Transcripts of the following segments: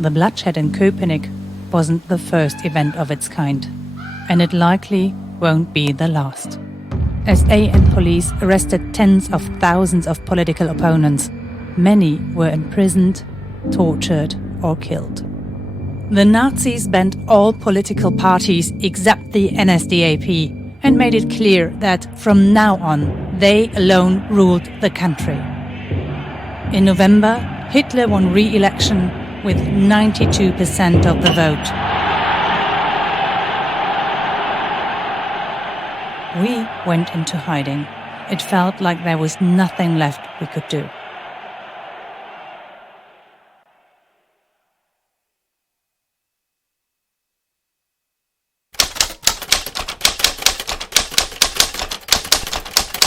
The bloodshed in Köpenick wasn't the first event of its kind, and it likely won't be the last. SA and police arrested tens of thousands of political opponents. Many were imprisoned, tortured, or killed. The Nazis banned all political parties except the NSDAP and made it clear that from now on they alone ruled the country. In November, Hitler won re-election with 92% of the vote. We went into hiding. It felt like there was nothing left we could do.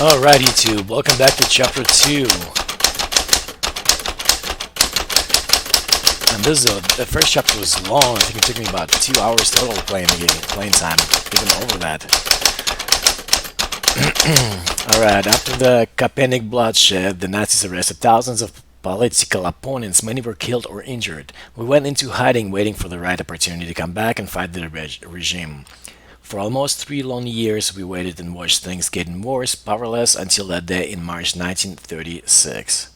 Alright YouTube, welcome back to chapter 2. And this is the first chapter was long. I think it took me about 2 hours total playing the game, playing time, even over that. Alright, after the Köpenick bloodshed, the Nazis arrested thousands of political opponents. Many were killed or injured. We went into hiding, waiting for the right opportunity to come back and fight the regime. For almost 3 long years, we waited and watched things getting worse, powerless, until that day in March 1936.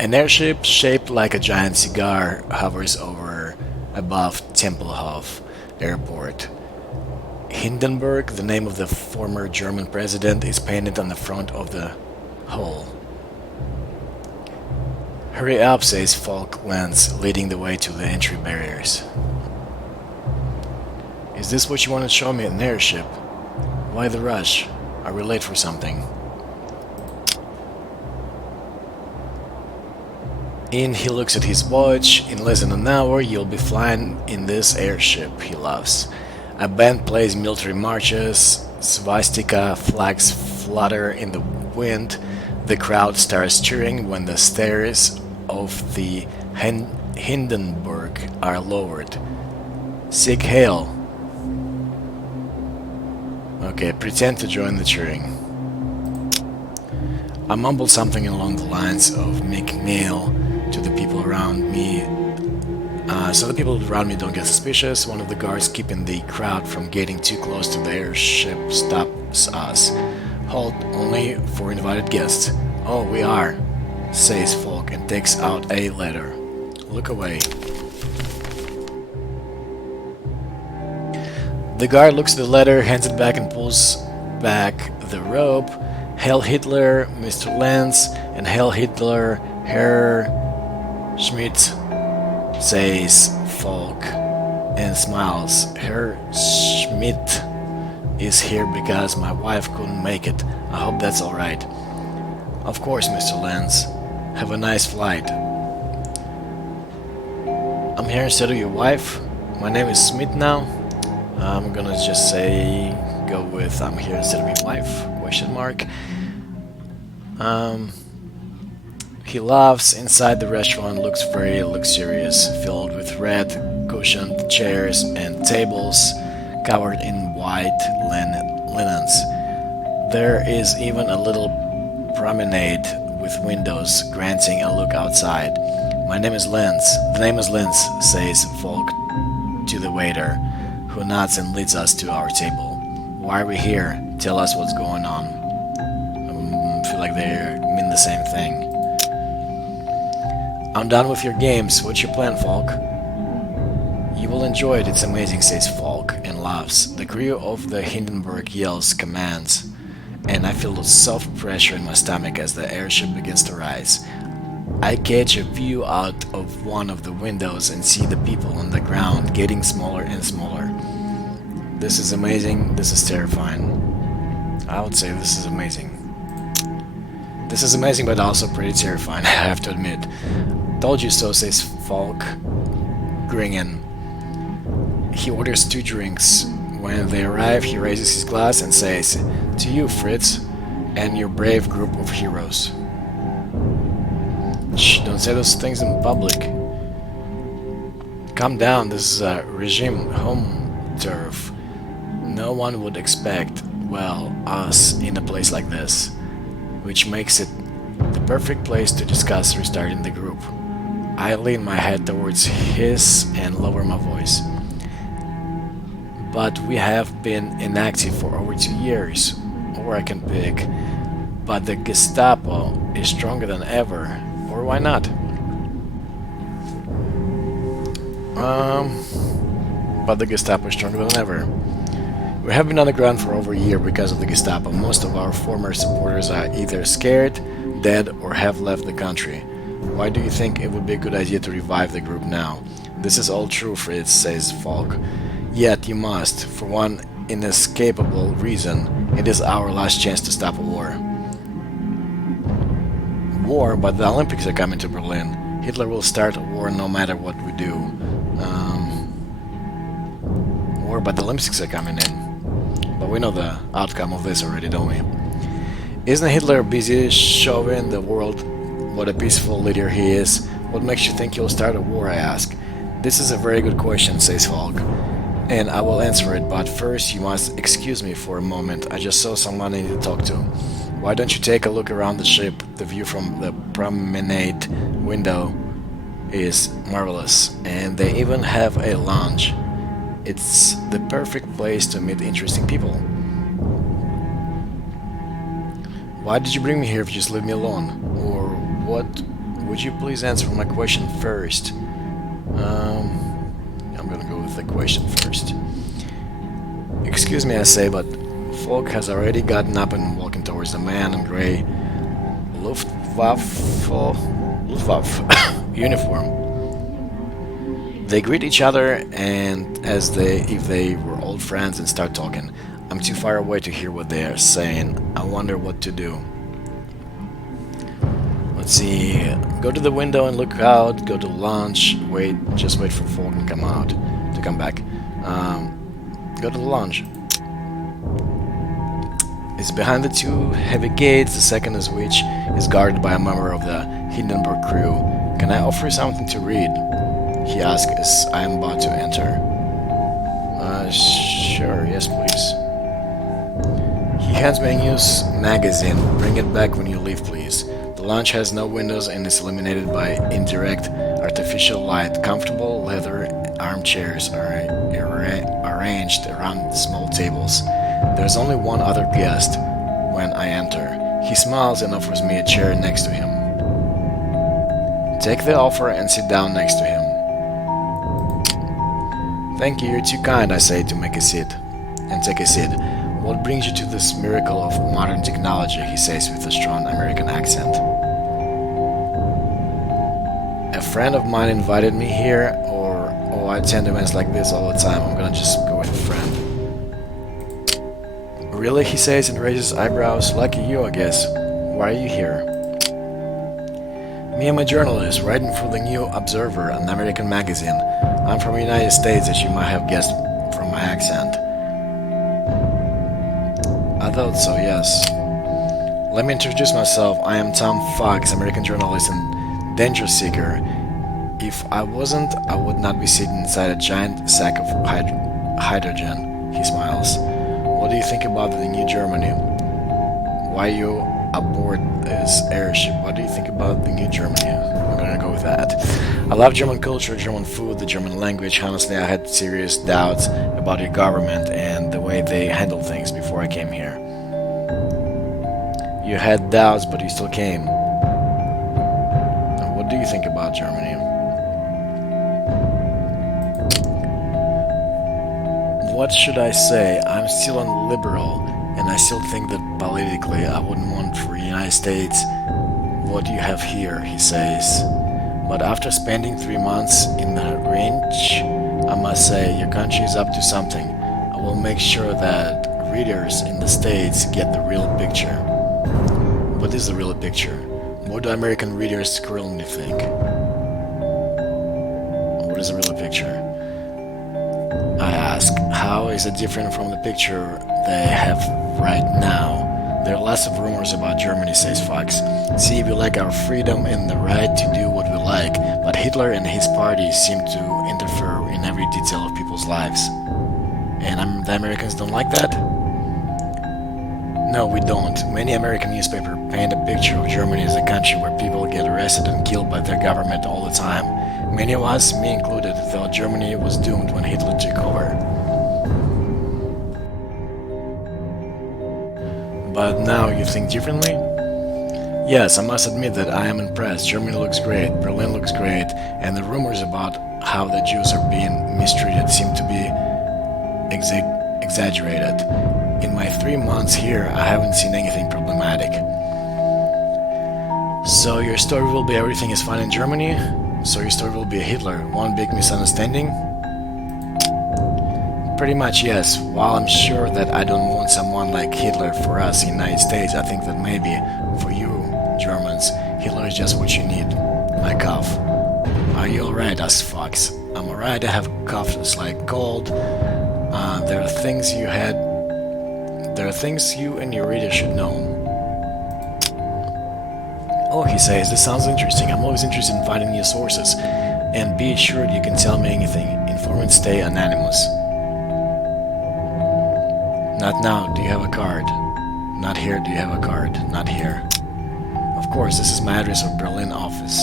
An airship shaped like a giant cigar hovers above Tempelhof Airport. Hindenburg, the name of the former German president, is painted on the front of the hull. Hurry up, says Falklands, leading the way to the entry barriers. Is this what you want to show me, an airship? Why the rush? Are we late for something? He looks at his watch. In less than an hour, you'll be flying in this airship, he laughs. A band plays military marches, swastika flags flutter in the wind. The crowd starts cheering when the stairs of the Hindenburg are lowered. Sieg Heil. Okay, pretend to join the cheering. I mumbled something along the lines of making mail to the people around me, so the people around me don't get suspicious. One of the guards keeping the crowd from getting too close to the airship stops us. Halt only for invited guests. Oh, we are, says Falk and takes out a letter. Look away. The guard looks at the letter, hands it back and pulls back the rope. Hail Hitler, Mr. Lenz, and Hail Hitler, Herr Schmidt, says Falk and smiles. Herr Schmidt is here because my wife couldn't make it. I hope that's alright. Of course, Mr. Lenz. Have a nice flight. I'm here instead of your wife. My name is Smith now. I'm gonna just say, go with I'm here instead of your wife, question mark. He laughs. Inside the restaurant looks very luxurious, filled with red cushioned chairs and tables covered in white linens. There is even a little promenade with windows granting a look outside. My name is Lenz. The name is Lenz, says Falk to the waiter, who nods and leads us to our table. Why are we here? Tell us what's going on. I feel like they mean the same thing. I'm done with your games. What's your plan, Falk? You will enjoy it. It's amazing, says Falk and laughs. The crew of the Hindenburg yells commands, and I feel the soft pressure in my stomach as the airship begins to rise. I catch a view out of one of the windows and see the people on the ground getting smaller and smaller. This is amazing. This is terrifying. I would say this is amazing. This is amazing, but also pretty terrifying, I have to admit. Told you so, says Falk, grinning. He orders 2 drinks. When they arrive, he raises his glass and says, "To you, Fritz, and your brave group of heroes." Shh, don't say those things in public. Calm down, this is a regime home turf. No one would expect, well, us in a place like this, which makes it the perfect place to discuss restarting the group. I lean my head towards his and lower my voice. But we have been inactive for over 2 years, or I can pick. But the Gestapo is stronger than ever, or why not? But the Gestapo is stronger than ever. We have been on the ground for over a year because of the Gestapo. Most of our former supporters are either scared, dead, or have left the country. Why do you think it would be a good idea to revive the group now? This is all true, Fritz, says Falk. Yet you must, for one inescapable reason, it is our last chance to stop a war. War, but the Olympics are coming to Berlin. Hitler will start a war no matter what we do. War, but the Olympics are coming in. But we know the outcome of this already, don't we? Isn't Hitler busy showing the world what a peaceful leader he is? What makes you think he'll start a war, I ask. This is a very good question, says Falk, and I will answer it, but first you must excuse me for a moment. I just saw someone I need to talk to. Why don't you take a look around the ship? The view from the promenade window is marvelous, and they even have a lounge. It's the perfect place to meet interesting people. Why did you bring me here if you just leave me alone? Or what? Would you please answer my question first? I'm gonna go with the question first. Excuse me, I say, but Falk has already gotten up and walking towards the man in gray Luftwaffe uniform. They greet each other and as if they were old friends and start talking. I'm too far away to hear what they are saying. I wonder what to do. Let's see. Go to the window and look out. Go to lunch. Just wait for Falk to come back. Go to the lounge. It's behind the two heavy gates, the second of which is guarded by a member of the Hindenburg crew. Can I offer you something to read? He asks as I am about to enter. Sure, yes please. He hands me a news magazine. Bring it back when you leave, please. The lounge has no windows and is illuminated by indirect artificial light. Comfortable leather armchairs are arranged around small tables. There's only one other guest when I enter. He smiles and offers me a chair next to him. Take the offer and sit down next to him. Thank you, you're too kind, I say, to make a seat. And take a seat. What brings you to this miracle of modern technology, he says with a strong American accent. A friend of mine invited me here, I attend events like this all the time. I'm gonna just go with a friend. Really, he says and raises eyebrows. Lucky you, I guess. Why are you here? Me, I'm a journalist, writing for the New Observer, an American magazine. I'm from the United States, as you might have guessed from my accent. I thought so, yes. Let me introduce myself. I am Tom Fox, American journalist and danger seeker. If I wasn't, I would not be sitting inside a giant sack of hydrogen. He smiles. What do you think about the New Germany? Why are you aboard this airship? What do you think about the New Germany? I'm gonna go with that. I love German culture, German food, the German language. Honestly, I had serious doubts about your government and the way they handle things before I came here. You had doubts, but you still came. Now, what do you think about Germany? What should I say? I'm still a liberal, and I still think that politically I wouldn't want for the United States what you have here, he says. But after spending 3 months in the range, I must say your country is up to something. I will make sure that readers in the States get the real picture. What is the real picture? What do American readers currently think? What is the real picture? I ask, how is it different from the picture they have right now? There are lots of rumors about Germany, says Fox. See, we like our freedom and the right to do what we like, but Hitler and his party seem to interfere in every detail of people's lives. And the Americans don't like that? No, we don't. Many American newspapers paint a picture of Germany as a country where people get arrested and killed by their government all the time. Many of us, me included, thought Germany was doomed when Hitler took over. But now you think differently? Yes, I must admit that I am impressed. Germany looks great, Berlin looks great, and the rumors about how the Jews are being mistreated seem to be exaggerated. In my 3 months here, I haven't seen anything problematic. So your story will be everything is fine in Germany? So your story will be a Hitler, one big misunderstanding? Pretty much, yes. While I'm sure that I don't want someone like Hitler for us in the United States, I think that maybe for you, Germans, Hitler is just what you need. My cough. Are you alright? Asked Fox. I'm alright, I have a cough that's like cold. There are things you and your reader should know. Oh, he says, this sounds interesting. I'm always interested in finding new sources. And be assured you can tell me anything. Informants stay anonymous. Not now, do you have a card? Not here, do you have a card? Not here. Of course, this is my address of Berlin office.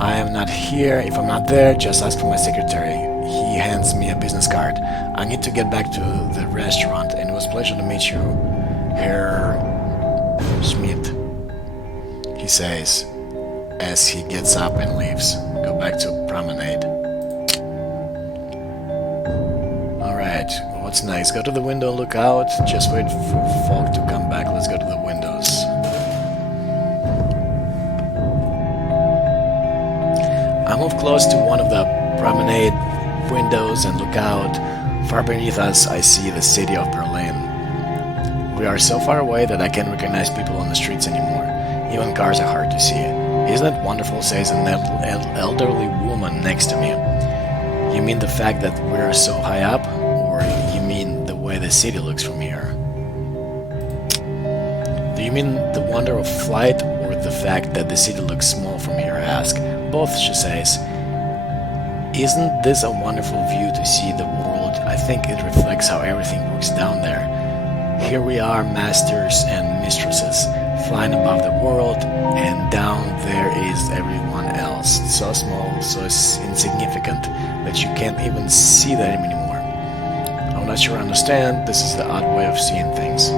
I am not here. If I'm not there, just ask for my secretary. He hands me a business card. I need to get back to the restaurant, and it was a pleasure to meet you, Herr Schmidt, he says, as he gets up and leaves. Go back to promenade. Alright, what's next? Go to the window and look out. Just wait for Falk to come back. Let's go to the windows. I move close to one of the promenade windows and look out. Far beneath us, I see the city of Berlin. We are so far away that I can't recognize people on the streets anymore. Even cars are hard to see. Isn't it wonderful, says an elderly woman next to me. You mean the fact that we're so high up? Or you mean the way the city looks from here? Do you mean the wonder of flight or the fact that the city looks small from here, I ask. Both, she says. Isn't this a wonderful view to see the world? I think it reflects how everything works down there. Here we are, masters and mistresses, flying above the world, and down there is everyone else, so small, so insignificant, that you can't even see them anymore. I'm not sure I understand. This is the odd way of seeing things.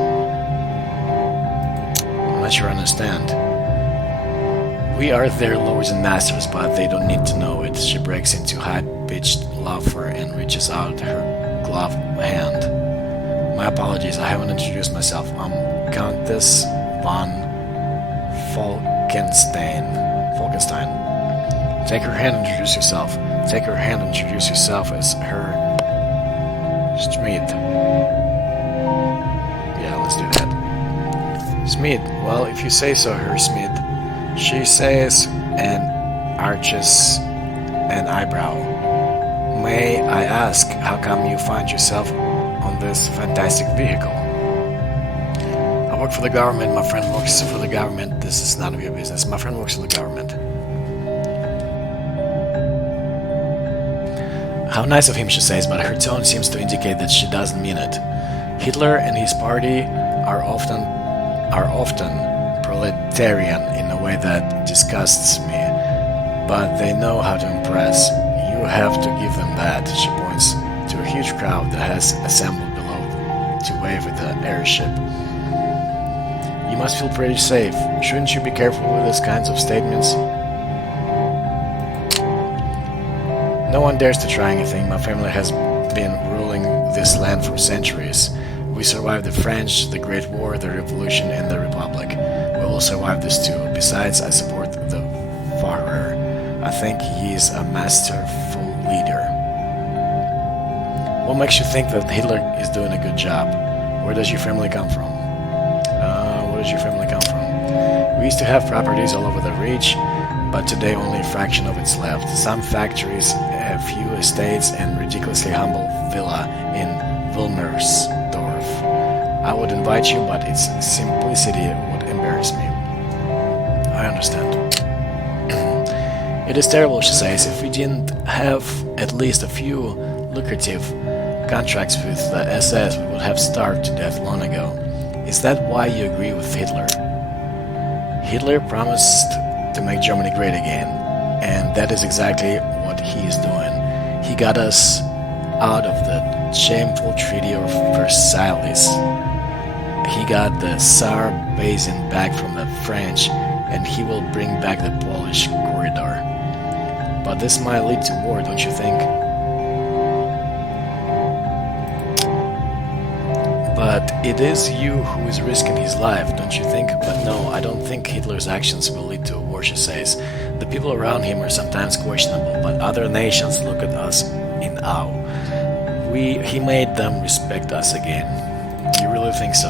I'm not sure I understand. We are their lords and masters, but they don't need to know it. She breaks into high-pitched laughter and reaches out her gloved hand. My apologies, I haven't introduced myself. I'm Countess von Falkenstein. Take her hand and introduce yourself. Take her hand and introduce yourself as her Schmidt. Yeah, let's do that. Schmidt. Well, if you say so, Herr Schmidt. She says and arches an eyebrow. May I ask how come you find yourself on this fantastic vehicle? I work for the government. My friend works for the government. This is none of your business. My friend works for the government. How nice of him, she says, but her tone seems to indicate that she doesn't mean it. Hitler and his party are often proletarian in a way that disgusts me, but they know how to impress. You have to give them that. She points to a huge crowd that has assembled below to wave at the airship. You must feel pretty safe. Shouldn't you be careful with these kinds of statements? No one dares to try anything. My family has been ruling this land for centuries. We survived the French, the Great War, the Revolution, and the Republic. We will survive this too. Besides, I support the Führer. I think he is a masterful leader. What makes you think that Hitler is doing a good job? Where does your family come from? We used to have properties all over the Reach, but today only a fraction of it's left. Some factories, a few estates, and ridiculously humble villa in Wilmersdorf. I would invite you, but its simplicity would embarrass me. I understand. It is terrible, she says. If we didn't have at least a few lucrative contracts with the SS, we would have starved to death long ago. Is that why you agree with Hitler? Hitler promised to make Germany great again, and that is exactly what he is doing. He got us out of the shameful Treaty of Versailles. He got the Saar Basin back from the French, and he will bring back the Polish corridor. But this might lead to war, don't you think? But it is you who is risking his life, don't you think? But no, I don't think Hitler's actions will lead to a war, she says. The people around him are sometimes questionable, but other nations look at us in awe. He made them respect us again. You really think so?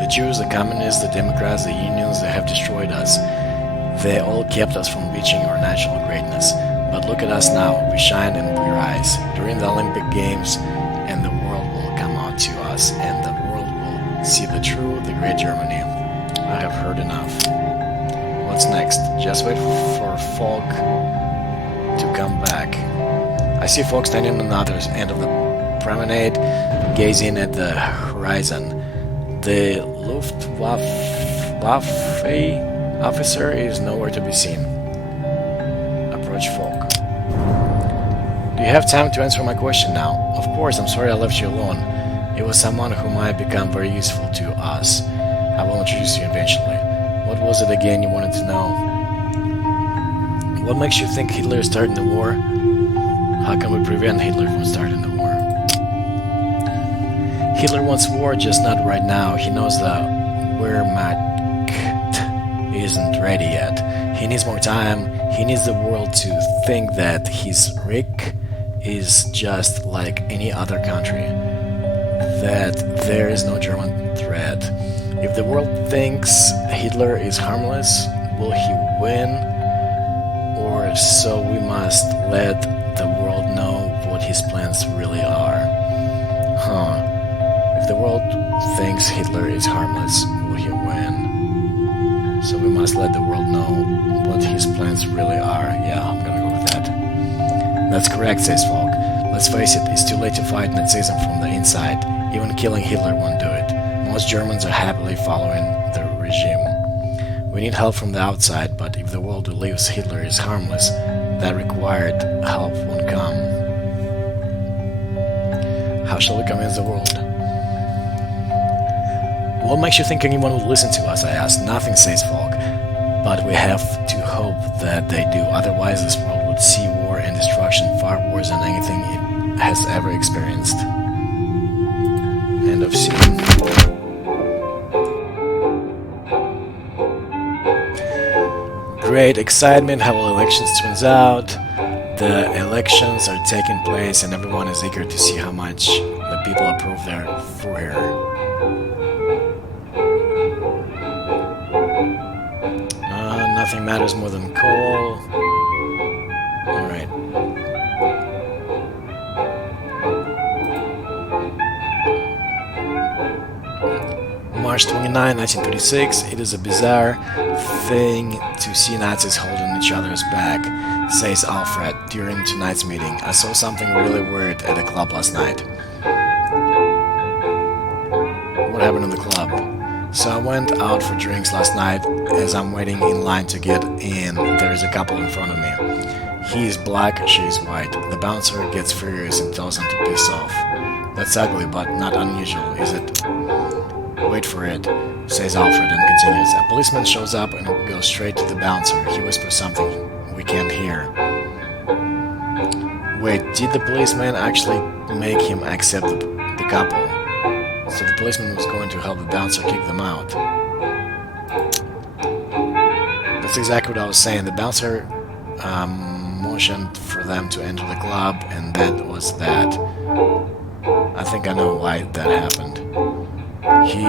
The Jews, the communists, the Democrats, the unions, they have destroyed us. They all kept us from reaching our national greatness. But look at us now, we shine and we rise. During the Olympic Games, and the world will come out to us, and the world will see the true, the great Germany. I have heard enough. What's next? Just wait for folk to come back. I see folks standing on the other end of the promenade, gazing at the horizon. The Luftwaffe officer is nowhere to be seen. Approach folk. Do you have time to answer my question now? Of course, I'm sorry I left you alone. It was someone who might become very useful to us. I will introduce you eventually. What was it again you wanted to know? What makes you think Hitler is starting the war? How can we prevent Hitler from starting the war? Hitler wants war, just not right now. He knows the Wehrmacht isn't ready yet. He needs more time. He needs the world to think that his Reich is just like any other country. That there is no German threat. If the world thinks Hitler is harmless, will he win? Or so we must let the world know what his plans really are. If the world thinks Hitler is harmless, will he win? So we must let the world know what his plans really are. Yeah, I'm gonna go with that. That's correct, says Falk. Let's face it, it's too late to fight Nazism from the inside. Even killing Hitler won't do it. Most Germans are happily following the regime. We need help from the outside, but if the world believes Hitler is harmless, that required help won't come. How shall we convince the world? What makes you think anyone would listen to us? I asked. Nothing, says Falk. But we have to hope that they do. Otherwise, this world would see war and destruction far worse than anything it has ever experienced. End of scene. Great excitement how all elections turns out. The elections are taking place and everyone is eager to see how much the people approve their Führer. Nothing matters more than coal. Alright. March 29, 1936. It is a bizarre thing to see Nazis holding each other's back, says Alfred during tonight's meeting. I saw something really weird at the club last night. What happened in the club? So I went out for drinks last night. As I'm waiting in line to get in, there is a couple in front of me. He is black, she is white. The bouncer gets furious and tells him to piss off. That's ugly, but not unusual, is it? Wait for it, says Alfred and continues. A policeman shows up and goes straight to the bouncer. He whispers something we can't hear. Wait, did the policeman actually make him accept the couple? So the policeman was going to help the bouncer kick them out. That's exactly what I was saying. The bouncer motioned for them to enter the club, and that was that. I think I know why that happened. He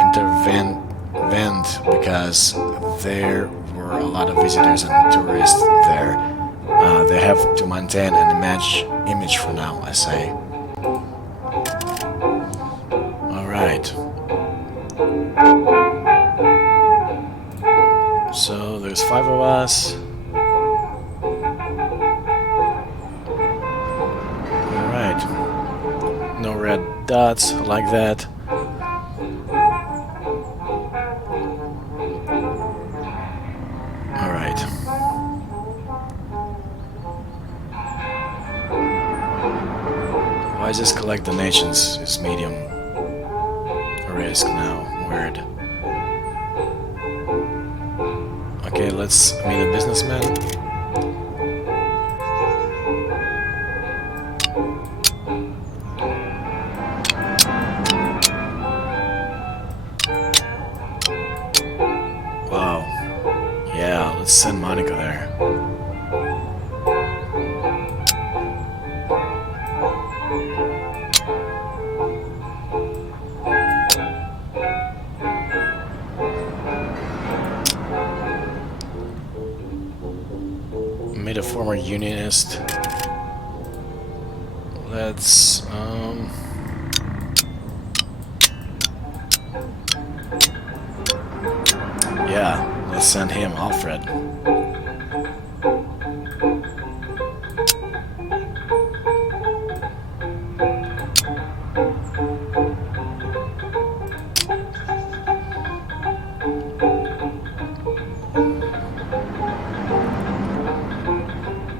intervened because there were a lot of visitors and tourists there. They have to maintain an image for now, I say. Alright. So there's 5 of us. Alright. No dots like that. Alright. Why just collect donations is medium risk now. Weird. Okay, let's meet a businessman. Wow. Yeah, let's send Monica there. Meet a former unionist. Let's yeah, let's send him Alfred.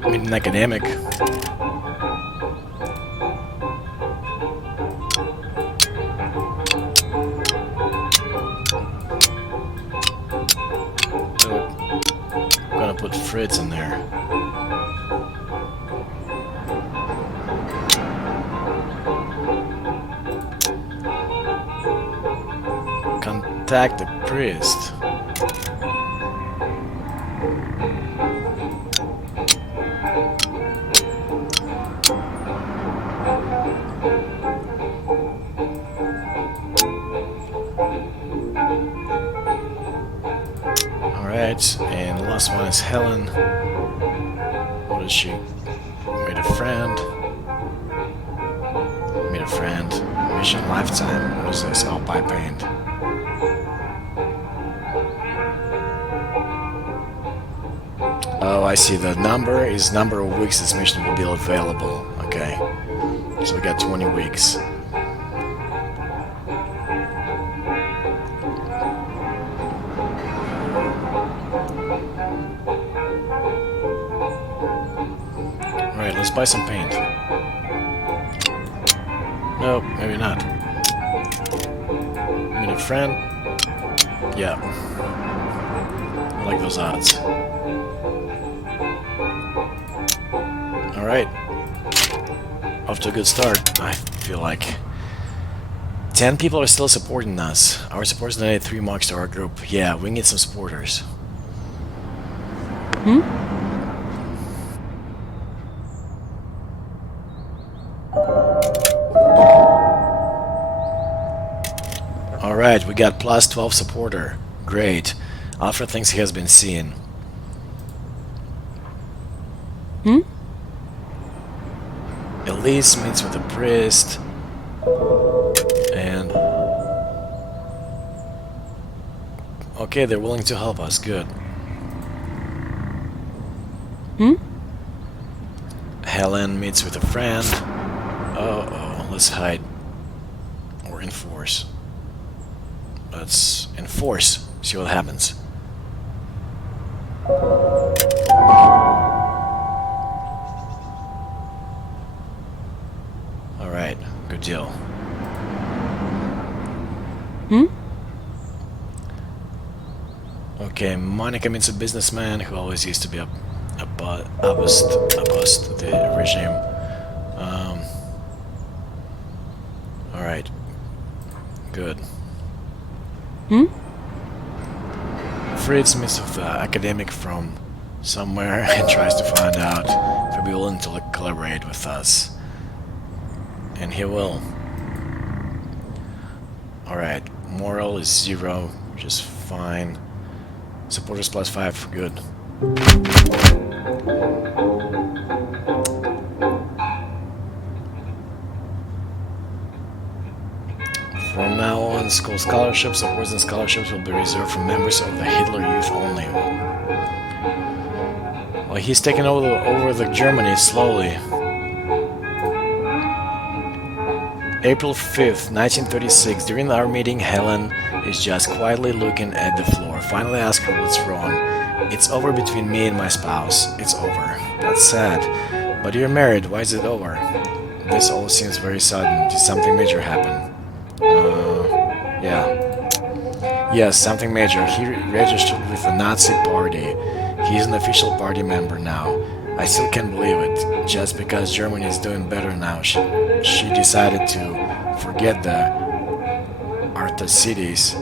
Meet an academic. I'm gonna put Fritz in there. Contact the priest. Alright, and the last one is Helen. What is she? Meet a friend. Meet a friend. Mission lifetime. What is this? Oh, by paint. Oh, I see. The number is number of weeks this mission will be available. Okay. So we got 20 weeks. Alright, let's buy some paint. Nope, maybe not. Meet a friend? Yeah. I like those odds. Alright. Off to a good start, I feel like. 10 people are still supporting us. Our supporters donated 3 marks to our group. Yeah, we need some supporters. Alright, we got plus 12 supporter. Great. Alfred thinks he has been seen. Elise meets with the priest. And... okay, they're willing to help us. Good. Helen meets with a friend. Uh-oh, let's hide. Or enforce. Let's enforce. See what happens. Alright, good deal. Okay, Monica meets a businessman who always used to be opposed the regime. Alright. Good. Fritz meets with the academic from somewhere and tries to find out if he'll be willing to collaborate with us. And he will. Alright, moral is 0, which is fine. Supporters plus 5, good. From now on, school scholarships, awards and scholarships will be reserved for members of the Hitler Youth only. Well, he's taking over the Germany slowly. April 5th, 1936. During our meeting, Helen is just quietly looking at the floor. Finally, I ask her what's wrong. It's over between me and my spouse. It's over. That's sad. But you're married. Why is it over? This all seems very sudden. Did something major happen? Yeah. Yes, something major. He registered with the Nazi party. He's an official party member now. I still can't believe it. Just because Germany is doing better now, she decided to forget the Arthocities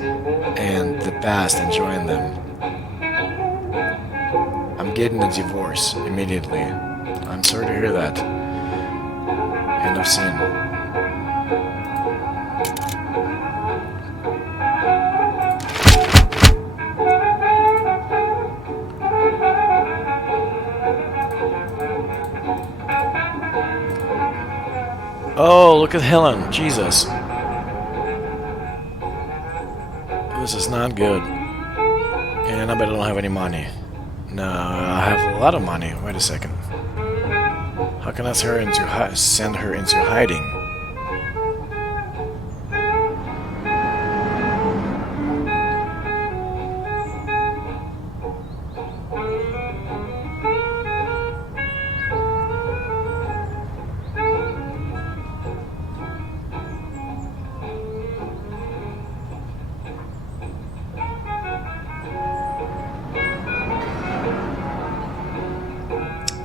and the past and join them. I'm getting a divorce immediately. I'm sorry to hear that. End of scene. Oh, look at Helen. Jesus. This is not good. And I bet I don't have any money. No, I have a lot of money. Wait a second. How can I send her into hiding?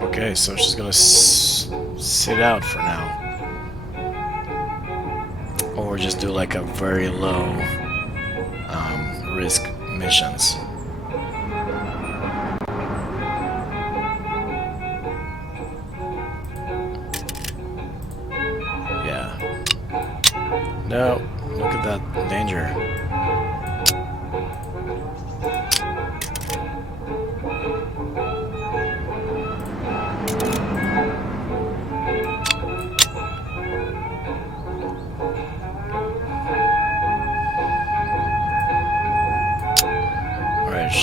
Okay, so she's gonna sit out for now. Or just do like a very low risk missions. Yeah. No, look at that danger.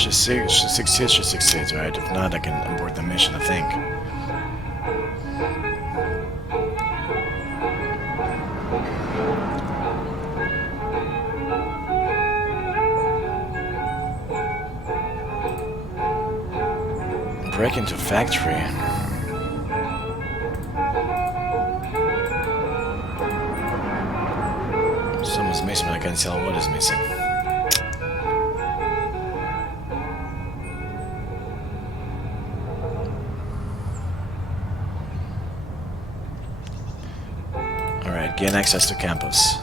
She succeeds, right? If not, I can abort the mission, I think. Break into factory. Someone's missing, I can't tell what is missing. Alright, gain access to campus.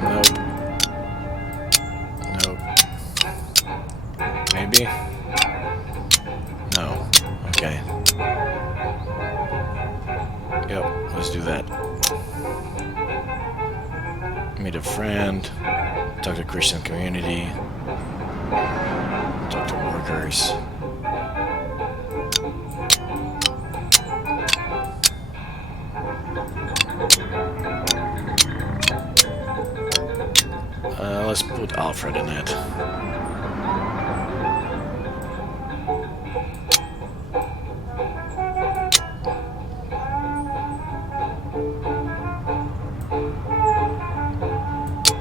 Nope. Nope. Maybe? No. Okay. Yep, let's do that. Meet a friend. Talk to Christian community. Talk to workers. Let's put Alfred in it.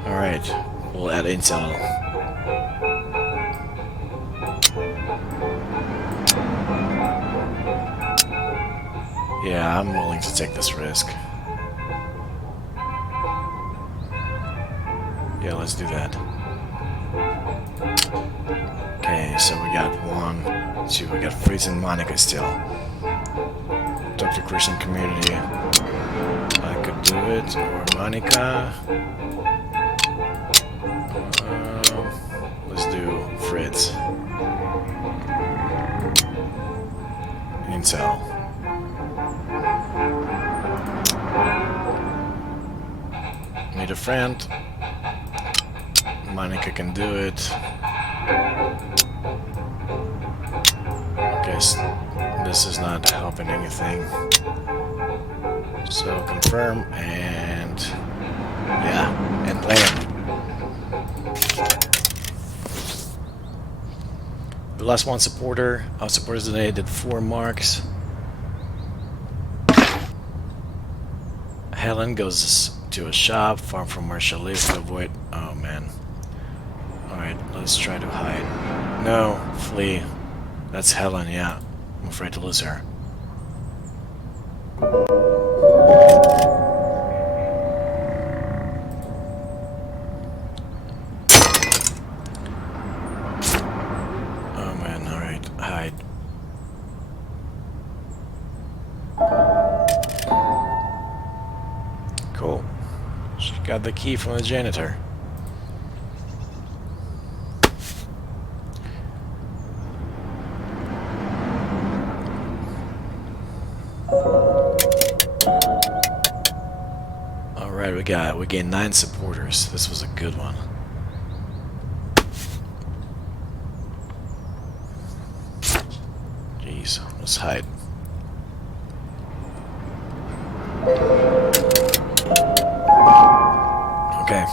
Alright, we'll add intel. Yeah, I'm willing to take this risk. Yeah, let's do that. Okay, so we got 1, 2, we got Fritz and Monica still. Talk to Christian community. I could do it, or Monica. Let's do Fritz. Intel. Need a friend. Monica can do it. Guess this is not helping anything. So confirm and yeah, and land. The last one supporter. Our supporters donated 4 marks. Helen goes to a shop far from where she lives to avoid... Oh man. Alright, let's try to hide. No, flee. That's Helen, yeah. I'm afraid to lose her. Oh man, alright, hide. Cool. She got the key from the janitor. Alright, we gained 9 supporters. This was a good one. Jeez, let's hide. Okay.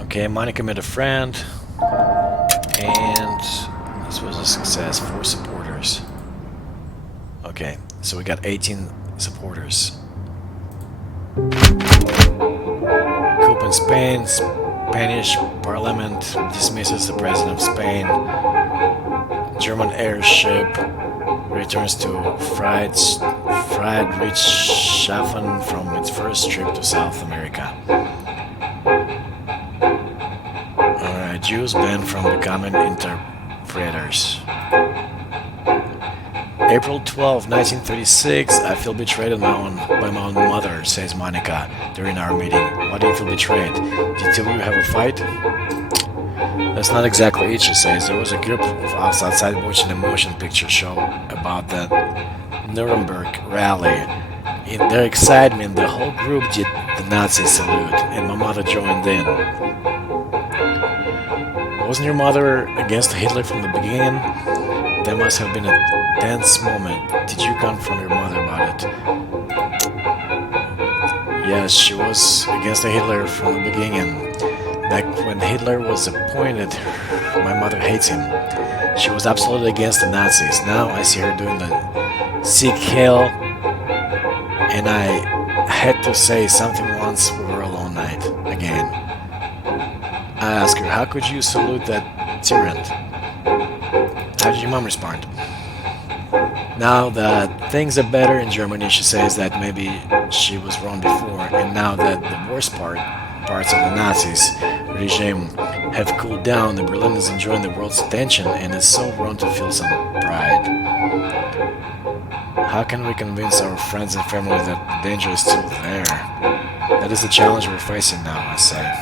Okay, Monica met a friend, and this was a success. 4 supporters. Okay, so we got 18 supporters. Coup in Spain. Spanish Parliament dismisses the President of Spain. German airship returns to Friedrichshafen from its first trip to South America. Alright, Jews banned from becoming interpreters. April 12, 1936, I feel betrayed by my own mother, says Monica during our meeting. Why do you feel betrayed? Did two of you have a fight? That's not exactly it, she says. There was a group of us outside watching a motion picture show about the Nuremberg rally. In their excitement, the whole group did the Nazi salute, and my mother joined in. Wasn't your mother against Hitler from the beginning? That must have been a tense moment. Did you confront your mother about it? Yes, she was against Hitler from the beginning. Back when Hitler was appointed, my mother hates him. She was absolutely against the Nazis. Now I see her doing the Sieg Heil, and I had to say something once we were alone night again. I asked her, how could you salute that tyrant? How did your mom respond? Now that things are better in Germany, she says that maybe she was wrong before, and now that the worst parts of the Nazis regime have cooled down, the Berlin is enjoying the world's attention, and it's so wrong to feel some pride. How can we convince our friends and family that the danger is still there? That is the challenge we're facing now, I say.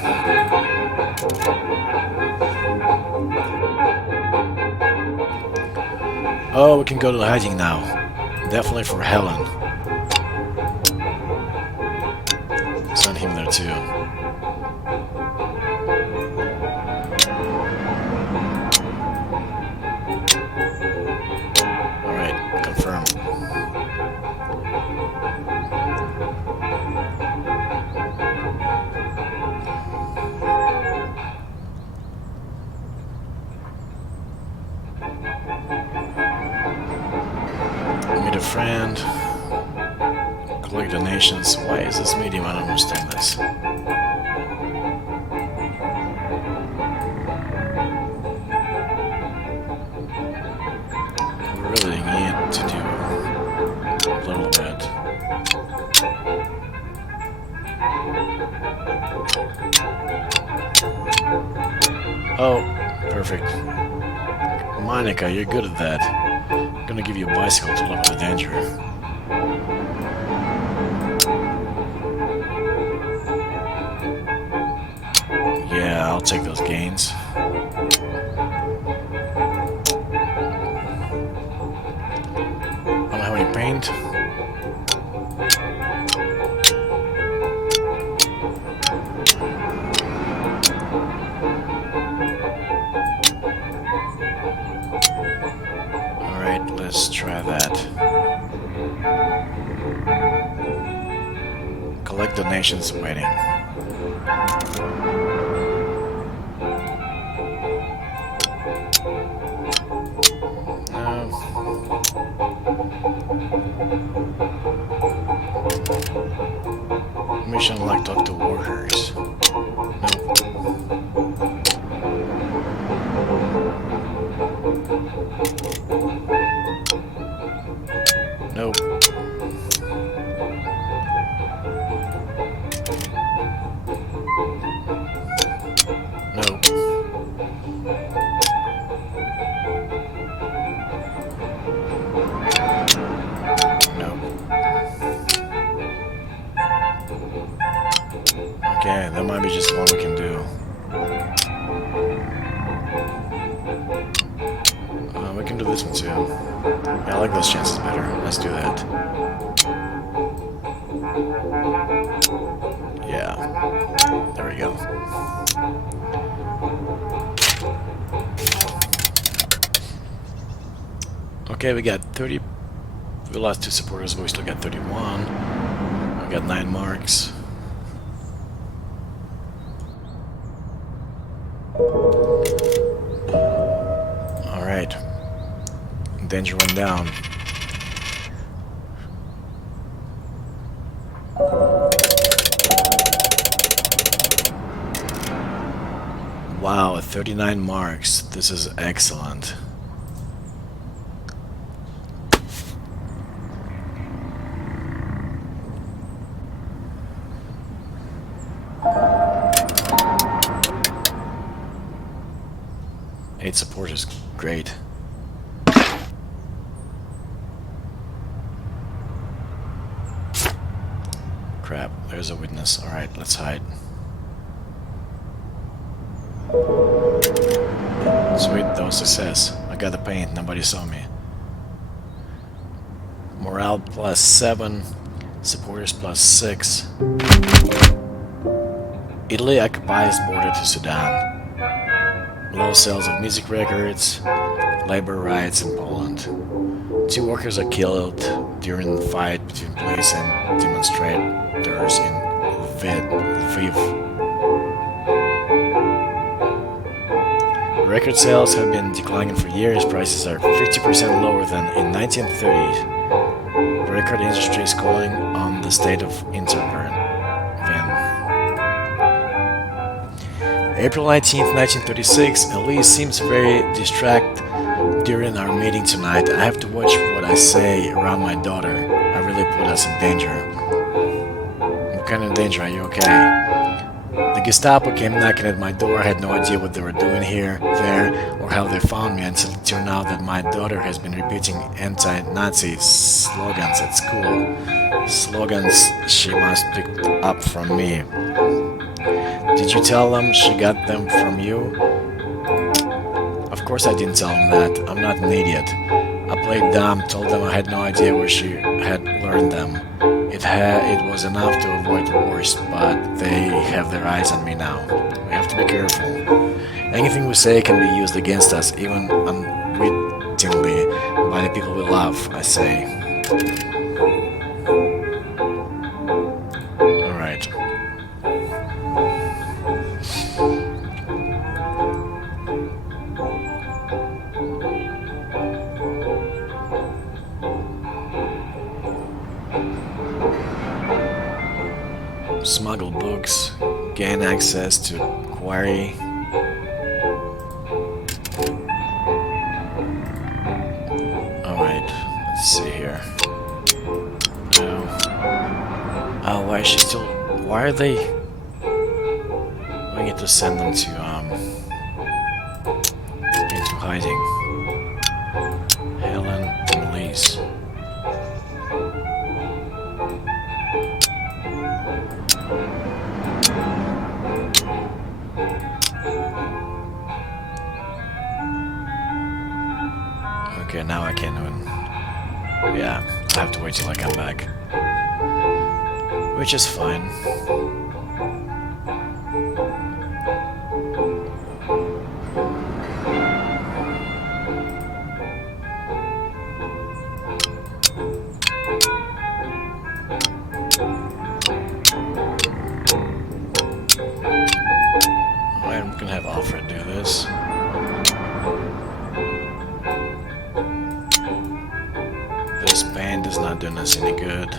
Oh, we can go to hiding now. Definitely for Helen. Send him there too. Alright, confirm. Meet a friend. Collect donations. Why is this medium? I don't understand this. We really need to do a little bit. Oh, perfect. Monica, you're good at that. I'm gonna give you a bicycle to level the danger. Yeah, I'll take those gains. I don't have any paint. Alright, let's try that. Collect donations waiting. No. Mission like talk to workers. Nope. Nope. Nope. Okay, that might be just one we can do. We can do this one too. Yeah, I like those chances better. Let's do that. Yeah. There we go. Okay, we got 30. We lost 2 supporters, but we still got 31. We got 9 marks. Alright. Danger went down. Wow, 39 marks. This is excellent. Eight support is great. Crap, there's a witness. Alright, let's hide. Sweet, that was success. I got the paint, nobody saw me. Morale plus 7, supporters plus 6. Italy occupies border to Sudan. Low sales of music records, labor rights in Poland. 2 workers are killed during the fight between police and demonstrators in Lviv. Record sales have been declining for years. Prices are 50% lower than in 1930s. The record industry is calling on the state of intervention. April 19th, 1936. Elise seems very distracted during our meeting tonight. I have to watch what I say around my daughter. I really put us in danger. What kind of danger? Are you okay? The Gestapo came knocking at my door. I had no idea what they were doing here, there, or how they found me until it turned out that my daughter has been repeating anti-Nazi slogans at school. Slogans she must pick up from me. Did you tell them she got them from you? Of course I didn't tell them that. I'm not an idiot. I played dumb, told them I had no idea where she had learned them. It was enough to avoid the worst, but they have their eyes on me now. We have to be careful. Anything we say can be used against us, even unwittingly, by the people we love, I say. Alright. Smuggle books, gain access to quarry. Alright, let's see here. No. Oh, why is she still... Why are they... We need to send them to, into hiding. Helen and Elise. Okay, now I can't even... Yeah, I have to wait till I come back. Which is fine. I'm gonna have Alfred do this. doing us any good.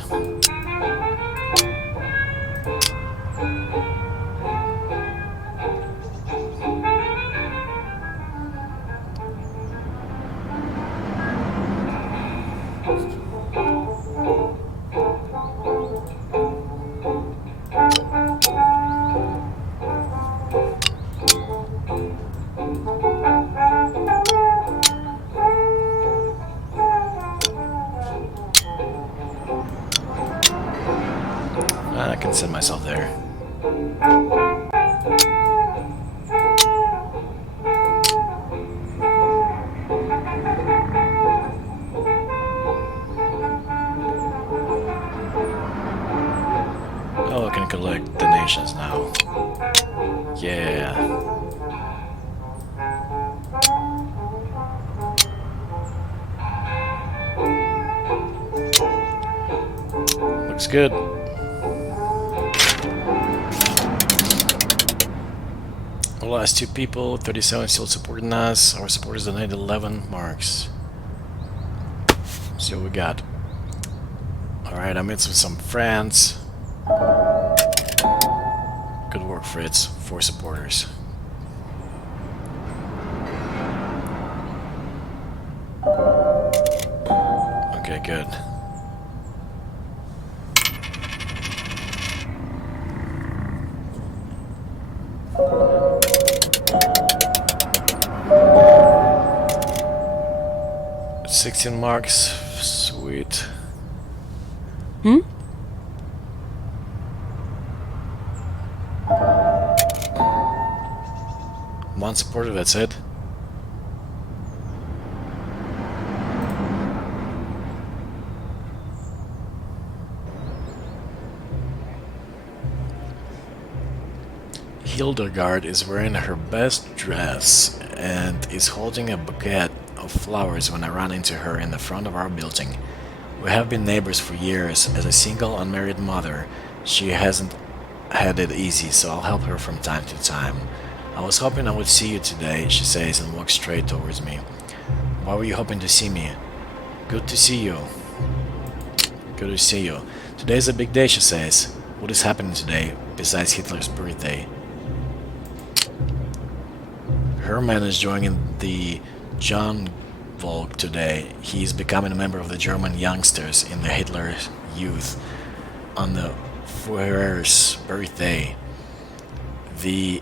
I can set myself there. Oh, I can collect donations now. Yeah. Looks good. The last 2 people, 37 still supporting us. Our supporters donated 11 marks. See what we got. Alright, I made some friends. Good work, Fritz. 4 supporters. Okay, good. $16 marks. Sweet. One supporter, that's it. Hildegard is wearing her best dress and is holding a bouquet of flowers when I run into her in the front of our building. We have been neighbors for years. As a single unmarried mother, she hasn't had it easy, so I'll help her from time to time. I was hoping I would see you today, she says and walks straight towards me. Why were you hoping to see me? Good to see you. Good to see you. Today is a big day, she says. What is happening today, besides Hitler's birthday? Hermann is joining the John Volk today. He is becoming a member of the German youngsters in the Hitler Youth. On the Führer's birthday, the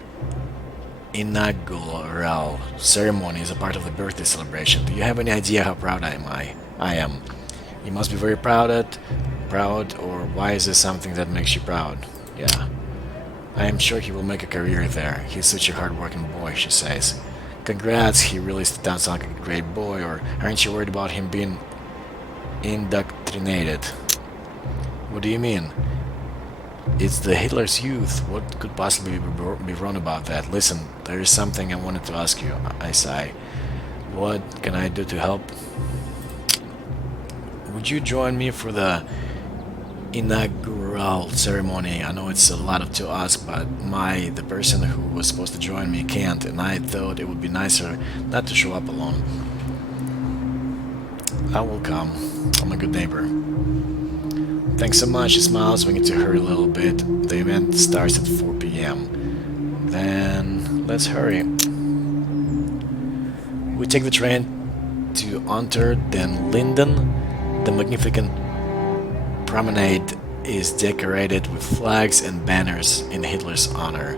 inaugural ceremony is a part of the birthday celebration. Do you have any idea how proud I am. You must be very proud, or why is this something that makes you proud? Yeah. I am sure he will make a career there. He's such a hard-working boy, she says. Congrats, he really sounds like a great boy, or aren't you worried about him being indoctrinated? What do you mean? It's the Hitler's Youth. What could possibly be wrong about that? Listen, there is something I wanted to ask you, I sigh. What can I do to help? Would you join me for the inaugural ceremony? I know it's a lot to ask, but the person who was supposed to join me can't, and I thought it would be nicer not to show up alone. I will come. I'm a good neighbor. Thanks so much, she smiles. We need to hurry a little bit. The event starts at 4 p.m. Then let's hurry. We take the train to Unter den Linden. The magnificent promenade is decorated with flags and banners in Hitler's honor.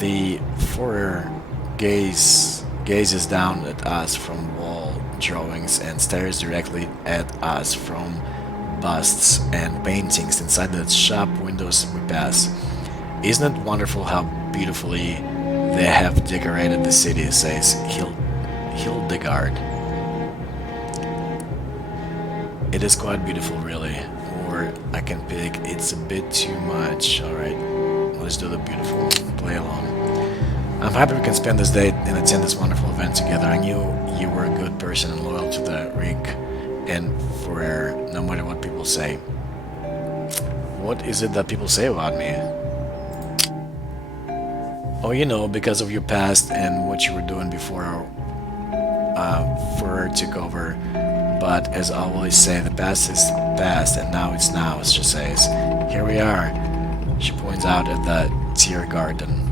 The Führer gazes down at us from wall drawings and stares directly at us from busts and paintings inside the shop windows we pass. Isn't it wonderful how beautifully they have decorated the city, says Hildegard. It is quite beautiful, really. Or I can pick, it's a bit too much. Alright, let's do the beautiful. Play along. I'm happy we can spend this day and attend this wonderful event together. I knew you were a good person and loyal to the Rig and Führer, no matter what people say. What is it that people say about me? Oh, you know, because of your past and what you were doing before Führer took over. But as I always say, the past is past and now it's now, she says. Here we are. She points out at the tier garden.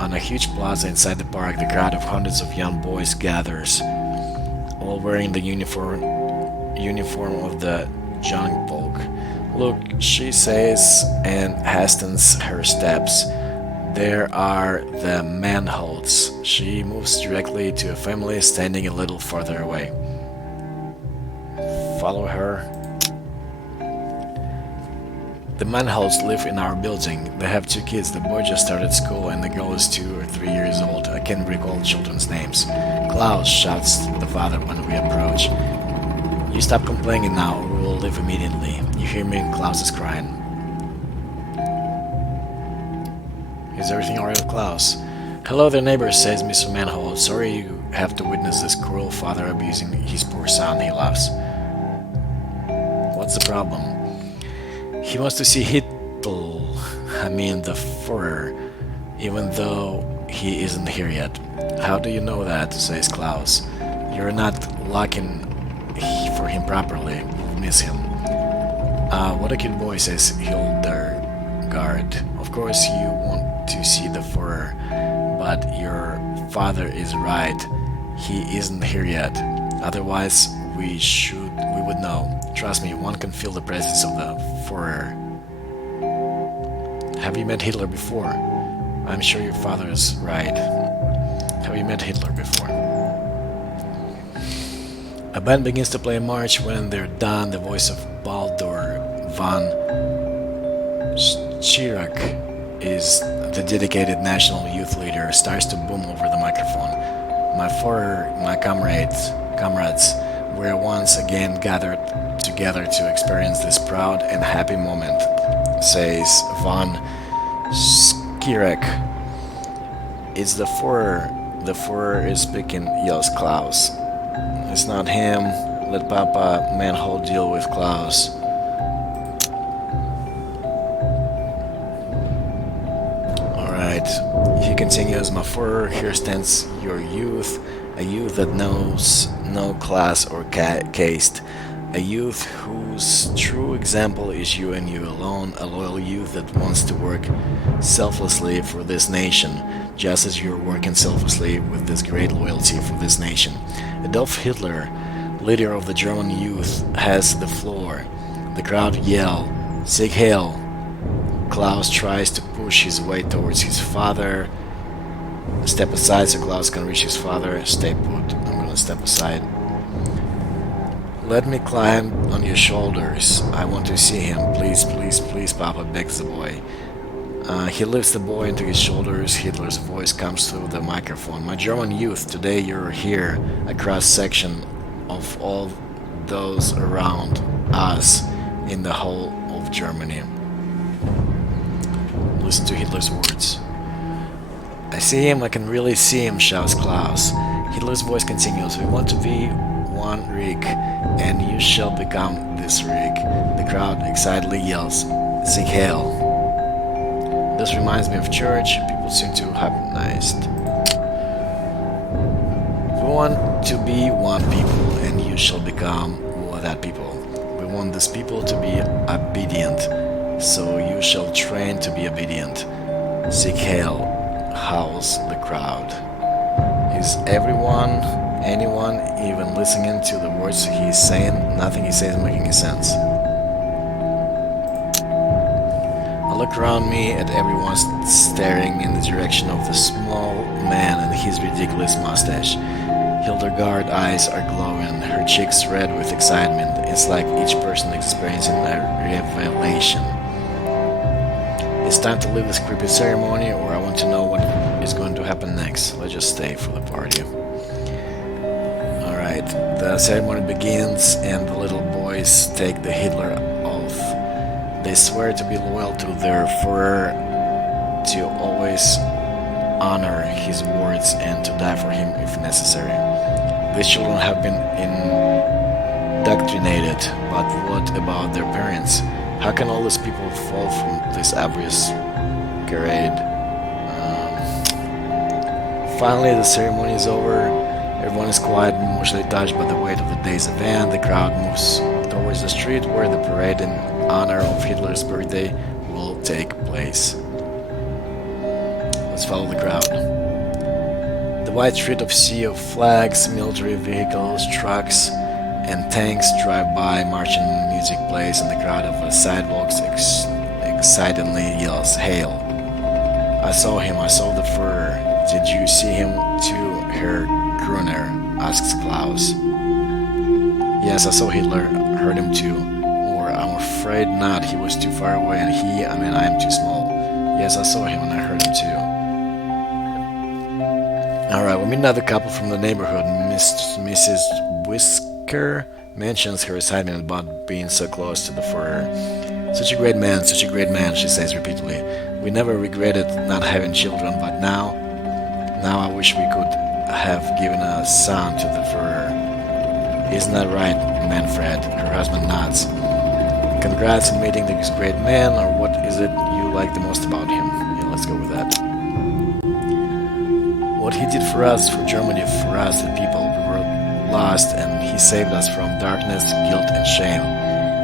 On a huge plaza inside the park, the crowd of hundreds of young boys gathers, all wearing the uniform of the young folk. Look, she says, and hastens her steps. There are the manholes. She moves directly to a family standing a little farther away. Follow her. The Manholts live in our building. They have 2 kids. The boy just started school and the girl is 2 or 3 years old. I can't recall children's names. Klaus, shouts the father when we approach. You stop complaining now or we will leave immediately. You hear me? Klaus is crying. Is everything alright with Klaus? Hello there, neighbor, says Mr. Manholt. Sorry you have to witness this cruel father abusing his poor son, he laughs. What's the problem? He wants to see the Führer, even though he isn't here yet. How do you know that? Says Klaus. You're not looking for him properly. We'll miss him. What a cute boy, says Hildegard. Of course you want to see the Führer, but your father is right. He isn't here yet. Otherwise, we would know. Trust me, one can feel the presence of the Führer. Have you met Hitler before? I'm sure your father is right. Have you met Hitler before? A band begins to play a march. When they're done, the voice of Baldur van Schirach is the dedicated national youth leader, starts to boom over the microphone. My Führer, my comrades, we're once again gathered together to experience this proud and happy moment, says Van Schirach. It's the Führer. The Führer is speaking, yells Klaus. It's not him. Let Papa Manholt deal with Klaus. Alright, he continues, my Führer, here stands your youth, a youth that knows no class or caste, a youth whose true example is you and you alone, a loyal youth that wants to work selflessly for this nation, just as you're working selflessly with this great loyalty for this nation. Adolf Hitler, leader of the German youth, has the floor. The crowd yell, Sieg Heil! Klaus tries to push his way towards his father. Step aside so Klaus can reach his father. Stay put. I'm gonna step aside. Let me climb on your shoulders. I want to see him. Please, please, please, Papa, begs the boy. He lifts the boy into his shoulders. Hitler's voice comes through the microphone. My German youth, today you're here, a cross-section of all those around us in the whole of Germany. Listen to Hitler's words. I see him, I can really see him, shouts Klaus. Hitler's voice continues, we want to be one Reich, and you shall become this Reich. The crowd excitedly yells, Sieg Heil! This reminds me of church, people seem to harmonized. We want to be one people, and you shall become that people. We want this people to be obedient, so you shall train to be obedient. Sieg Heil! Howls the crowd. Is anyone even listening to the words he's saying? Nothing he says is making any sense. I look around me at everyone staring in the direction of the small man and his ridiculous mustache. Hildegard's eyes are glowing, her cheeks red with excitement. It's like each person experiencing a revelation. It's time to leave this creepy ceremony, or I want to know what is going to happen next. Let's just stay for the party. Alright, the ceremony begins and the little boys take the Hitler oath. They swear to be loyal to their Führer, to always honor his words and to die for him if necessary. These children have been indoctrinated, but what about their parents? How can all these people fall from this obvious grade? Finally, the ceremony is over. Everyone is quiet and emotionally touched by the weight of the day's event. The crowd moves towards the street where the parade in honor of Hitler's birthday will take place. Let's follow the crowd. The wide street of sea of flags, military vehicles, trucks, and tanks drive by, marching music plays, and the crowd of the sidewalks excitedly yells, "Hail!" I saw him, I saw the Führer. Did you see him too, Herr Gruner? Asks Klaus. Yes, I saw Hitler, heard him too. Or, I'm afraid not, he was too far away, and I am too small. Yes, I saw him and I heard him too. Alright, we meet another couple from the neighborhood. Mrs. Whisker mentions her excitement about being so close to the Führer. Such a great man, she says repeatedly. We never regretted not having children, but now I wish we could have given a son to the Führer. Isn't that right, Manfred? Her husband nods. Congrats on meeting this great man, or what is it you like the most about him? Yeah, let's go with that. What he did for us, for Germany, for us, the people. We were lost, and he saved us from darkness, guilt, and shame.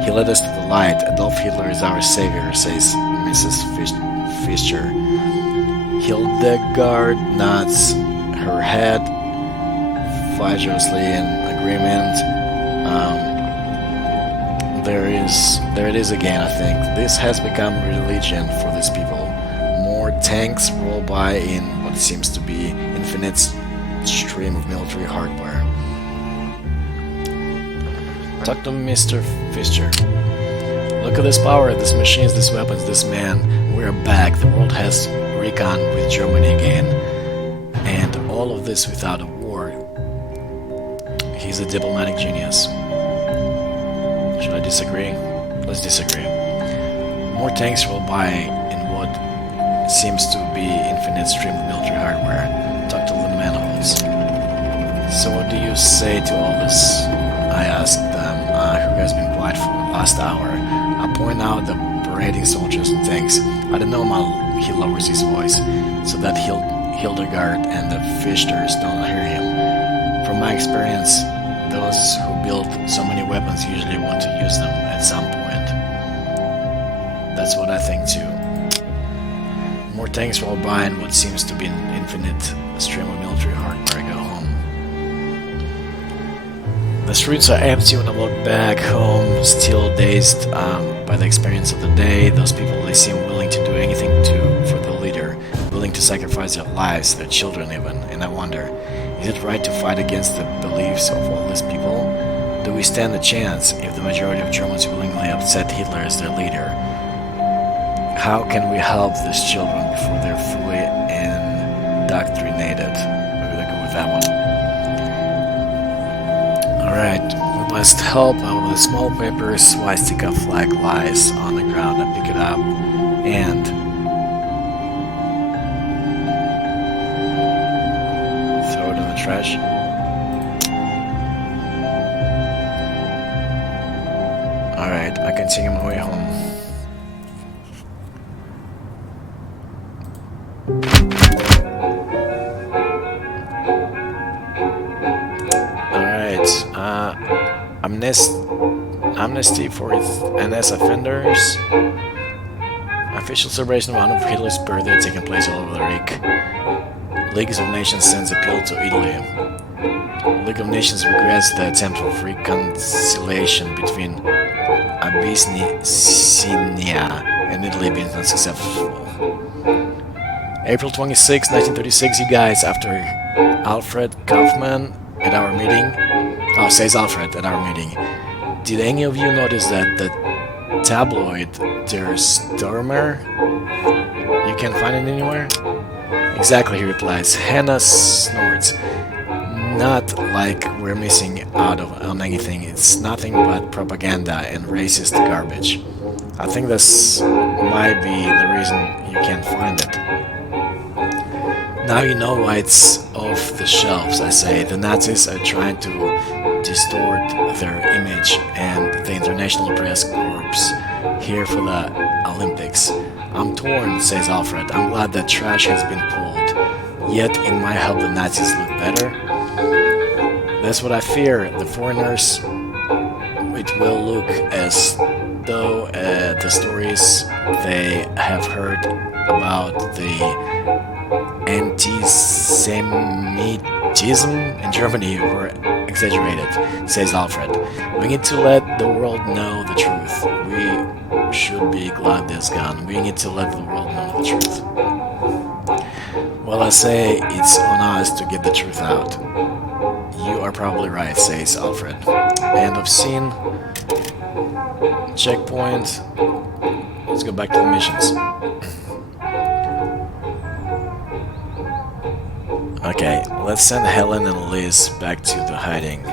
He led us to the light. Adolf Hitler is our savior, says Mrs. Fischer. Hildegard nods her head vigorously in agreement. There it is again, I think. This has become religion for these people. More tanks roll by in what seems to be infinite stream of military hardware. Talk to Mr. Fischer. Look at this power, these machines, these weapons, this man. We're back. The world has reckoned with Germany again. And all of this without a war. He's a diplomatic genius. Should I disagree? Let's disagree. More tanks roll by in what seems to be infinite stream of military hardware. Talk to the manholes. So what do you say to all this? I ask them, who has been quiet for the last hour. I point out the parading soldiers and tanks. I don't know how he lowers his voice, so that Hildegard and the Fischers don't hear him. From my experience, those who build so many weapons usually want to use them at some point. That's what I think too. More tanks roll by in what seems to be an infinite stream of military hardware. I go home. The streets are empty when I walk back home, still dazed by the experience of the day. Those people, they seem willing to do anything for the leader, willing to sacrifice their lives, their children even. And I wonder, is it right to fight against the beliefs of all these people? Do we stand a chance if the majority of Germans willingly accept Hitler as their leader? How can we help these children before they're fully indoctrinated? Maybe I'll go with that one. Alright, we must help out with a small paper swastika flag lies on the ground. I pick it up and throw it in the trash. Alright, I continue my way home. Amnesty for NS offenders. Official celebration of Adolf Hitler's birthday taking place all over the Reich. League of Nations sends appeal to Italy. League of Nations regrets the attempt of reconciliation between Abyssinia and Italy being unsuccessful. April 26, 1936, you guys, after Alfred Kaufmann at our meeting. Oh, says Alfred at our meeting. Did any of you notice that the tabloid Der Stürmer? You can't find it anywhere? Exactly, he replies. Hannah snorts. Not like we're missing out on anything. It's nothing but propaganda and racist garbage. I think this might be the reason you can't find it. Now you know why it's off the shelves, I say. The Nazis are trying to distort their image, and the International Press Corps here for the Olympics. I'm torn, says Alfred. I'm glad that trash has been pulled. Yet it might help the Nazis look better. That's what I fear. The foreigners, it will look as though the stories they have heard about the anti-Semitism in Germany were exaggerated, says Alfred. We need to let the world know the truth. We should be glad this gone. We need to let the world know the truth. Well, I say it's on us to get the truth out. You are probably right, says Alfred. End of scene. Checkpoint. Let's go back to the missions. Okay, let's send Helen and Liz back to the hiding.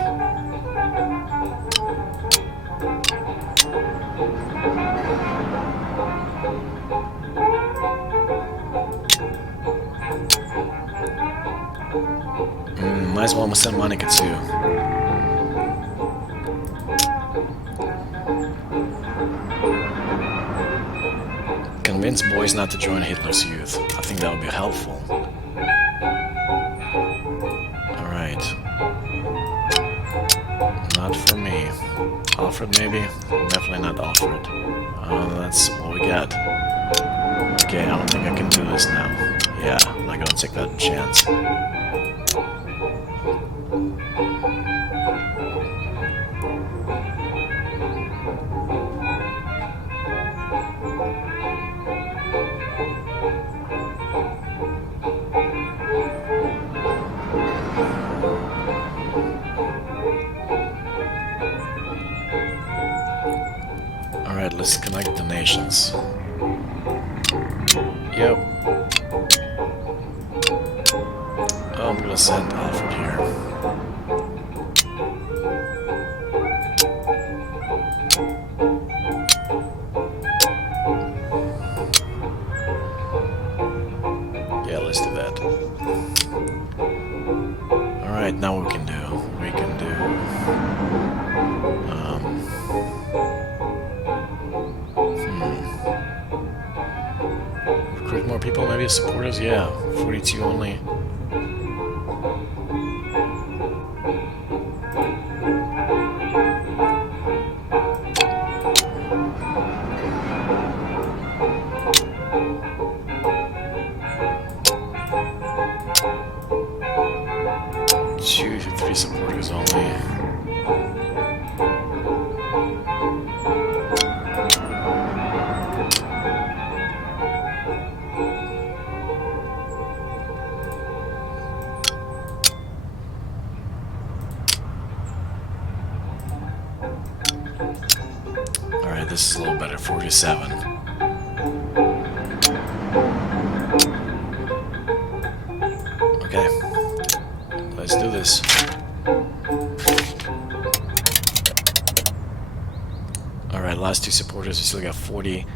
Might as well send Monica too. Convince boys not to join Hitler's youth. I think that would be helpful. Alright. Not for me. Alfred maybe? Definitely not Alfred. That's what we got. Okay, I don't think I can do this now. Yeah, I'm not gonna take that chance. Alright, let's connect the nations. Yep. Oh, I'm gonna send Alfred here. Yeah, let's do that. Alright, now we can do. Recruit more people, maybe supporters? Yeah, 42 only. Two to three supporters only. Alright, this is a little better, 47. Okay, let's do this. Alright, last two supporters, we still got 40,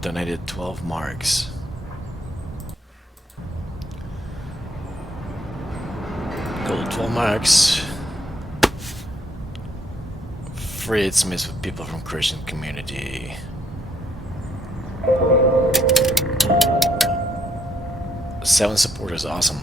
donated 12 marks. Gold 12 marks. Fritz meets with people from Christian community. Seven supporters, awesome.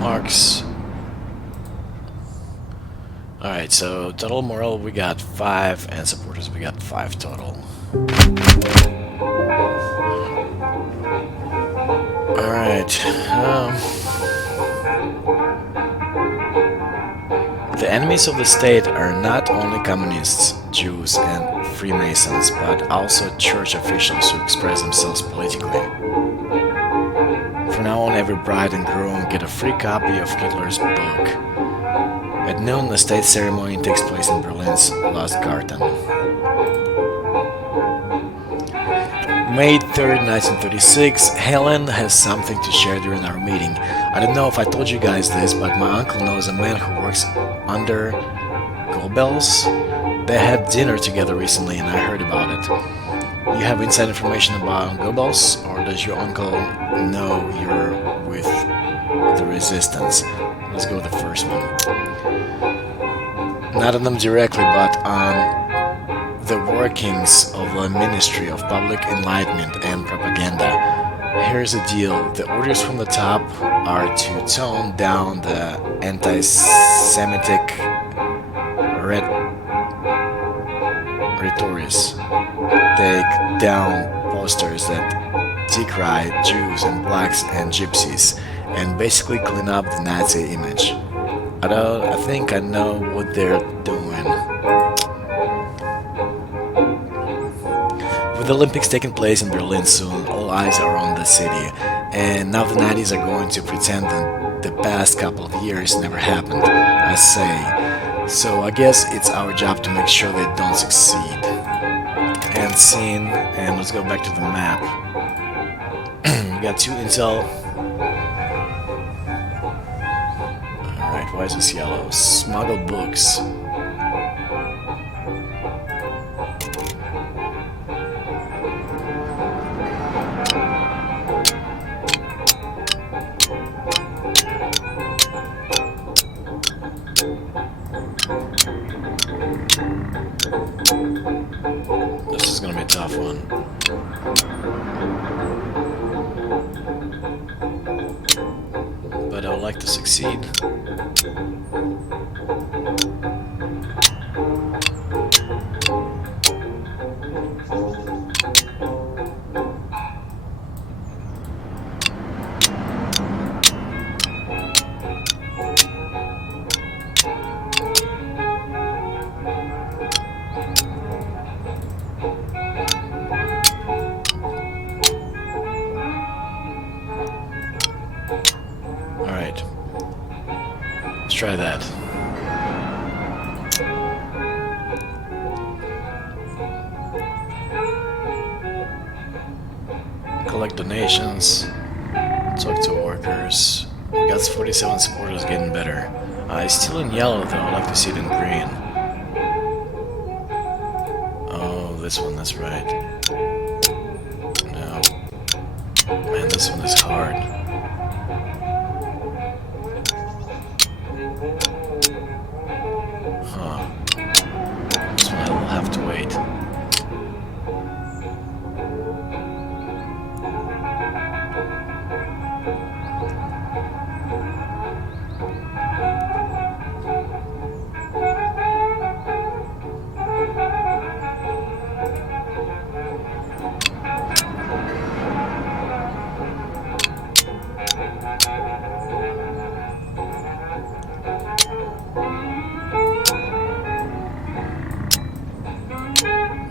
Marks. Alright, so total morale we got 5 and supporters we got 5 total. Alright, the enemies of the state are not only communists, Jews and Freemasons, but also church officials who express themselves politically. From now on, every bride and groom get a free copy of Hitler's book. At noon, the state ceremony takes place in Berlin's Lustgarten. May 3rd, 1936, Helen has something to share during our meeting. I don't know if I told you guys this, but my uncle knows a man who works under Goebbels. They had dinner together recently and I heard about it. You have inside information about Goebbels, or does your uncle know you're with the resistance? Let's go with the first one. Not on them directly, but on the workings of the Ministry of Public Enlightenment and Propaganda. Here's the deal. The orders from the top are to tone down the anti-Semitic rhetorics, take down posters that decry Jews and blacks and gypsies, and basically clean up the Nazi image. I think I know what they're doing. With the Olympics taking place in Berlin soon, all eyes are on the city, and now the 90s are going to pretend that the past couple of years never happened, I say. So I guess it's our job to make sure they don't succeed. And scene, and let's go back to the map. We got 2 intel. Alright, why is this yellow? Smuggled books. This is gonna be a tough one. But I would like to succeed. Alright. Let's try that. Collect donations. Talk to workers. We got 47 supporters, getting better. It's still in yellow though, I'd like to see it in green. Oh, this one, that's right. No. Man, this one is hard. Huh. This one I will have to wait.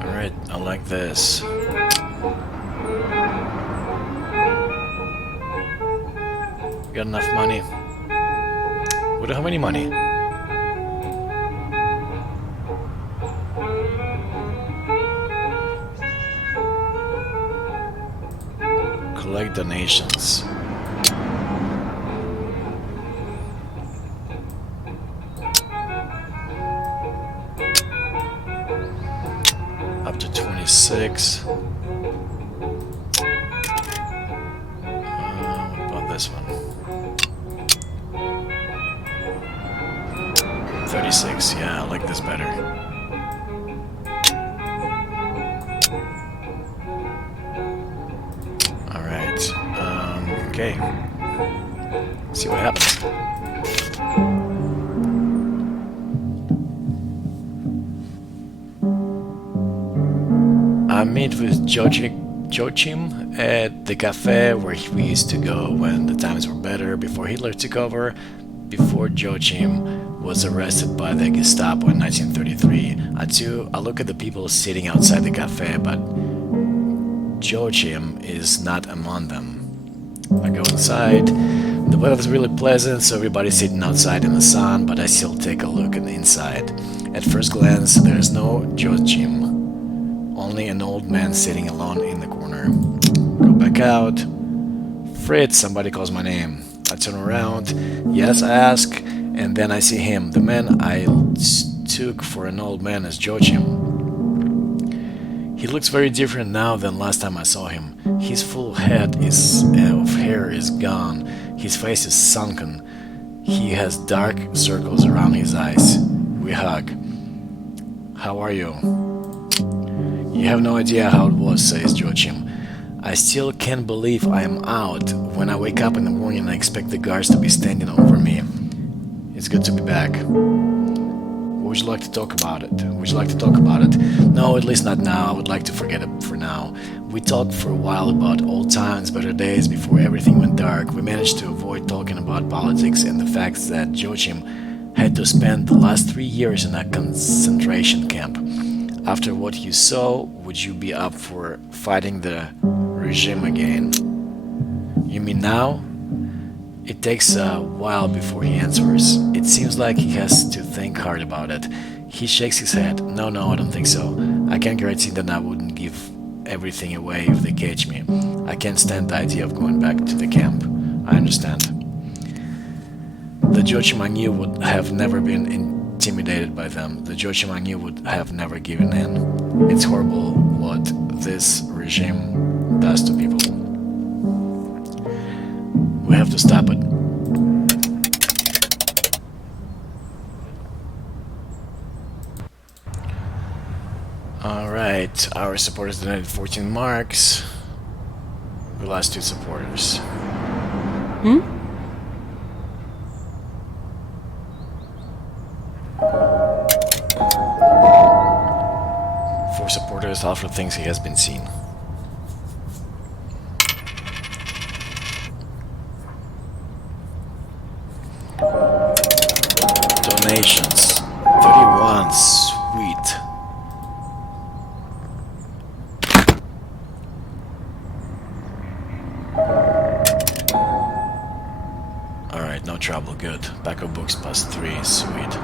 Alright, I like this. Got enough money? We don't have any money. Collect donations. Up to 26. What about this one? 36. Yeah, I like this better. Alright. Okay. See what happens. I meet with Joachim at the cafe where we used to go when the times were better, before Hitler took over, before Joachim was arrested by the Gestapo in 1933. I look at the people sitting outside the cafe, but Joachim is not among them. I go inside. The weather is really pleasant, so everybody's sitting outside in the sun, but I still take a look at the inside. At first glance, there's no Joachim. Only an old man sitting alone in the corner. Go back out. Fritz, somebody calls my name. I turn around. Yes, I ask, and then I see him. The man I took for an old man is Joachim. He looks very different now than last time I saw him. His full head of hair is gone. His face is sunken. He has dark circles around his eyes. We hug. How are you? You have no idea how it was, says Joachim. I still can't believe I am out. When I wake up in the morning, I expect the guards to be standing over me. It's good to be back. Would you like to talk about it? Would you like to talk about it? No, at least not now. I would like to forget it for now. We talked for a while about old times, better days before everything went dark. We managed to avoid talking about politics and the fact that Joachim had to spend the last 3 years in a concentration camp. After what you saw, would you be up for fighting the regime again? You mean now? It takes a while before he answers. It seems like he has to think hard about it. He shakes his head. No, I don't think so. I can guarantee that I wouldn't give everything away if they catch me. I can't stand the idea of going back to the camp. I understand. The Joachim I knew would have never been intimidated by them. The Joachim I knew would have never given in. It's horrible what this regime does to people. We have to stop it. Alright, our supporters donated 14 marks. We lost 2 supporters. For supporters, Alfred thinks he has been seen. Donations 31, sweet. Alright, no trouble, good. Backup books +3, sweet.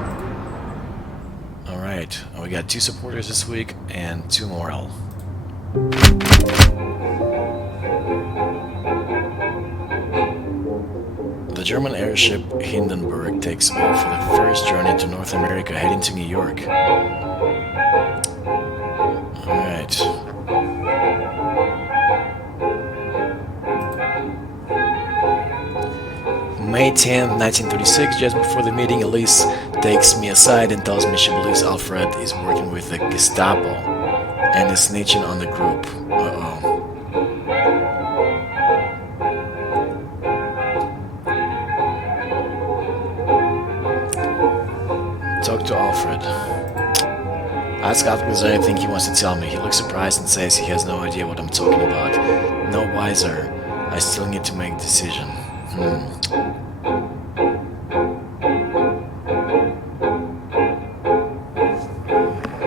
Alright, we got 2 supporters this week and 2 morale. The German airship Hindenburg takes off for the first journey to North America, heading to New York. Alright. May 10th, 1936, just before the meeting, Elise takes me aside and tells me she believes Alfred is working with the Gestapo and is snitching on the group. Uh-oh. Talk to Alfred. Ask Alfred if there's anything he wants to tell me. He looks surprised and says he has no idea what I'm talking about. No wiser. I still need to make a decision.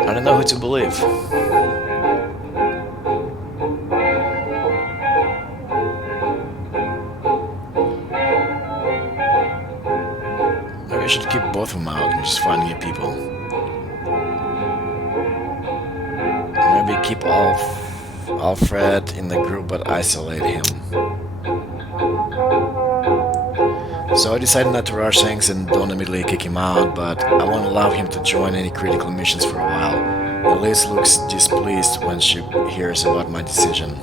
I don't know who to believe. Maybe I should keep both of them out and just find new people. Maybe keep Alfred in the group but isolate him. So I decided not to rush things and don't immediately kick him out, but I won't allow him to join any critical missions for a while. Elise looks displeased when she hears about my decision.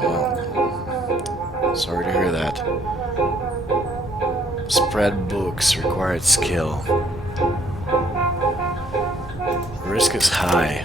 Well, sorry to hear that. Spread books, required skill. Risk is high.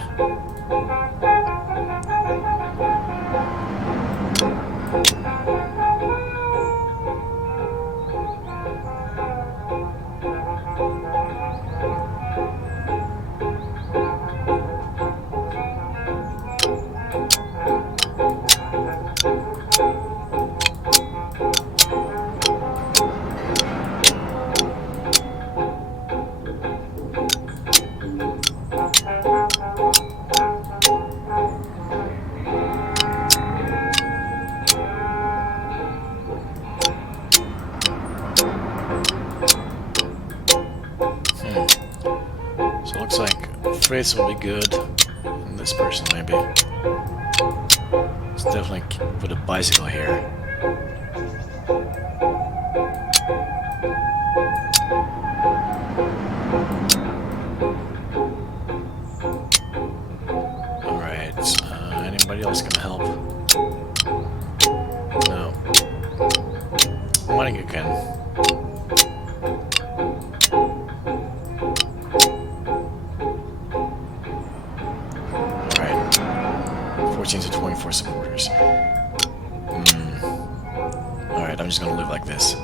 So it looks like Fritz will be good, and this person maybe. Let's definitely put a bicycle here. money again. Alright. 14 to 24 supporters. Alright, I'm just gonna live like this.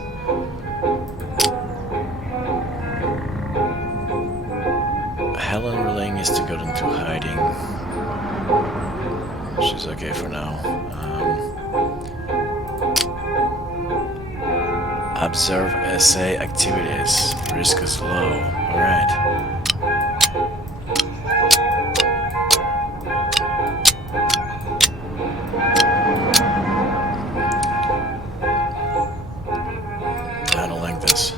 Helen willing is to go into hiding. She's okay for now. Observe essay activities. Risk is low. Alright. I don't like this.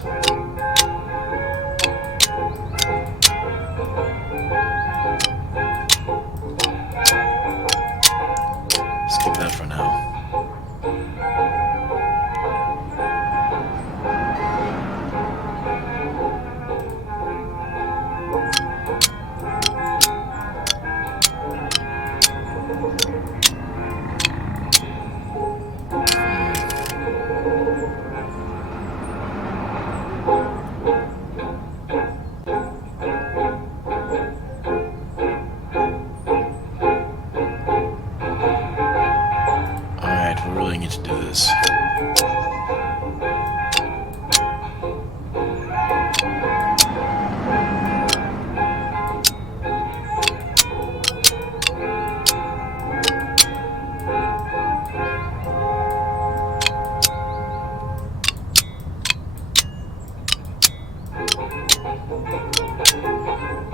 Skip that for now. Alright, we really need to do this.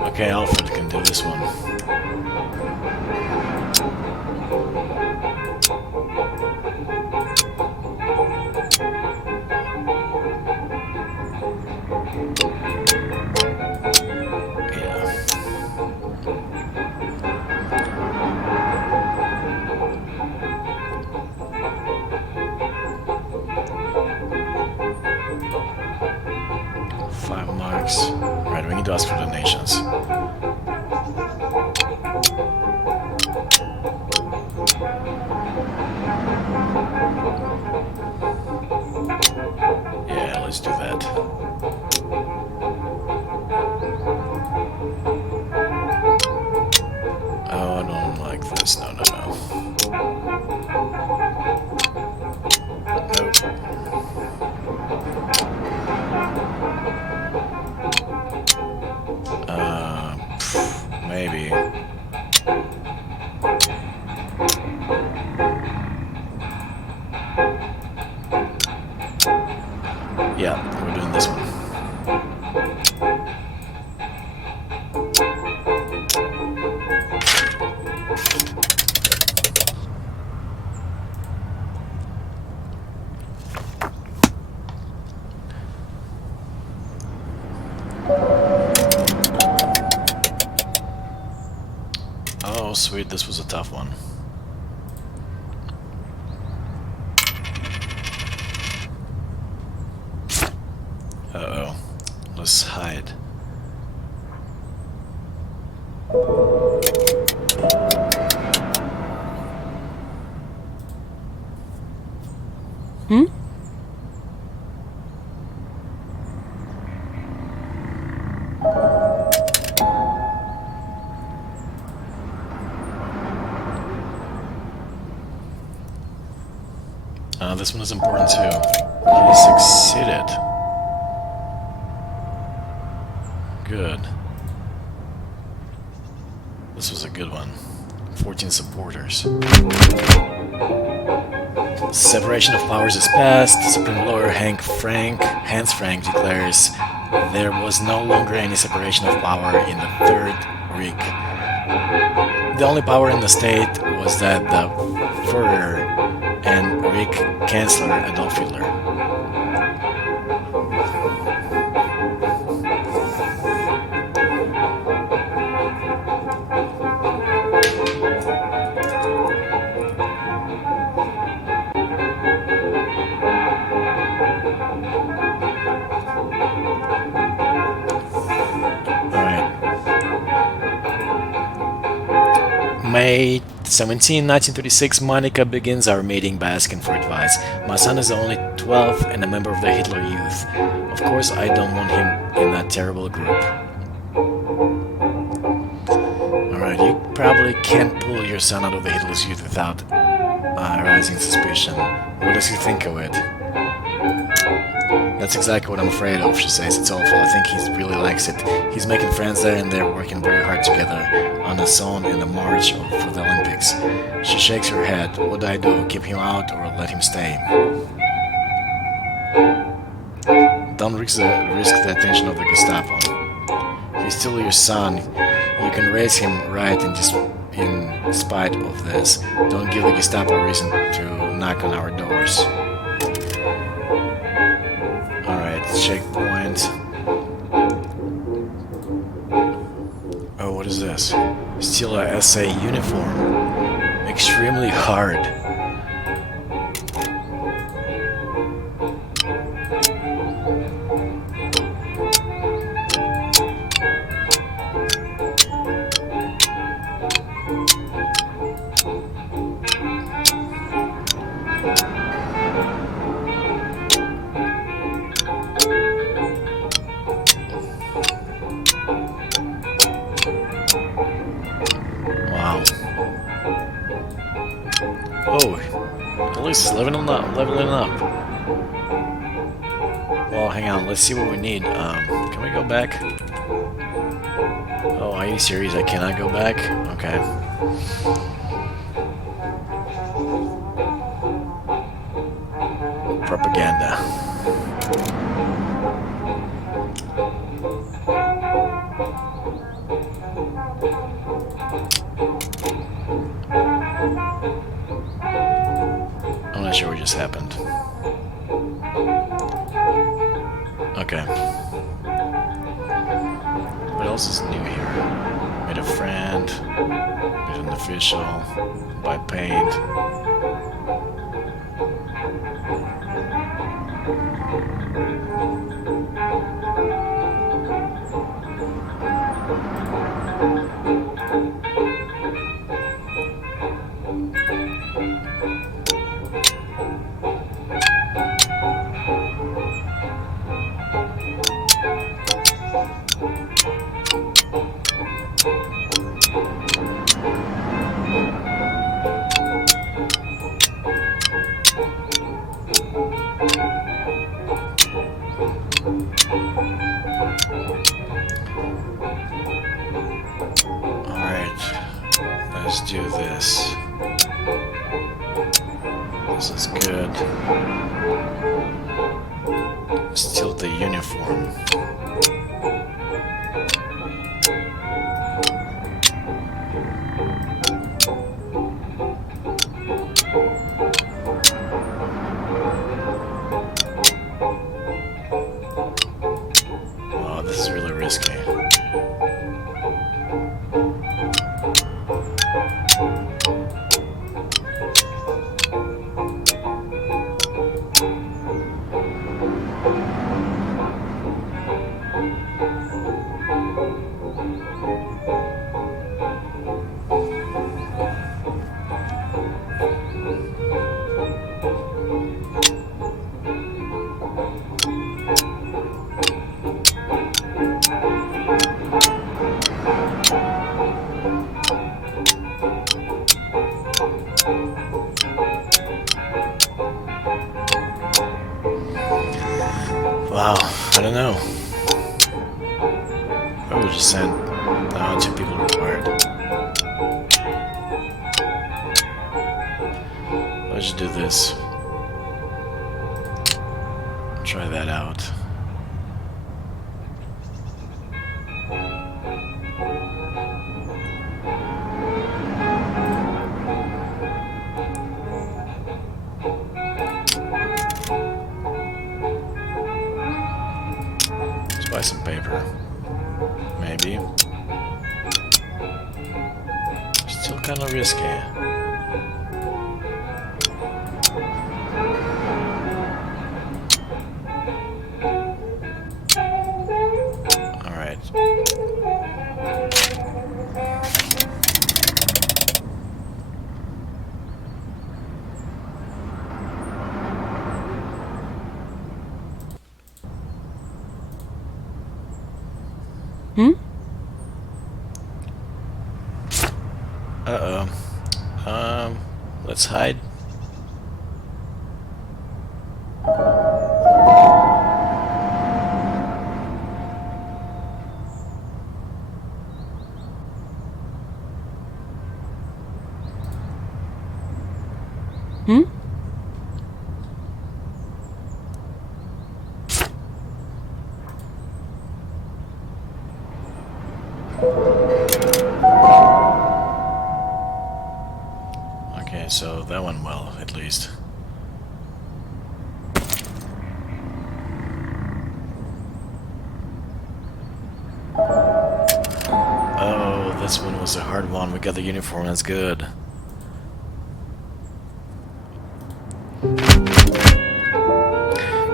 Okay, Alfred can do this one. Yeah. 5 marks. Right, we need to ask for donations. Yeah, let's do that. Oh, I don't like this. No, no, no. Nope. Maybe. Yeah, we're doing this one. Oh, sweet, this was a tough one. Uh-oh. Let's hide. Hmm? This one is important too. He succeeded. Good. This was a good one. 14 supporters. Separation of powers is passed. Supreme Lawyer Hans Frank declares there was no longer any separation of power in the Third Reich. The only power in the state was that the Führer and Reich Chancellor Adolf Hitler. May 1936, Monica begins our meeting by asking for advice. My son is only 12 and a member of the Hitler Youth. Of course, I don't want him in that terrible group. Alright, you probably can't pull your son out of the Hitler's Youth without arousing suspicion. What does he think of it? That's exactly what I'm afraid of, she says. It's awful. I think he really likes it. He's making friends there and they're working very hard together on a zone in the march for the Olympics. She shakes her head. What do I do? Keep him out or let him stay? Don't risk the attention of the Gestapo. He's still your son. You can raise him right and just in spite of this. Don't give the Gestapo a reason to knock on our doors. Alright, checkpoint. Oh, what is this? Still a SA uniform. Extremely hard. Oh, police is leveling up. Well, hang on. Let's see what we need. Can we go back? Oh, are you serious? I cannot go back? Okay. Propaganda. I'm not sure what just happened. Okay. What else is new here? Made a friend, made an official, buy paint. Let's do this. This is good. Still the uniform. Oh, this is really risky. Wow, I don't know. I would just send 2 people required. Let's just do this. Try that out. Buy some paper. Maybe. Still kind of risky. Alright. Let's hide. Hmm? Okay, so that went well, at least. Oh, this one was a hard one. We got the uniform, that's good.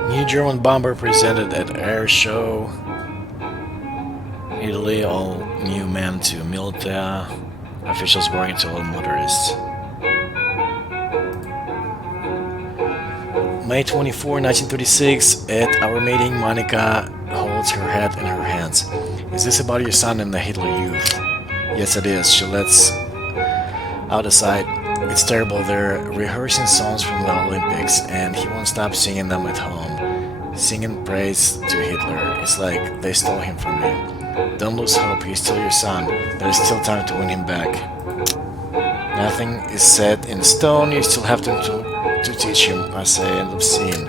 New German bomber presented at air show. Italy, all new men to military. Officials warning to all motorists. May 24, 1936, at our meeting, Monica holds her head in her hands. Is this about your son and the Hitler Youth? Yes, it is. She lets out a sigh. It's terrible. They're rehearsing songs from the Olympics, and he won't stop singing them at home. Singing praise to Hitler. It's like they stole him from me. Don't lose hope. He's still your son. There's still time to win him back. Nothing is set in stone. You still have to teach him, I say, end of scene.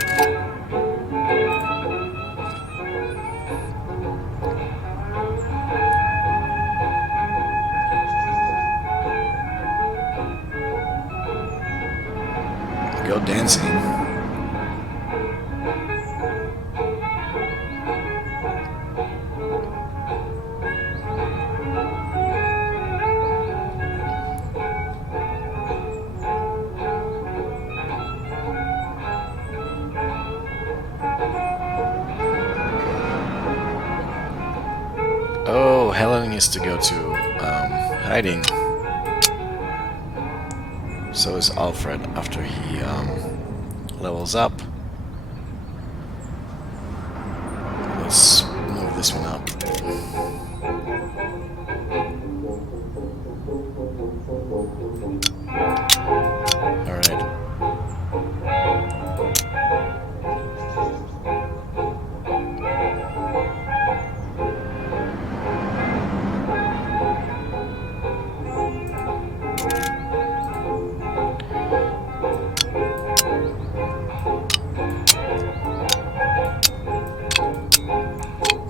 Go dancing. Oh, Helen needs to go to hiding. So is Alfred after he levels up. Let's move this one up. Alright.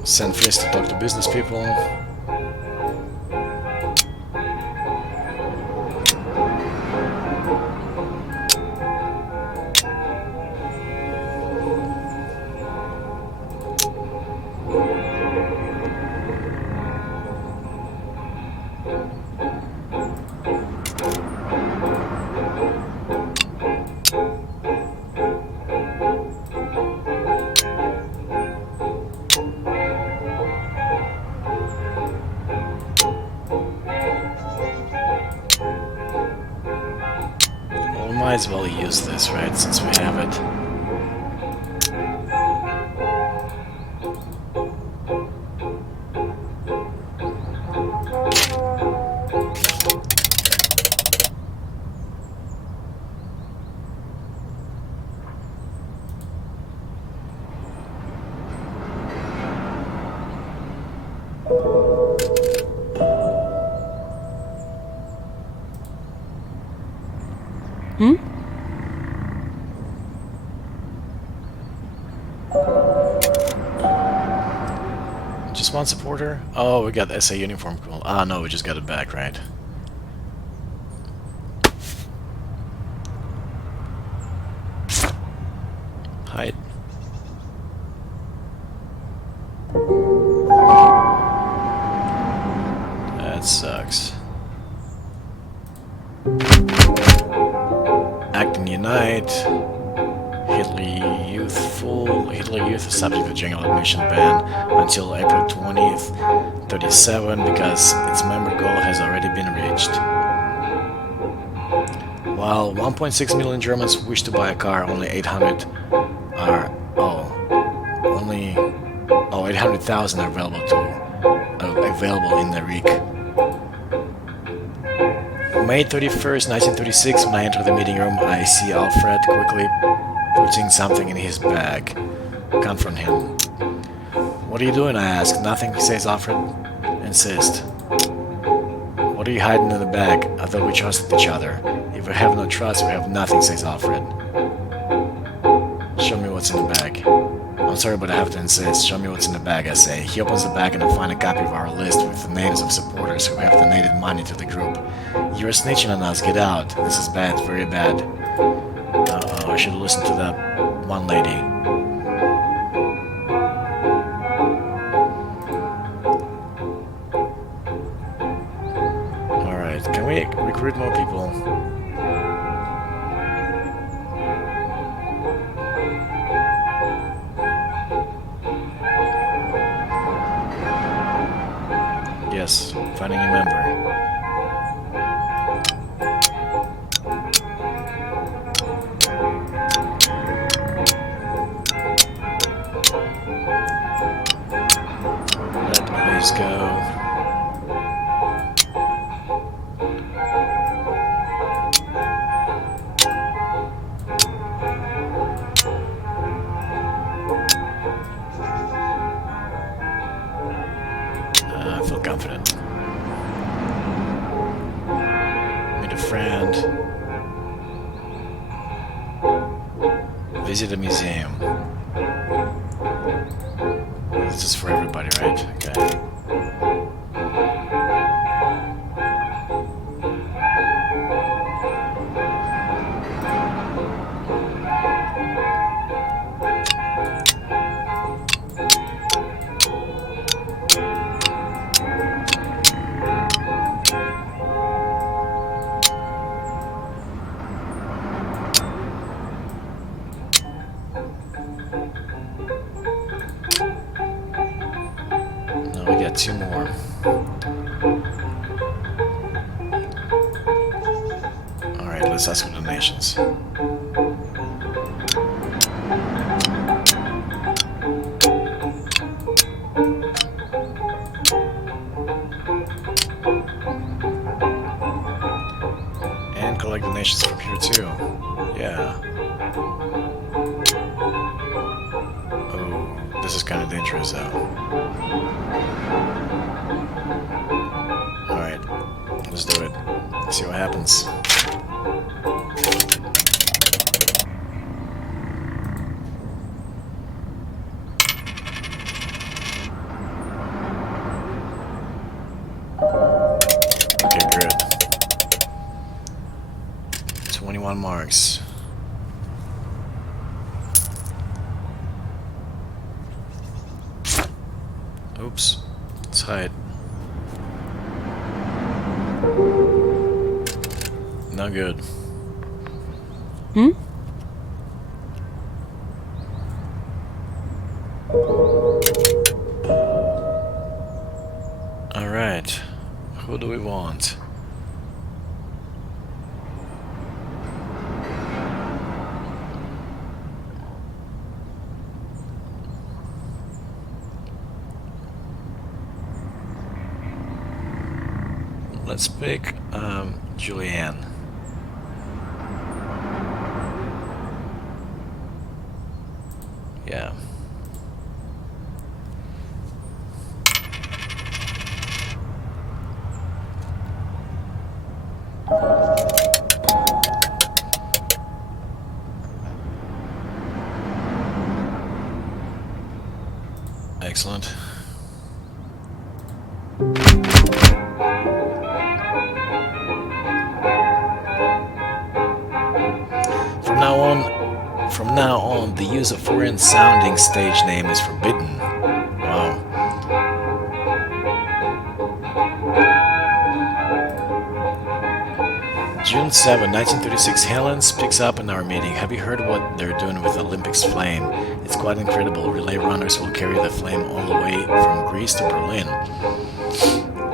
Send Fritz to talk to business people. Well, we might as well use this, right, since we have it. Hmm? Just one supporter? Oh, we got the SA uniform, cool. Ah, no, we just got it back, right? Hide. That sucks. Act and unite. Hitler Youth is subject to general admission ban until April 20th, 37 because its member goal has already been reached. While 1.6 million Germans wish to buy a car, only 800,000 are available in the RIC. May 31st, 1936, when I enter the meeting room, I see Alfred quickly putting something in his bag. Confront him. What are you doing? I ask. Nothing, says Alfred. Insist. What are you hiding in the bag? I thought we trusted each other. If we have no trust, we have nothing, says Alfred. Show me what's in the bag. I'm sorry, but I have to insist. Show me what's in the bag, I say. He opens the bag and I find a copy of our list with the names of supporters who have donated money to the group. You're snitching on us. Get out. This is bad, very bad. I should listen to that one lady. Alright, can we recruit more people? Yes, finding a member. Let Elise go. I feel confident. Meet a friend. Visit a museum. This is for everybody, right? Okay. Now we got two more. Alright, let's ask for donations. And collect donations from here too. Yeah. Oh, this is kind of dangerous though. Alright, let's do it. Let's see what happens. Okay, good. 21 marks. Oops. Let's hide. No good. Alright. Who do we want? Let's pick Julianne. Yeah. Excellent. From now on, the use of foreign-sounding stage name is forbidden. Wow. June 7, 1936, Helen speaks up in our meeting. Have you heard what they're doing with Olympics flame? It's quite incredible. Relay runners will carry the flame all the way from Greece to Berlin.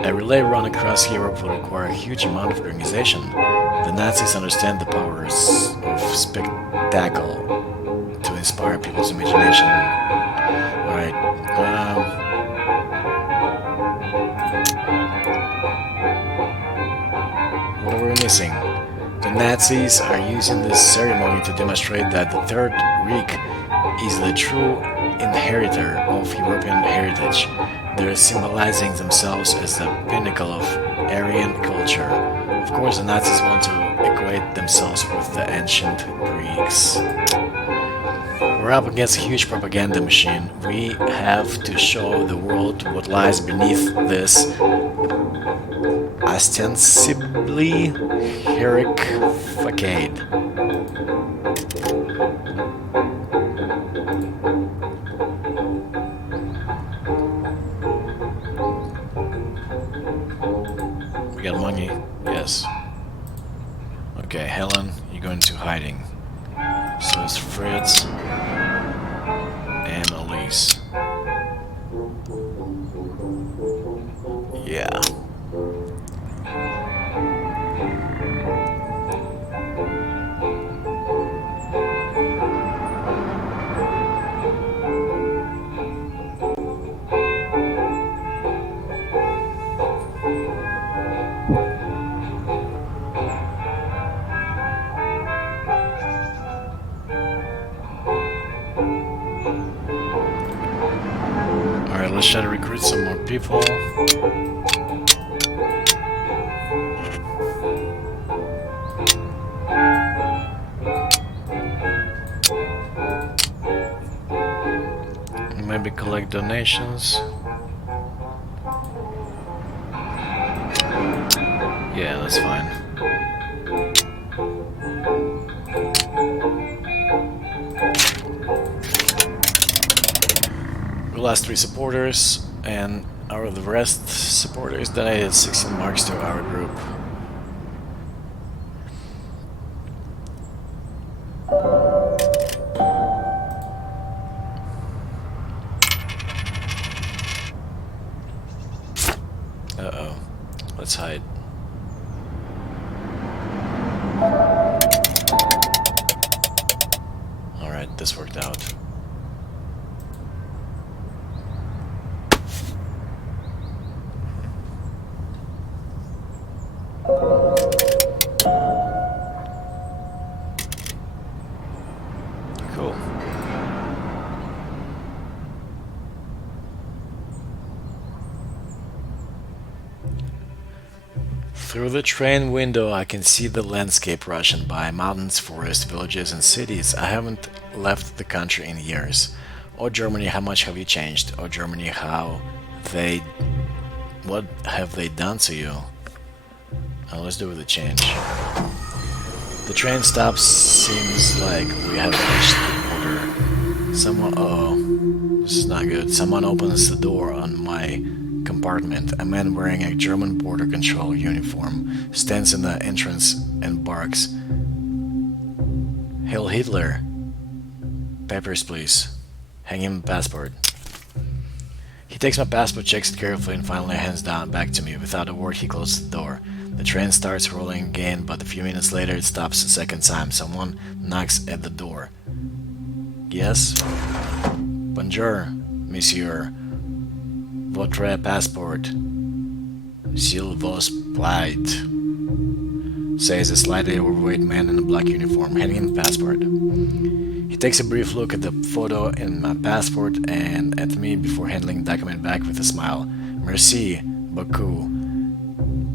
A relay run across Europe will require a huge amount of organization. The Nazis understand the powers of spectacle to inspire people's imagination. Alright, what are we missing. The Nazis are using this ceremony to demonstrate that the Third Reich is the true inheritor of European heritage. They're symbolizing themselves as the pinnacle of Aryan culture. Of course, the Nazis want to equate themselves with the ancient Greeks. We're up against a huge propaganda machine. We have to show the world what lies beneath this ostensibly heroic facade. We got money? Yes. Okay, Helen, you go into hiding. So it's Fritz and Elise. Yeah. Alright, let's try to recruit some more people. Maybe collect donations. Yeah, that's fine. We lost 3 supporters, and out of the rest supporters donated 16 marks to our group. Uh-oh. Let's hide. Alright, this worked out. Cool. Through the train window I can see the landscape rushing by, mountains, forests, villages and cities. I haven't left the country in years. Oh Germany, how much have you changed? Oh Germany, what have they done to you? Let's do with the change. The train stops, seems like we have reached the border. Someone, oh, this is not good. Someone opens the door on my compartment. A man wearing a German border control uniform stands in the entrance and barks. Hail Hitler! Papers, please. Hang him passport. He takes my passport, checks it carefully, and finally hands down back to me. Without a word, he closes the door. The train starts rolling again, but a few minutes later it stops a second time. Someone knocks at the door. Yes? Bonjour, monsieur. Votre passeport. S'il vous plaît, says a slightly overweight man in a black uniform, handing him the passport. He takes a brief look at the photo in my passport and at me before handing the document back with a smile. Merci beaucoup.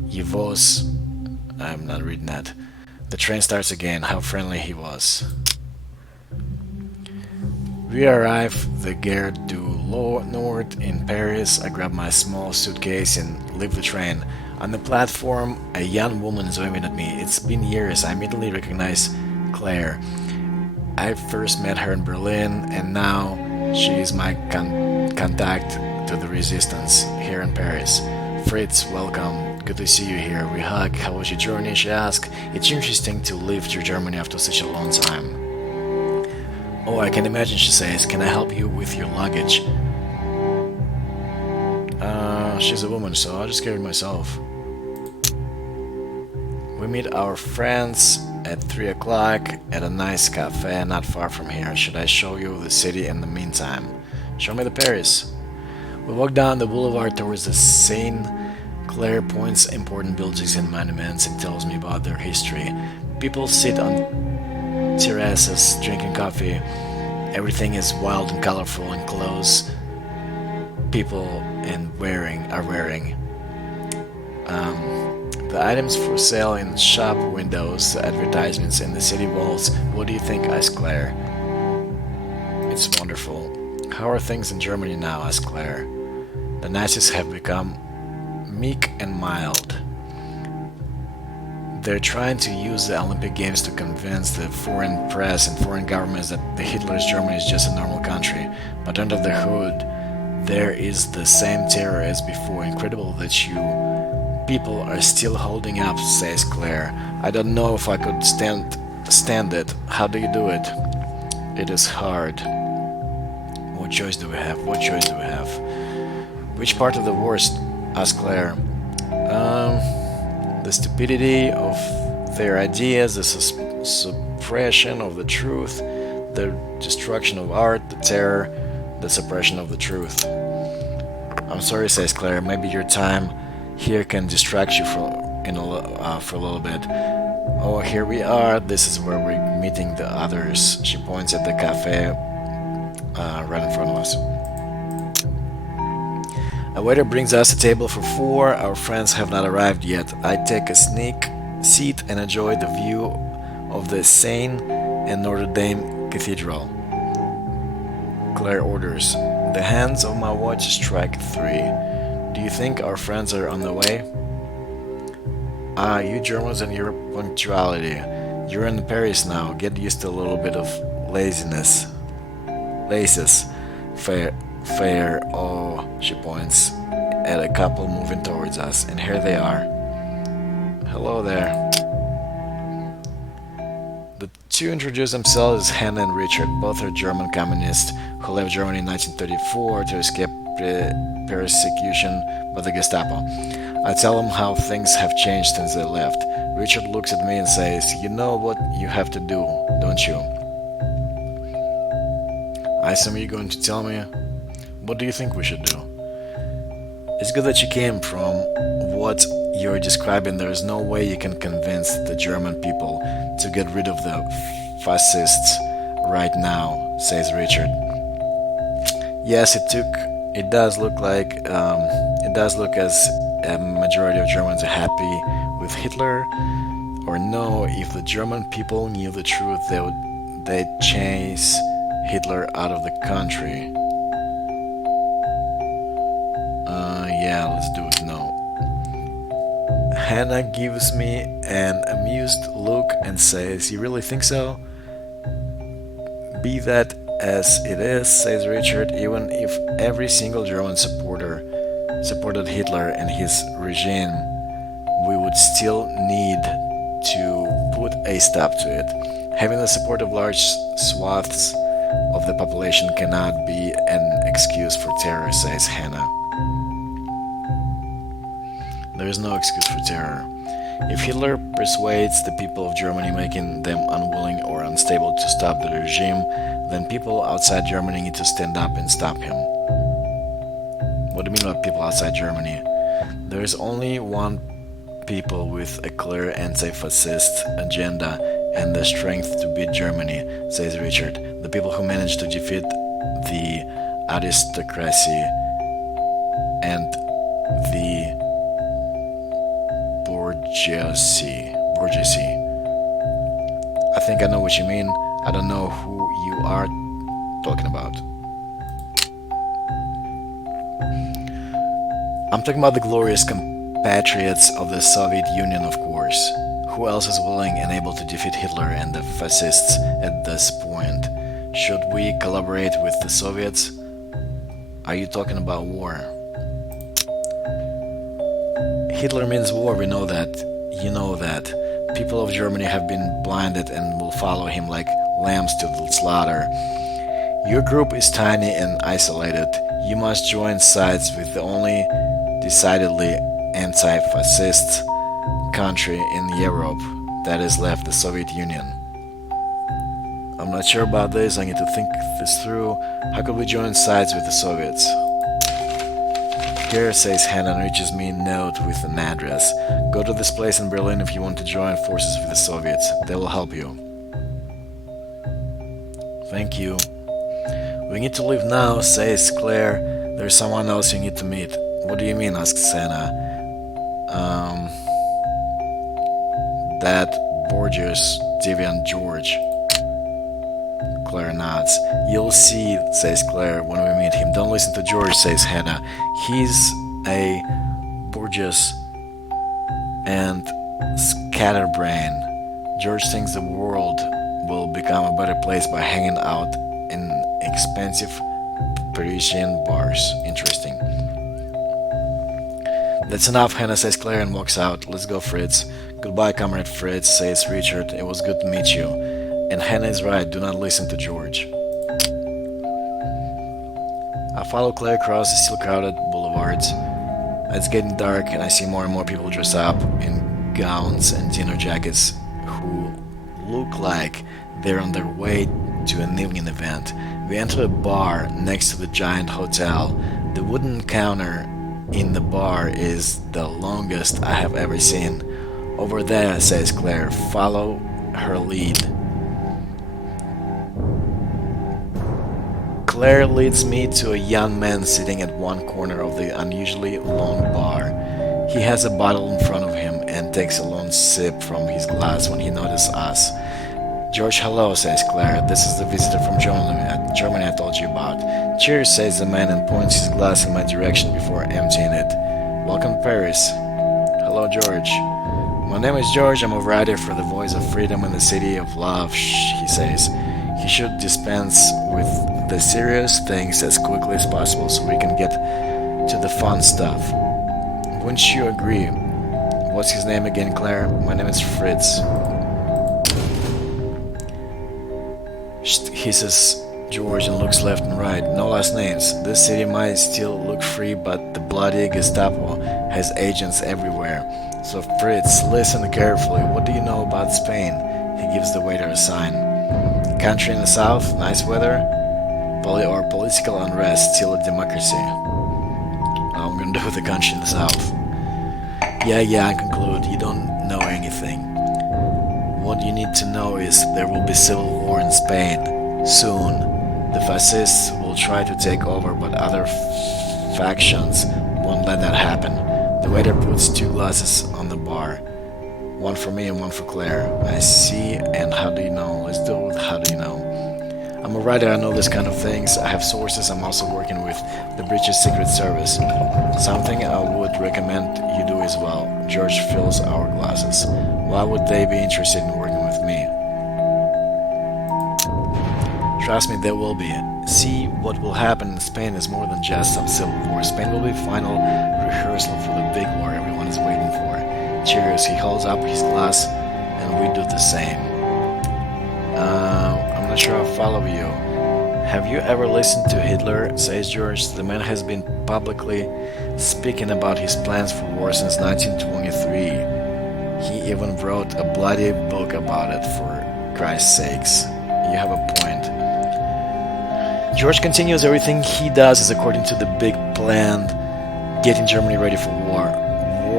Je vous... I'm not reading that. The train starts again. How friendly he was. We arrive the Gare du Nord in Paris. I grab my small suitcase and leave the train. On the platform, a young woman is waving at me. It's been years. I immediately recognize Claire. I first met her in Berlin, and now she is my contact to the resistance here in Paris. Fritz, welcome. Good to see you here. We hug. How was your journey? She asked. It's interesting to leave to Germany after such a long time. Oh, I can imagine, she says. Can I help you with your luggage? She's a woman, so I'll just carry it myself. We meet our friends at 3 o'clock at a nice cafe not far from here. Should I show you the city in the meantime? Show me the Paris. We walk down the boulevard towards the Seine Claire points important buildings and monuments and tells me about their history. People sit on terraces drinking coffee. Everything is wild and colorful and clothes people are wearing. The items for sale in shop windows, the advertisements in the city walls. What do you think? Asked Claire. It's wonderful. How are things in Germany now? Asked Claire. The Nazis have become meek and mild. They're trying to use the Olympic Games to convince the foreign press and foreign governments that the Hitler's Germany is just a normal country. But under the hood, there is the same terror as before. Incredible that you people are still holding up, says Claire. I don't know if I could stand it. How do you do it? It is hard. What choice do we have? What choice do we have? Which part of the worst? Asked Claire. The stupidity of their ideas, the suppression of the truth, the destruction of art, the terror, the suppression of the truth. I'm sorry, says Claire. Maybe your time here can distract you for a little bit. Oh, here we are. This is where we're meeting the others. She points at the cafe right in front of us. A waiter brings us a table for 4. Our friends have not arrived yet. I take a sneak seat and enjoy the view of the Seine and Notre Dame Cathedral. Claire orders. The hands of my watch strike 3. Do you think our friends are on the way? Ah, you Germans and your punctuality. You're in Paris now. Get used to a little bit of laziness. Laces. Fair. Oh, she points at a couple moving towards us, and here they are. Hello there. The two introduce themselves as Hannah and Richard. Both are German communists who left Germany in 1934 to escape persecution by the Gestapo. I tell them how things have changed since they left. Richard looks at me and says, "You know what you have to do, don't you?" I assume you're going to tell me. What do you think we should do? It's good that you came. From what you're describing, there is no way you can convince the German people to get rid of the fascists right now, says Richard. Yes, it does look as a majority of Germans are happy with Hitler, or no, if the German people knew the truth, they'd chase Hitler out of the country. Yeah, let's do it now. Hannah gives me an amused look and says, "You really think so?" Be that as it is, says Richard, even if every single German supported Hitler and his regime, we would still need to put a stop to it. Having the support of large swaths of the population cannot be an excuse for terror, says Hannah. There is no excuse for terror. If Hitler persuades the people of Germany, making them unwilling or unstable to stop the regime, then people outside Germany need to stand up and stop him. What do you mean by people outside Germany? There is only one people with a clear anti-fascist agenda and the strength to beat Germany, says Richard. The people who managed to defeat the aristocracy and the bourgeoisie. I think I know what you mean. I don't know who you are talking about. I'm talking about the glorious compatriots of the Soviet Union, of course. Who else is willing and able to defeat Hitler and the fascists at this point? Should we collaborate with the Soviets? Are you talking about war? Hitler means war, we know that. You know that. People of Germany have been blinded and will follow him like lambs to the slaughter. Your group is tiny and isolated. You must join sides with the only decidedly anti-fascist country in Europe that is left, the Soviet Union. I'm not sure about this, I need to think this through. How could we join sides with the Soviets? Here, says Hannah, and reaches me a note with an address. Go to this place in Berlin if you want to join forces with the Soviets. They will help you. Thank you. We need to leave now, says Claire. There's someone else you need to meet. What do you mean? Asks Hannah. That Borgias deviant George. Claire nods. You'll see, says Claire, when we meet him. Don't listen to George, says Hannah. He's a Borgias and scatterbrain. George thinks the world will become a better place by hanging out in expensive Parisian bars. Interesting. That's enough, Hannah, says Claire and walks out. Let's go, Fritz. Goodbye, Comrade Fritz, says Richard. It was good to meet you. And Hannah is right, do not listen to George. I follow Claire across the still crowded boulevards. It's getting dark and I see more and more people dressed up in gowns and dinner jackets who look like they're on their way to an evening event. We enter a bar next to the giant hotel. The wooden counter in the bar is the longest I have ever seen. Over there, says Claire. Follow her lead. Claire leads me to a young man sitting at one corner of the unusually long bar. He has a bottle in front of him and takes a long sip from his glass when he notices us. George, hello, says Claire. This is the visitor from Germany I told you about. Cheers, says the man and points his glass in my direction before emptying it. Welcome to Paris. Hello, George. My name is George. I'm a writer for the Voice of Freedom in the City of Love, he says. He should dispense with the serious things as quickly as possible so we can get to the fun stuff. Wouldn't you agree? What's his name again, Claire? My name is Fritz. He says George and looks left and right. No last names. This city might still look free, but the bloody Gestapo has agents everywhere. So Fritz, listen carefully. What do you know about Spain? He gives the waiter a sign. Country in the south, nice weather, or political unrest, still a democracy. I'm gonna do the country in the south. Yeah, I conclude, you don't know anything. What you need to know is there will be civil war in Spain, soon. The fascists will try to take over, but other factions won't let that happen. The waiter puts 2 glasses on the bar. One for me and one for Claire. I see, and how do you know? Let's do it with how do you know. I'm a writer, I know this kind of things. I have sources, I'm also working with the British Secret Service. Something I would recommend you do as well. George fills our glasses. Why would they be interested in working with me? Trust me, there will be. See, what will happen in Spain is more than just some civil war. Spain will be final rehearsal for the big war everyone is waiting for. Cheers, he holds up his glass and we do the same. I'm not sure I follow you. Have you ever listened to Hitler? Says George. The man has been publicly speaking about his plans for war since 1923. He even wrote a bloody book about it, for Christ's sakes. You have a point. George continues, everything he does is according to the big plan, getting Germany ready for war.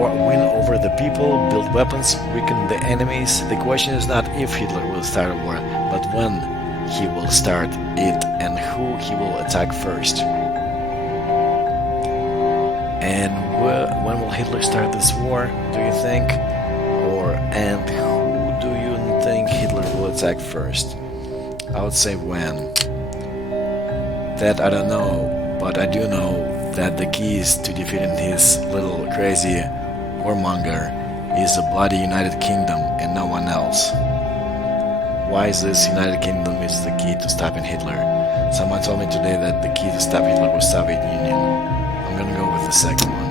Win over the people, build weapons, weaken the enemies. The question is not if Hitler will start a war, but when he will start it and who he will attack first. And when will Hitler start this war, do you think? And who do you think Hitler will attack first? I would say when. That I don't know, but I do know that the keys to defeating his little crazy warmonger is a bloody United Kingdom and no one else. Why is this United Kingdom is the key to stopping Hitler? Someone told me today that the key to stop Hitler was Soviet Union. I'm gonna go with the second one.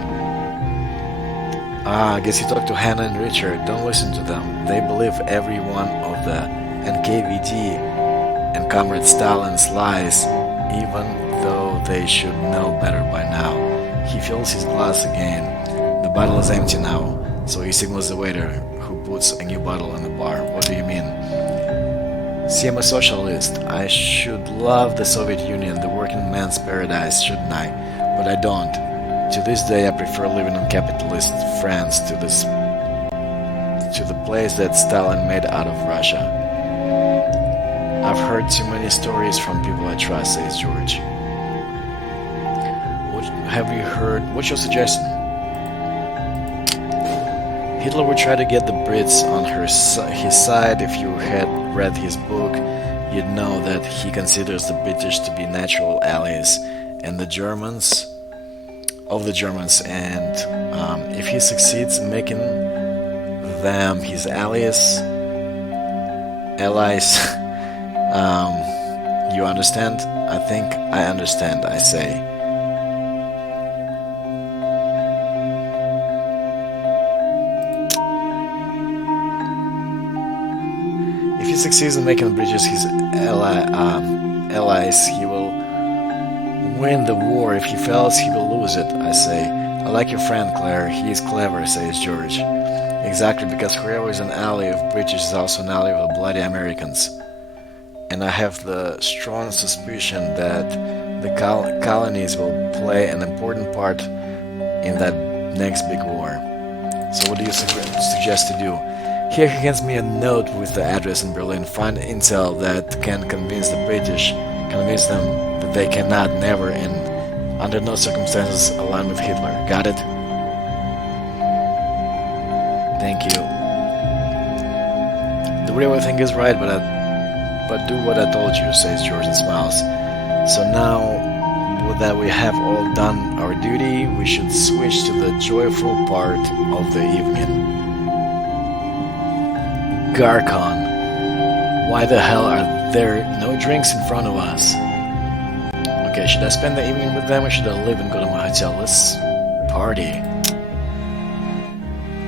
I guess you talked to Hannah and Richard. Don't listen to them. They believe every one of the NKVD and Comrade Stalin's lies, even though they should know better by now. He fills his glass again. The bottle is empty now, so he signals the waiter, who puts a new bottle in the bar. What do you mean? See, I'm a socialist. I should love the Soviet Union, the working man's paradise, shouldn't I? But I don't. To this day, I prefer living in capitalist France to the place that Stalin made out of Russia. I've heard too many stories from people I trust, says George. What have you heard? What's your suggestion? Hitler would try to get the Brits on his side. If you had read his book, you'd know that he considers the British to be natural allies and the Germans and if he succeeds in making them his allies, you understand? I think I understand, I say. If he succeeds in making the British his allies, he will win the war. If he fails, he will lose it, I say. I like your friend, Claire. He is clever, says George. Exactly, because whoever is an ally of British is also an ally of the bloody Americans. And I have the strong suspicion that the colonies will play an important part in that next big war. So what do you suggest to do? Here he hands me a note with the address in Berlin. Find intel that can convince the British, convince them that they cannot, never, and under no circumstances align with Hitler. Got it? Thank you. The real thing is right, but do what I told you, says George and smiles. So now that we have all done our duty, we should switch to the joyful part of the evening. Garcon. Why the hell are there no drinks in front of us? Okay, should I spend the evening with them or should I leave and go to my hotel? Let's party.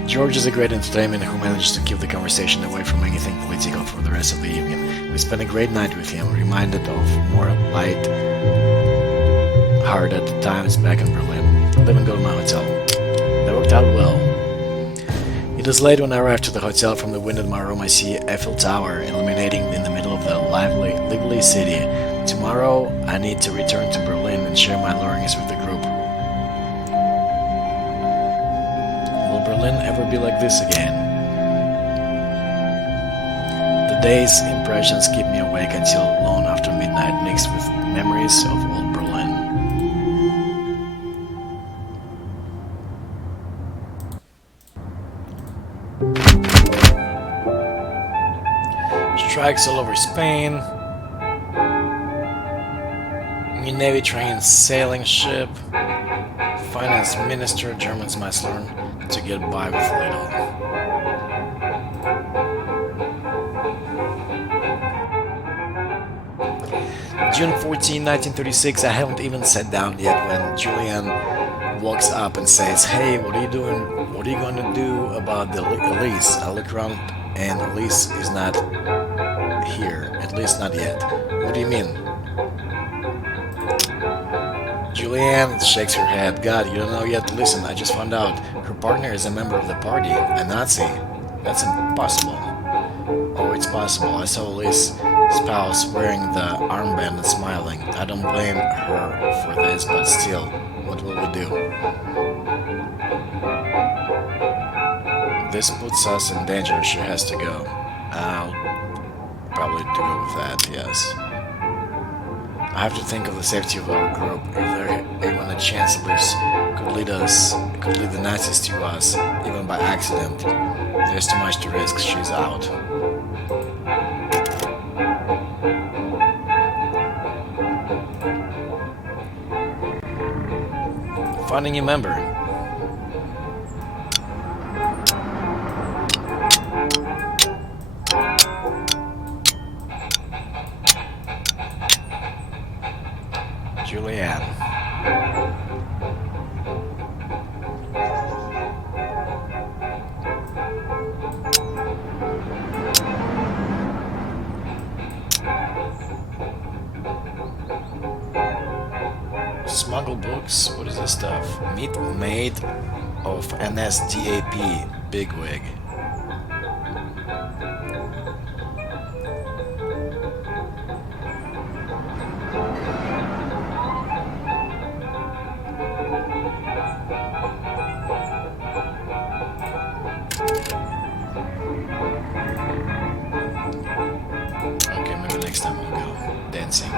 George is a great entertainment who manages to keep the conversation away from anything political for the rest of the evening. We spent a great night with him, reminded of more light-hearted times back in Berlin. Leave and go to my hotel. That worked out well. It is late when I arrive to the hotel. From the window of my room I see Eiffel Tower illuminating in the middle of the lively city. Tomorrow I need to return to Berlin and share my learnings with the group. Will Berlin ever be like this again? The day's impressions keep me awake until long after midnight, mixed with memories of old Berlin. Strikes all over Spain. New Navy trains sailing ship. Finance minister, Germans must learn to get by with little. June 14, 1936. I haven't even sat down yet when Julian walks up and says, "Hey, what are you doing? What are you going to do about the Elise?" I look around and Elise is not here, at least not yet. What do you mean? Julianne shakes her head. God, you don't know yet? Listen, I just found out. Her partner is a member of the party, a Nazi. That's impossible. Oh, it's possible. I saw Lizz's spouse wearing the armband and smiling. I don't blame her for this, but still, what will we do? This puts us in danger. She has to go. I'll probably do with that, yes. I have to think of the safety of our group. If there even a chance Liz could lead the Nazis to us, even by accident, there's too much to risk. She's out. Finding a member. Julianne. Smuggle books? What is this stuff? Meat made of NSDAP bigwig. dancing.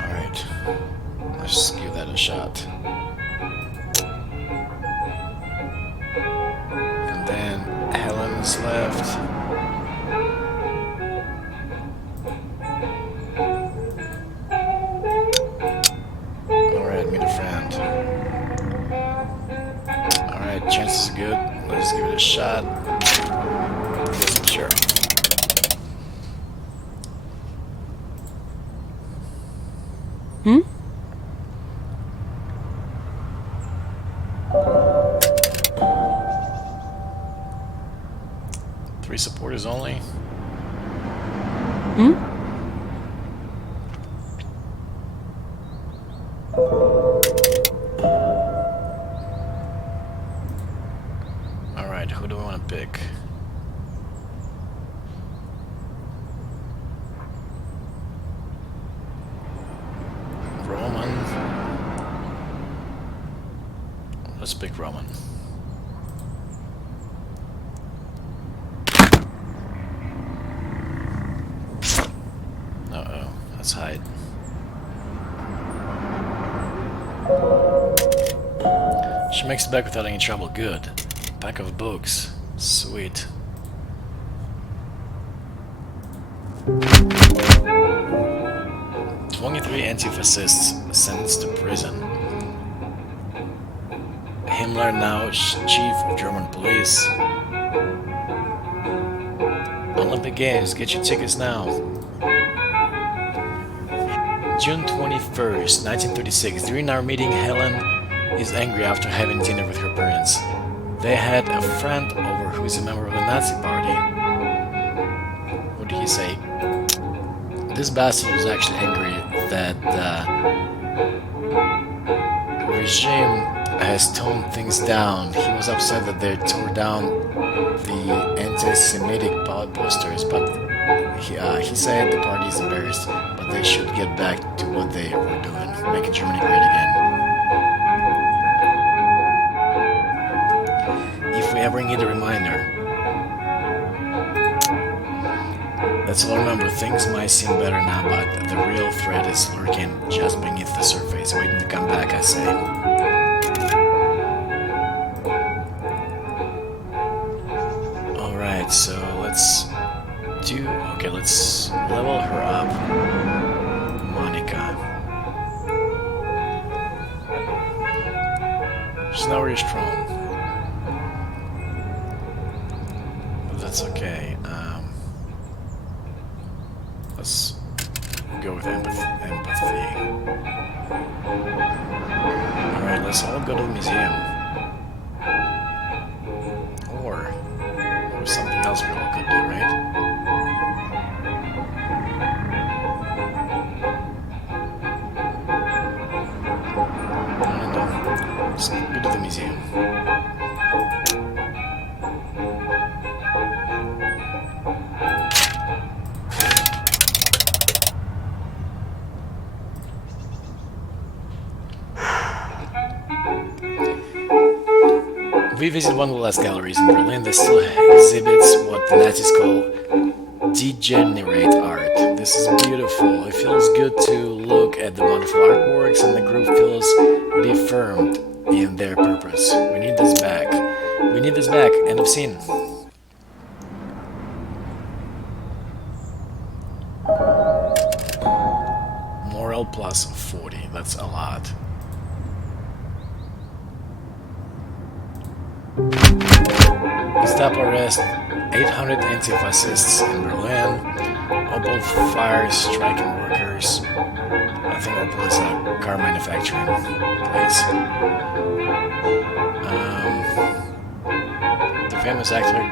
Alright, let's give that a shot. And then Helen's left. Alright, meet a friend. Alright, chance is good. Let's give it a shot. Sure. Hmm? Three supporters only. Hmm? Alright, who do we want to pick? Roman. Let's pick Roman. Uh-oh, let's hide. She makes it back without any trouble. Good. Pack of books. Sweet. "23 anti-fascists sentenced to prison. Himmler now chief of German police. Olympic Games, get your tickets now." June 21st, 1936. During our meeting, Helen is angry after having dinner with her parents. They had a friend over who is a member of the Nazi party. What did he say? This bastard was actually angry that the regime has toned things down. He was upset that they tore down the anti-Semitic posters, but he said the party is embarrassed, but they should get back to what they were doing, making Germany great again. If we ever need a reminder, let's all remember, things might seem better now, but the real threat is lurking just beneath the surface, waiting to come back, I say. Alright, so let's level her up. Monica. She's not very strong. But that's okay. Let's go with empathy. Alright, let's all go to the museum. Or something else we all could do, right? No. Let's go to the museum. We visited one of the last galleries in Berlin that still exhibits what the Nazis call degenerate art. This is beautiful. It feels good to look at the wonderful artworks, and the group feels reaffirmed in their purpose. We need this back. We need this back. End of scene. Moral plus 40. That's a lot. Gestapo arrest 800 anti-fascists in Berlin. Opel fires striking workers. I think Opel is a car manufacturing place. The famous actor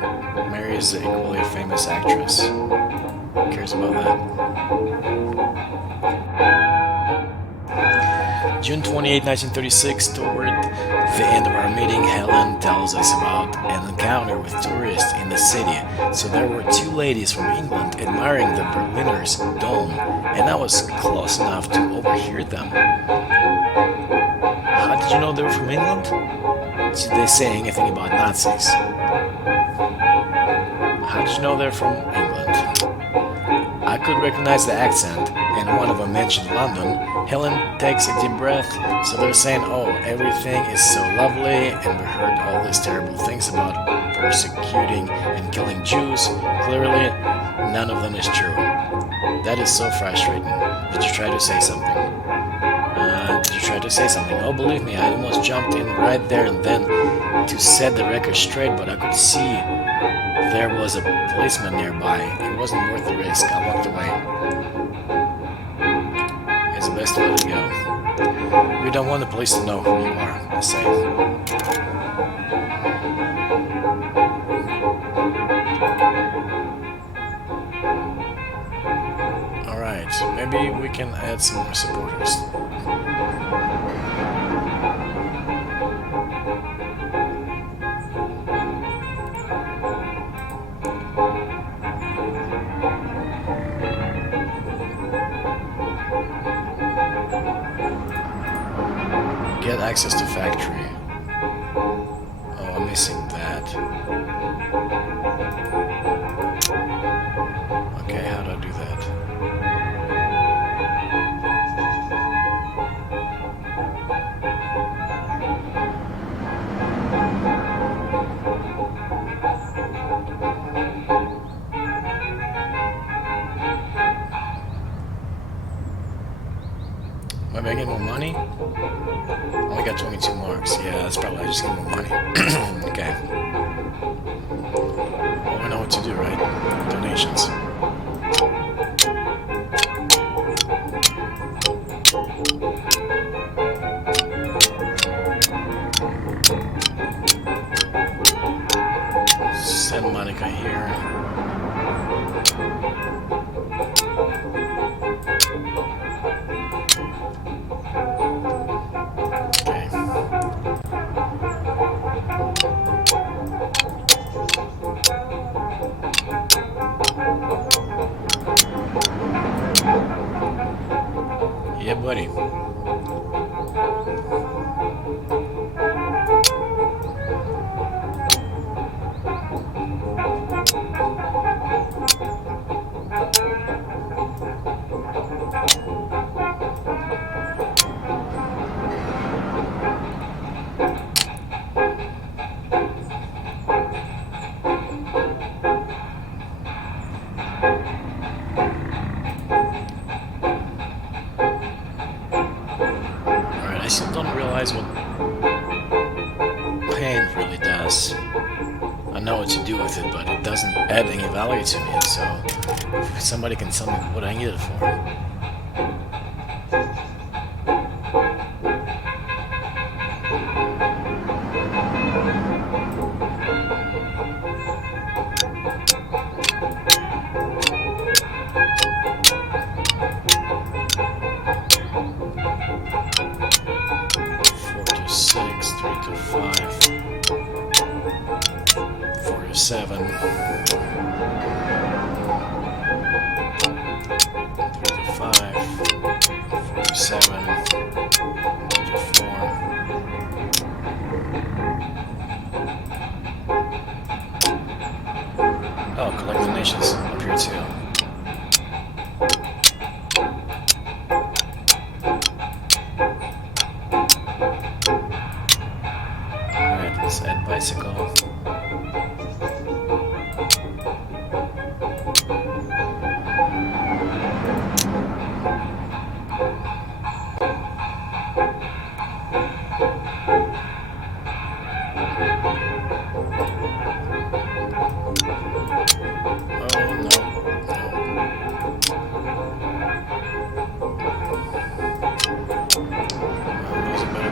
marries the equally famous actress. Who cares about that? June 28, 1936, toward the end of our meeting, Helen tells us about an encounter with tourists in the city. So there were two ladies from England admiring the Berliner's dome, and I was close enough to overhear them. How did you know they were from England? Did they say anything about Nazis? How did you know they're from England? I could recognize the accent, and one of them mentioned London. Helen takes a deep breath, so they're saying, oh, everything is so lovely, and we heard all these terrible things about persecuting and killing Jews. Clearly, none of them is true. That is so frustrating. Did you try to say something? Did you try to say something? Oh, believe me, I almost jumped in right there and then to set the record straight, but I could see there was a policeman nearby. It wasn't worth the risk. I walked away. It's the best way to go. We don't want the police to know who you are, I say. Alright, maybe we can add some more supporters. Get access to factory. Oh, I'm missing that. Okay, how do I do that? Am I making more money? Only got 22 marks. Yeah, that's probably I just get more money. Okay. Well, I know what to do, right? Donations. Send Monica here. Yeah, buddy. I still don't realize what pain really does. I know what to do with it, but it doesn't add any value to me, so if somebody can tell me what I need it for. 7, 3 to 5, 4 to 7, 2 to 4. Oh, collect donations up here too. Alright, let's add bicycle.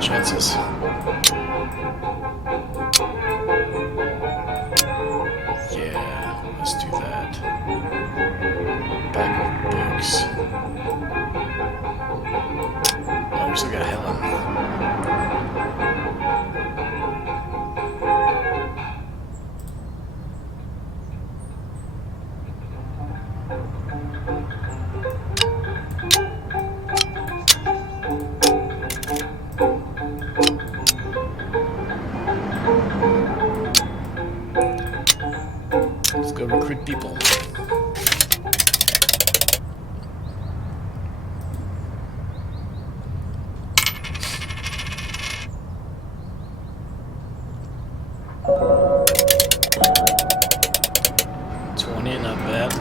Chances. Yeah, let's do that. Back of books. Oh, We still got Helen. Let's go recruit people. Not bad.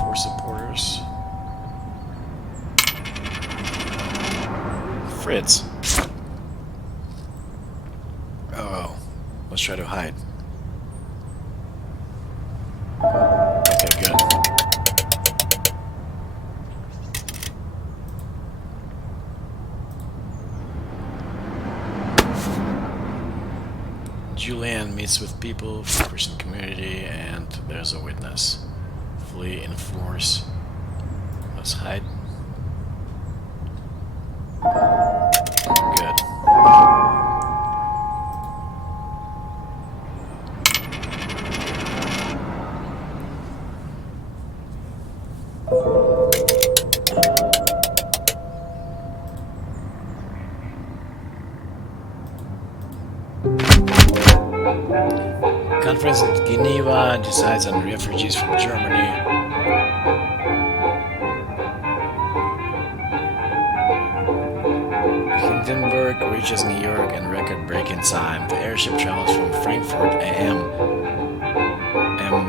Four supporters. Fritz. Oh, let's try to hide. Okay, good. Julianne meets with people from the Christian community, and there's a witness. Flee in force. Let's hide. Good. Conference at Geneva decides on refugees from Germany. Hindenburg reaches New York in record-breaking time. The airship travels from Frankfurt AM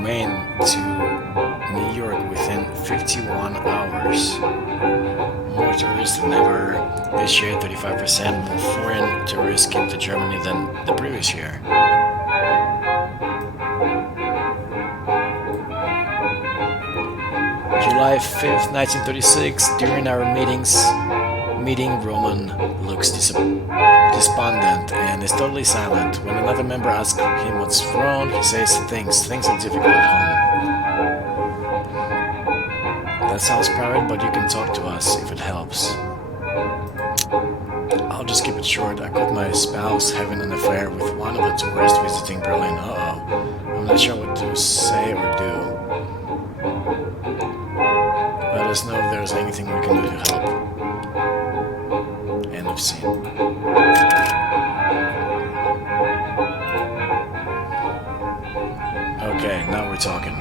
Maine to New York within 51 hours. More tourists than ever. This year, 35% more foreign tourists came to Germany than the previous year. July 5th, 1936, during our meeting, Roman looks despondent and is totally silent. When another member asks him what's wrong, he says things are difficult at home. That sounds private, but you can talk to us if it helps. I'll just keep it short. I caught my spouse having an affair with one of the tourists visiting Berlin. I'm not sure what to say or do. Let us know if there's anything we can do to help. End of scene. Okay, now we're talking.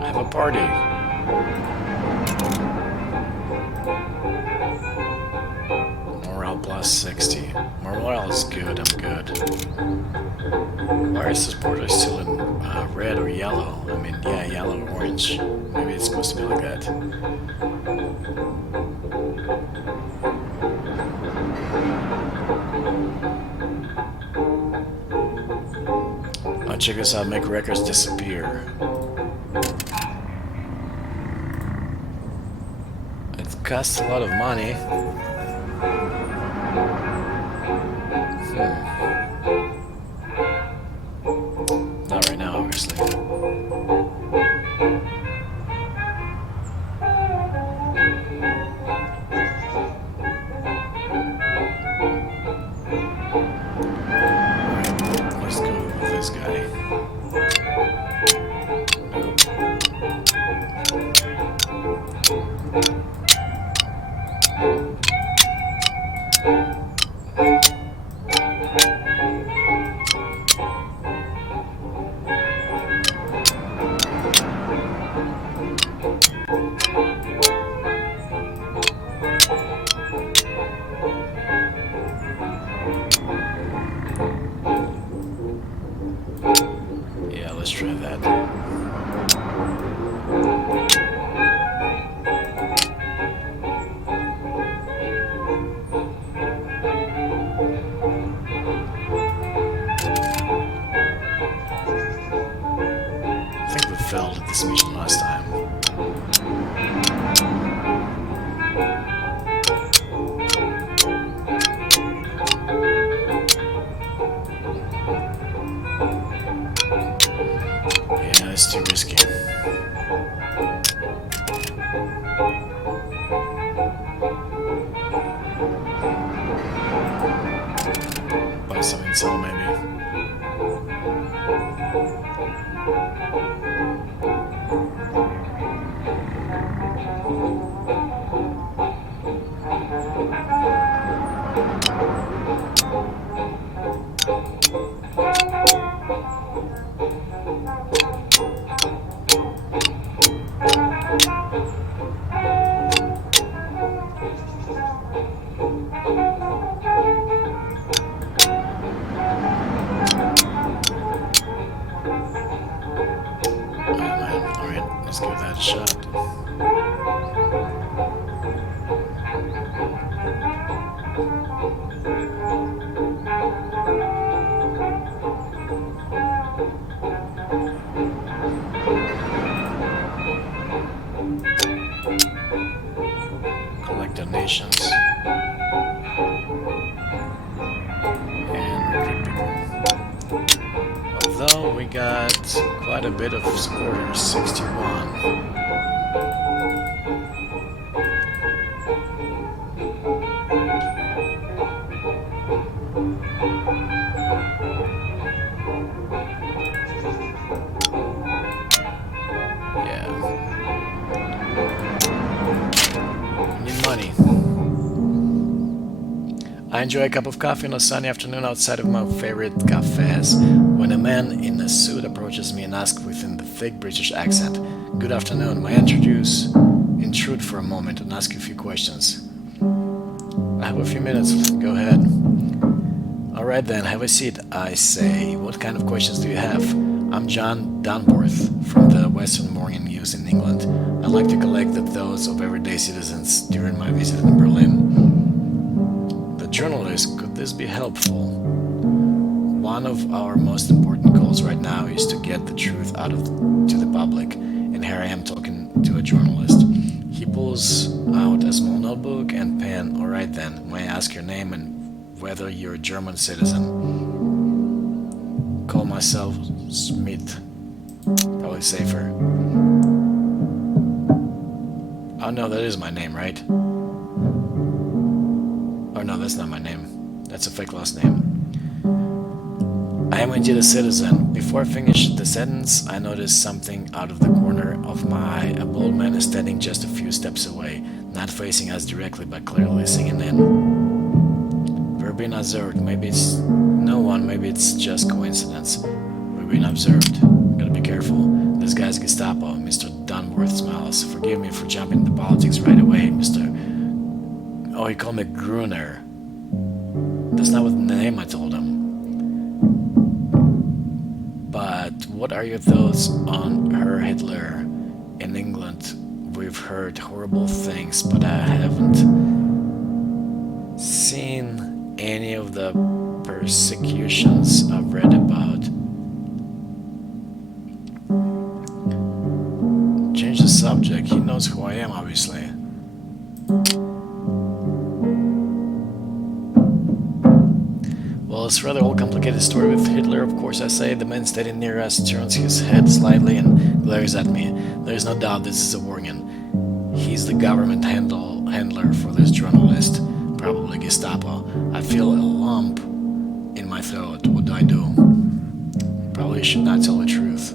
Have a party. Morale plus 60. Morale is good, I'm good. Why is this border still in red or yellow? I mean, yeah, yellow or orange. Maybe it's supposed to be like that. Oh, check this out, make records disappear. It costs a lot of money. Not right now, obviously. Alright, let's go with this guy. Yeah, let's try that. this mission last time. Yeah, it's too risky. Buy some intel maybe. Alright, let's give that a shot. Collect donations. And recruit people. Although we got quite a bit of supporters, 61. Yeah. We need money. I enjoy a cup of coffee on a sunny afternoon outside of my favorite cafes when a man in a suit approaches me and asks within the thick British accent, "Good afternoon, may I intrude for a moment and ask you a few questions?" "I have a few minutes, go ahead." "Alright then, have a seat," I say. "What kind of questions do you have?" "I'm John Dunworth from the Western Morning News in England. I like to collect the thoughts of everyday citizens during my visit in Berlin." The journalist, could this be helpful? One of our most important goals right now is to get the truth to the public, and here I am talking to a journalist. He pulls out a small notebook and pen. "Alright then, may I ask your name and whether you're a German citizen?" "Call myself Smith. Probably safer." "Oh no, that is my name, right?" "Oh no, that's not my name. That's a fake last name." "I am indeed a citizen." Before I finish the sentence, I notice something out of the corner of my eye. A bald man is standing just a few steps away, not facing us directly, but clearly listening in. "We're being observed. Maybe it's maybe it's just coincidence. We're being observed. Gotta be careful. This guy's Gestapo." Mr. Dunworth smiles. "Forgive me for jumping into politics right away, Mr. Oh, he called me Gruner. That's not what the name I told him. But what are your thoughts on Herr Hitler? In England, we've heard horrible things, but I haven't seen any of the persecutions I've read about." Change the subject. He knows who I am, obviously. "Well, it's rather all complicated story with Hitler, of course," I say. "The man standing near us turns his head slightly and glares at me. There is no doubt this is a Worgen. He's the government handler for this journalist, probably Gestapo. I feel a lump in my throat. What do I do? Probably should not tell the truth.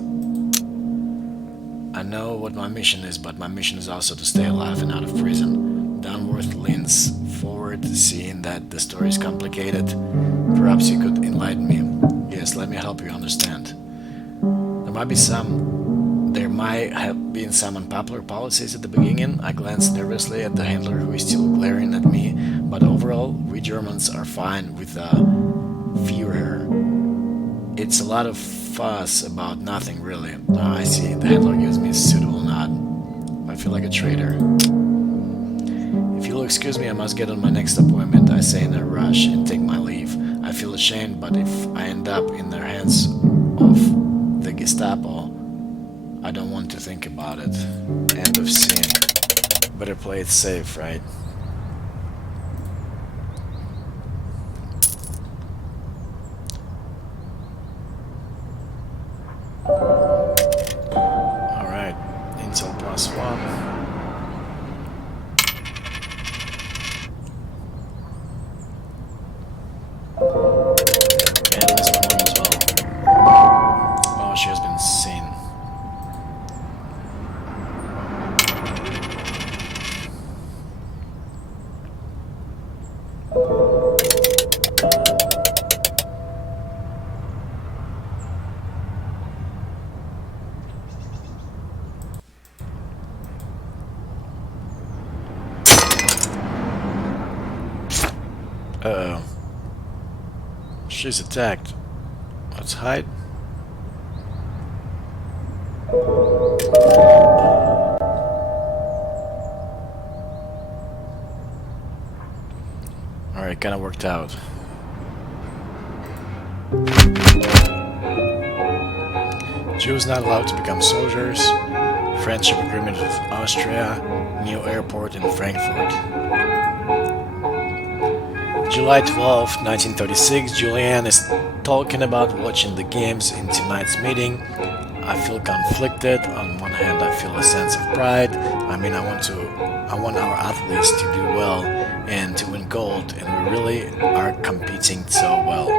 I know what my mission is, but my mission is also to stay alive and out of prison." Dunworth leans forward, seeing that the story is complicated. "Perhaps you could enlighten me." "Yes, let me help you understand. There might have been some unpopular policies at the beginning." I glance nervously at the handler who is still glaring at me. "But overall, we Germans are fine with the Führer. It's a lot of fuss about nothing, really." I see. The handler gives me a suitable nod. I feel like a traitor. "If you'll excuse me, I must get on my next appointment," I say in a rush and take my leave. I feel ashamed, but if I end up in the hands of the Gestapo, I don't want to think about it. End of scene. Better play it safe, right? Alright, Intel +1. And this one as well. Oh, she has been seen. Uh-oh. She's attacked. Let's hide. Alright, kinda worked out. Jews not allowed to become soldiers. Friendship agreement with Austria. New airport in Frankfurt. July 12, 1936, Julianne is talking about watching the games in tonight's meeting. I feel conflicted. On one hand, I feel a sense of pride. I mean, I want our athletes to do well and to win gold, and we really are competing so well.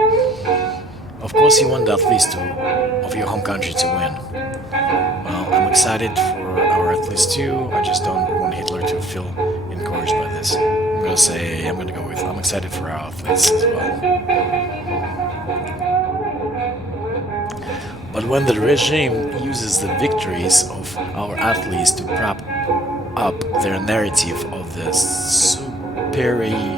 Of course, you want the athletes of your home country to win. Well, I'm excited for our athletes too. I just don't want Hitler to feel encouraged by this. I'm gonna go with I'm excited for our athletes as well. But when the regime uses the victories of our athletes to prop up their narrative of the superiority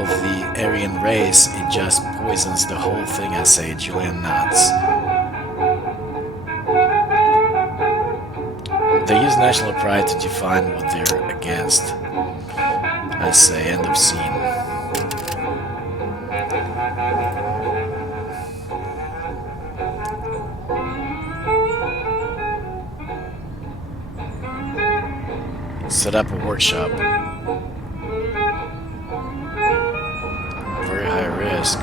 of the Aryan race, it just poisons the whole thing, I say. Julian nods. They use national pride to define what they're against. I say, end of scene. Set up a workshop. Very high risk.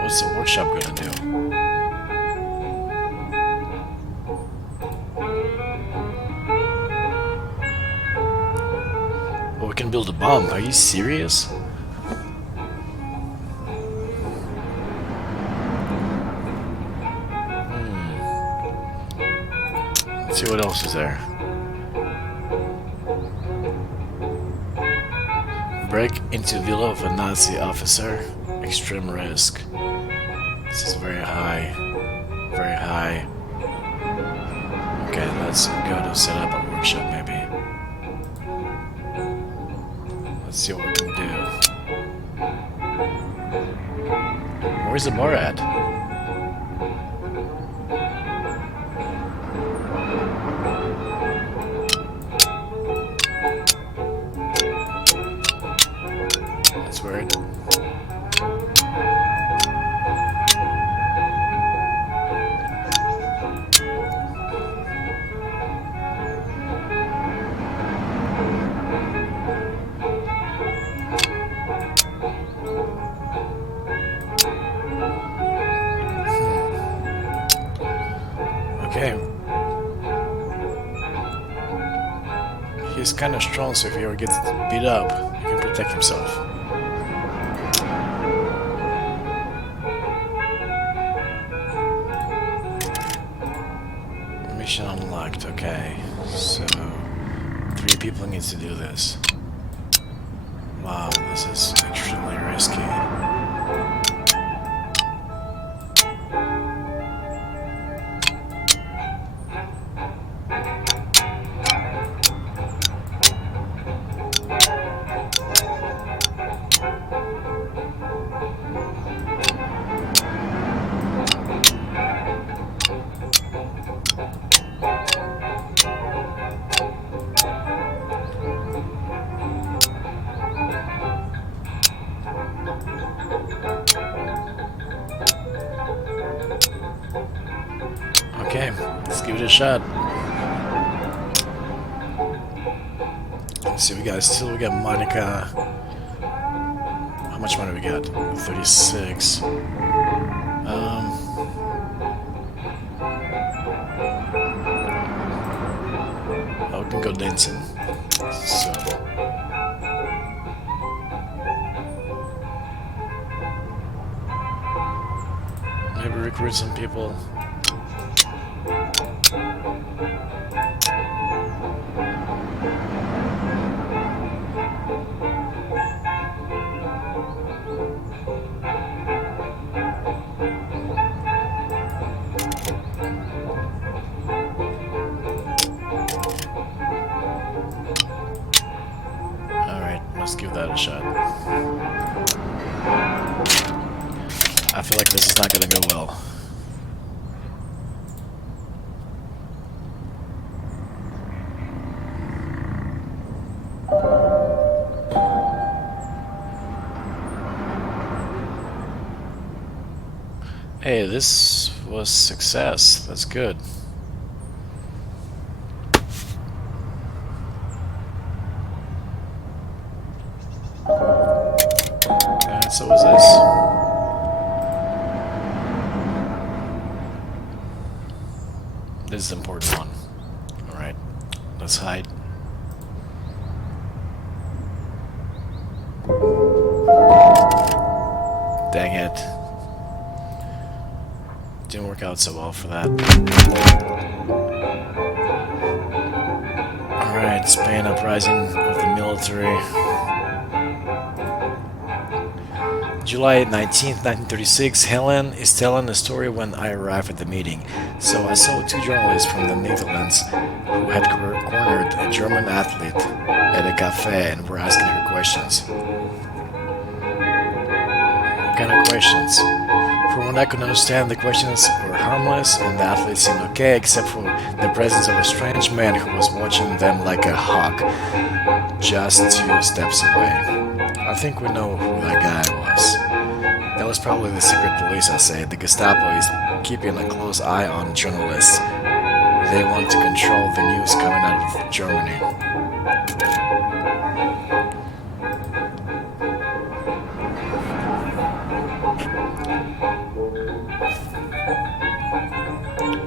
What's the workshop gonna do? Oh, we can build a bomb. Are you serious? Let's see what else is there. Break into villa of a Nazi officer. Extreme risk. This is very high. Very high. Okay, let's go to set up a workshop maybe. Let's see what we can do. Where's the bar at? That's weird. Okay. He's kind of strong, so if he ever gets beat up, he can protect himself. Mission unlocked, okay. So, 3 people need to do this. Wow, this is extremely risky. Okay, let's give it a shot. Let's see, we got Monica. How much money we got? 36. Oh, we can go dancing. So. Maybe recruit some people. Alright, let's give that a shot. I feel like this is not gonna go well. Hey, this was success. That's good. Okay, so was this. This is the important one. Alright, let's hide. Dang it. Didn't work out so well for that. Alright, Spain uprising of the military. July 19th, 1936, Helen is telling a story when I arrived at the meeting. So I saw two journalists from the Netherlands who had cornered a German athlete at a cafe and were asking her questions. What kind of questions? From what I could understand, the questions were harmless and the athlete seemed okay, except for the presence of a strange man who was watching them like a hawk, just 2 steps away. I think we know who that guy was. That was probably the secret police, I say. The Gestapo is keeping a close eye on journalists. They want to control the news coming out of Germany.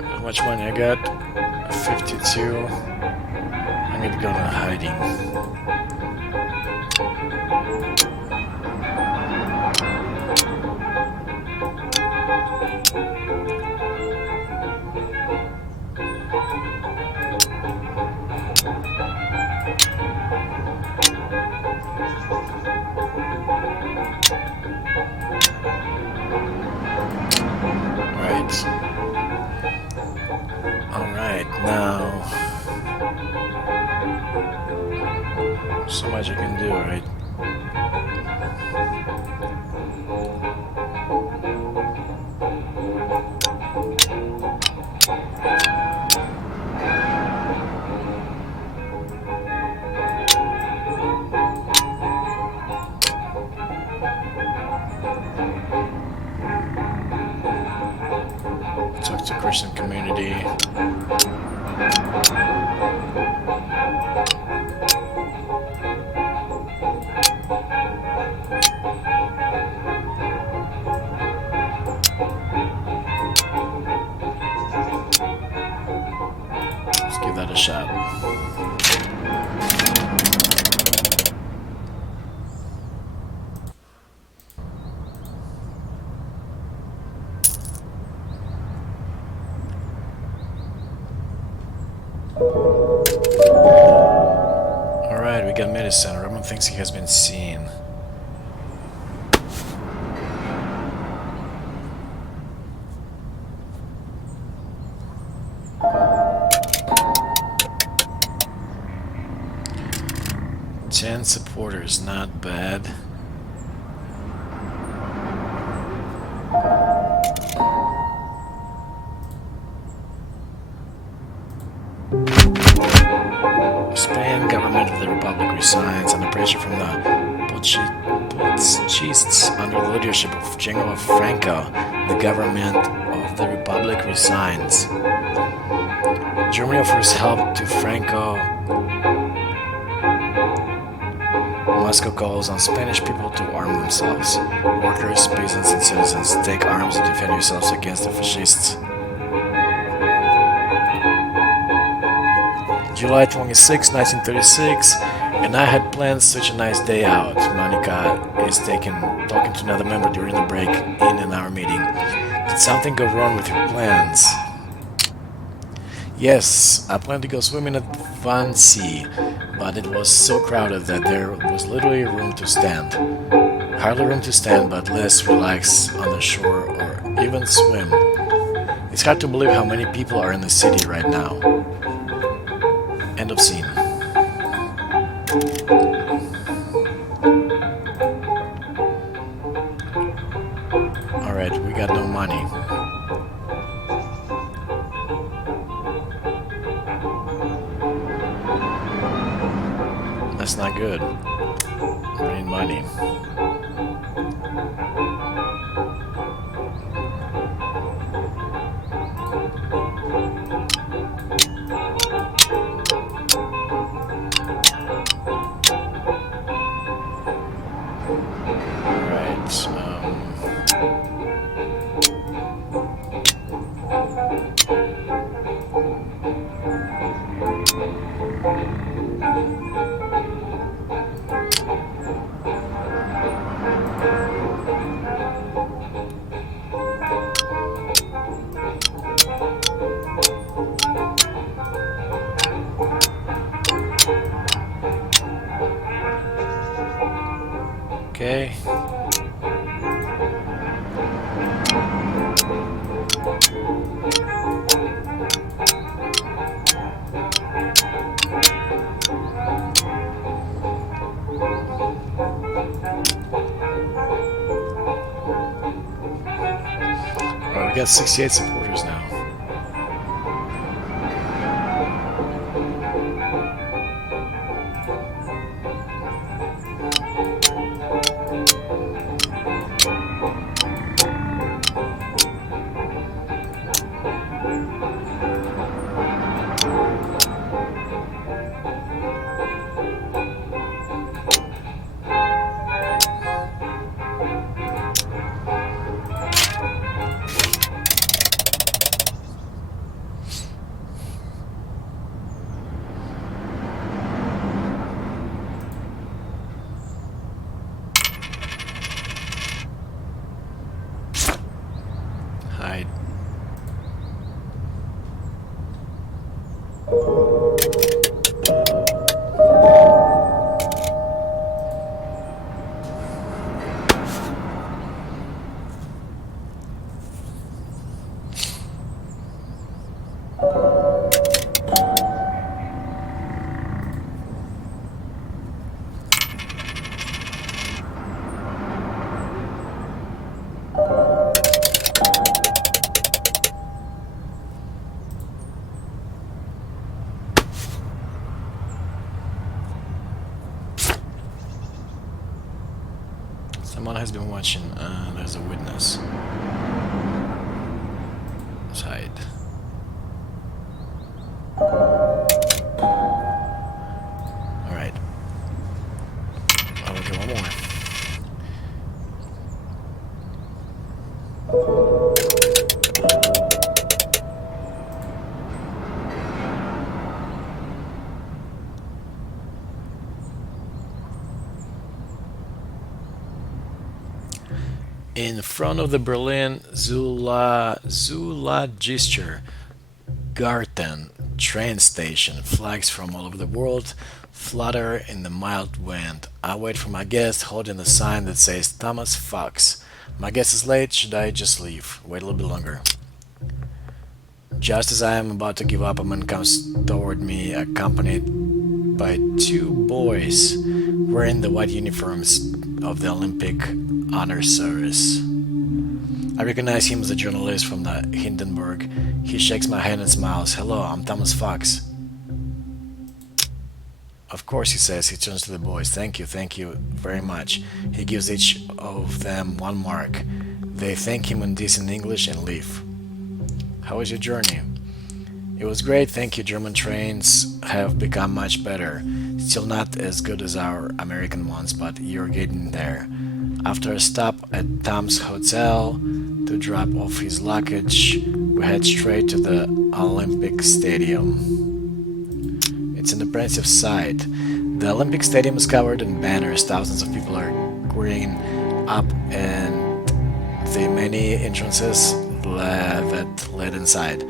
How much money I got? 52. I need to go into hiding. Alright, now so much I can do, right? Talk to Christian community. Let's give that a shot. Alright, we got medicine. Roman thinks he has been seen. Ten supporters, not bad. Spain, government of the Republic resigns under pressure from the putschists under the leadership of General Franco, the government of the Republic resigns. Germany offers help to Franco. Moscow calls on Spanish people to arm themselves. Workers, peasants, and citizens take arms to defend yourselves against the fascists. July 26, 1936, and I had planned such a nice day out. Monica is talking to another member during the break in our meeting. Did something go wrong with your plans? Yes, I planned to go swimming at Vansi, but it was so crowded that there was literally room to stand. Hardly room to stand, but less relax on the shore or even swim. It's hard to believe how many people are in the city right now. End of scene. Alright, we got no money. That's not good. We need money. Okay. Alright, we got 68 supporters now. Hide. Someone has been watching. There's a witness. Let's hide. Alright. Oh, okay, one more. In front of the Berlin Zoologischer Garten train station, flags from all over the world flutter in the mild wind. I wait for my guest, holding a sign that says Thomas Fox. My guest is late, should I just leave? Wait a little bit longer. Just as I am about to give up, a man comes toward me, accompanied by two boys wearing the white uniforms of the Olympic Honor Service. I recognize him as a journalist from the Hindenburg. He shakes my hand and smiles. Hello, I'm Thomas Fox. Of course, he says. He turns to the boys. Thank you very much. He gives each of them 1 mark. They thank him in decent English and leave. How was your journey? It was great, thank you. German trains have become much better. Still not as good as our American ones, but you're getting there. After a stop at Tom's hotel to drop off his luggage, we head straight to the Olympic Stadium. It's an impressive sight. The Olympic Stadium is covered in banners. Thousands of people are queuing up, and the many entrances that led inside.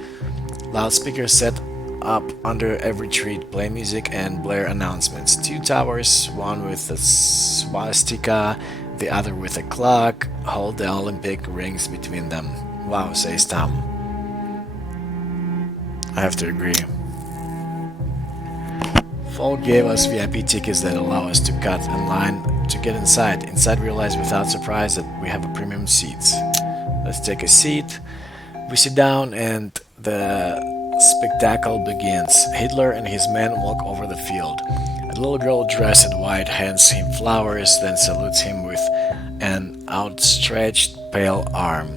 Loudspeakers set up under every tree play music and blare announcements. 2 towers, one with a swastika, the other with a clock, hold the Olympic rings between them. Wow, says Tom. I have to agree. Folk gave us VIP tickets that allow us to cut in line to get inside. Inside, we realize without surprise that we have a premium seats. Let's take a seat. We sit down and the spectacle begins. Hitler and his men walk over the field. A little girl dressed in white hands him flowers, then salutes him with an outstretched pale arm.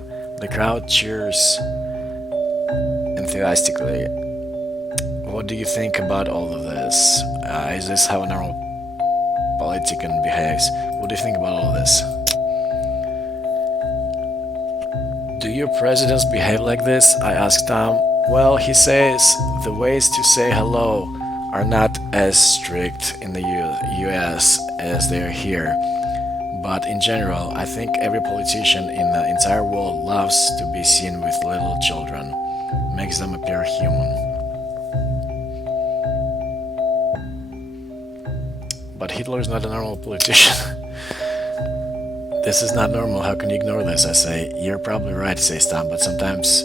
The crowd cheers enthusiastically. What do you think about all of this? Is this how a normal politician behaves? What do you think about all of this? Do your presidents behave like this? I asked Tom. Well, he says the ways to say hello are not as strict in the US as they are here. But in general, I think every politician in the entire world loves to be seen with little children. Makes them appear human. But Hitler's not a normal politician. This is not normal, how can you ignore this? I say, you're probably right, says Tom, but sometimes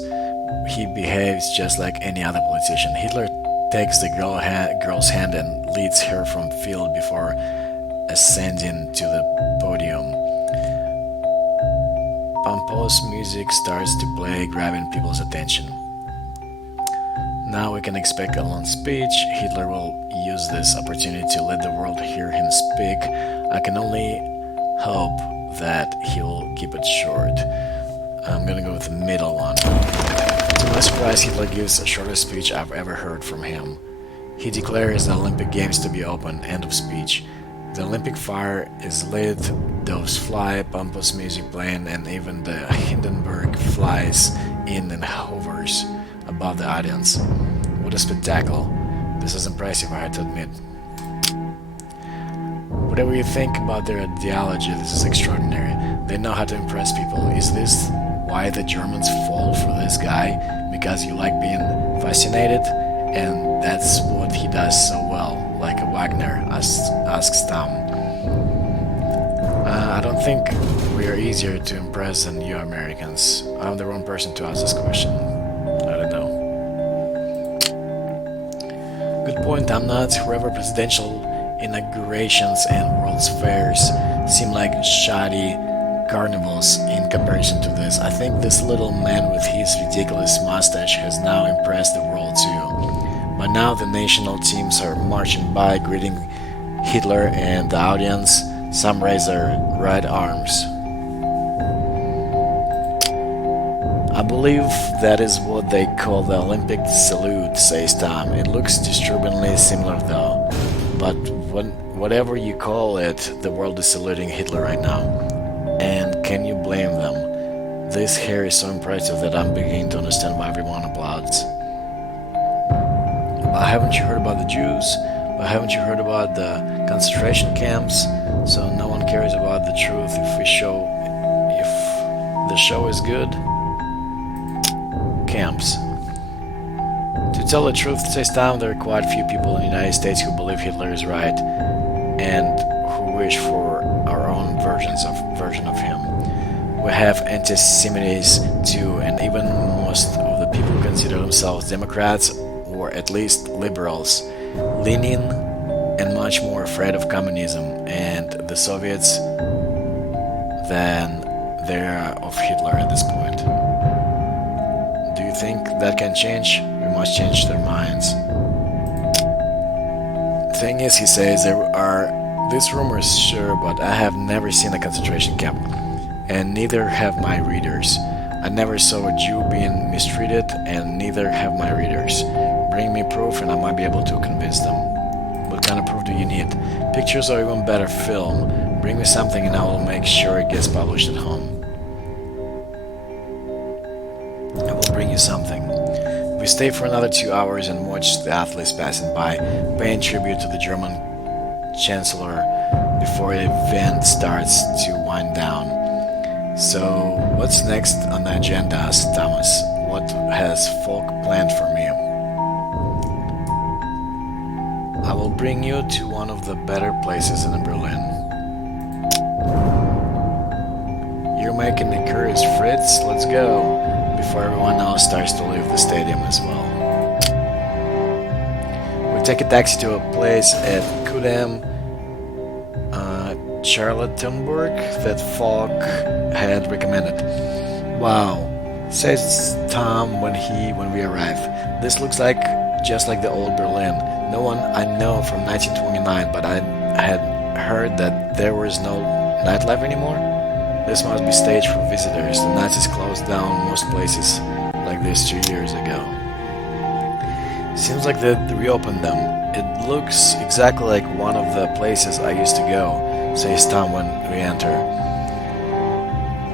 he behaves just like any other politician. Hitler takes the girl's hand and leads her from the field before ascending to the podium. Pompous music starts to play, grabbing people's attention. Now we can expect a long speech. Hitler will use this opportunity to let the world hear him speak. I can only hope that he will keep it short. I'm gonna go with the middle one. To my surprise, Hitler gives the shortest speech I've ever heard from him. He declares the Olympic Games to be open. End of speech. The Olympic fire is lit, doves fly, pompous music playing, and even the Hindenburg flies in and hovers above the audience. What a spectacle. This is impressive, I have to admit. Whatever you think about their ideology, this is extraordinary. They know how to impress people. Is this why the Germans fall for this guy? Because you like being fascinated? And that's what he does so well, like a Wagner, asks Tom. I don't think we are easier to impress than you Americans. I'm the wrong person to ask this question. I don't know. Good point, I'm not. Whoever presidential inaugurations and World's Fairs seem like shoddy carnivals in comparison to this. I think this little man with his ridiculous mustache has now impressed the world too. By now the national teams are marching by, greeting Hitler and the audience. Some raise their right arms. I believe that is what they call the Olympic salute, says Tom. It looks disturbingly similar though. But whatever you call it, the world is saluting Hitler right now. And can you blame them? This hair is so impressive that I'm beginning to understand why everyone applauds. But haven't you heard about the Jews? But haven't you heard about the concentration camps? So no one cares about the truth if the show is good? Camps. To tell the truth, says Tom, there are quite a few people in the United States who believe Hitler is right and who wish for our own version of him. We have anti-Semites too, and even most of the people consider themselves Democrats or at least liberals, leaning and much more afraid of communism and the Soviets than they are of Hitler at this point. Do you think that can change? We must change their minds. thing is, he says, there are these rumors, sure, but I have never seen a concentration camp, and neither have my readers. I never saw a Jew being mistreated, and neither have my readers. Bring me proof, and I might be able to convince them. What kind of proof do you need? Pictures or even better, film. Bring me something, and I will make sure it gets published at home. I will bring you something. We stay for another 2 hours and watch the athletes passing by, paying tribute to the German Chancellor before the event starts to wind down. So, what's next on the agenda? Asked Thomas. What has Folk planned for me? I will bring you to one of the better places in Berlin. You're making me curious, Fritz. Let's go. Before everyone else starts to leave the stadium as well. We take a taxi to a place at Kudam, Charlottenburg that Falk had recommended. Wow, says Tom when we arrive. This looks just like the old Berlin. No one I know from 1929, but I had heard that there was no nightlife anymore. This must be staged for visitors. The Nazis closed down most places like this 2 years ago. Seems like they reopened them. It looks exactly like one of the places I used to go, says Tom when we enter.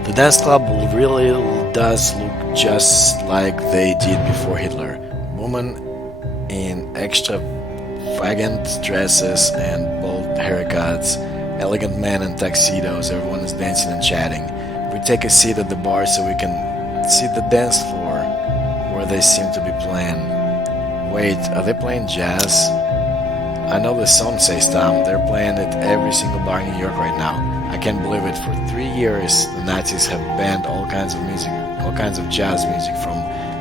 The dance club really does look just like they did before Hitler. Women in extravagant dresses and bold haircuts, elegant men in tuxedos, everyone is dancing and chatting. We take a seat at the bar so we can see the dance floor where they seem to be playing. Wait, are they playing jazz? I know the song, says Tom. They're playing it every single bar in New York right now. I can't believe it. For 3 years, the Nazis have banned all kinds of music, all kinds of jazz music from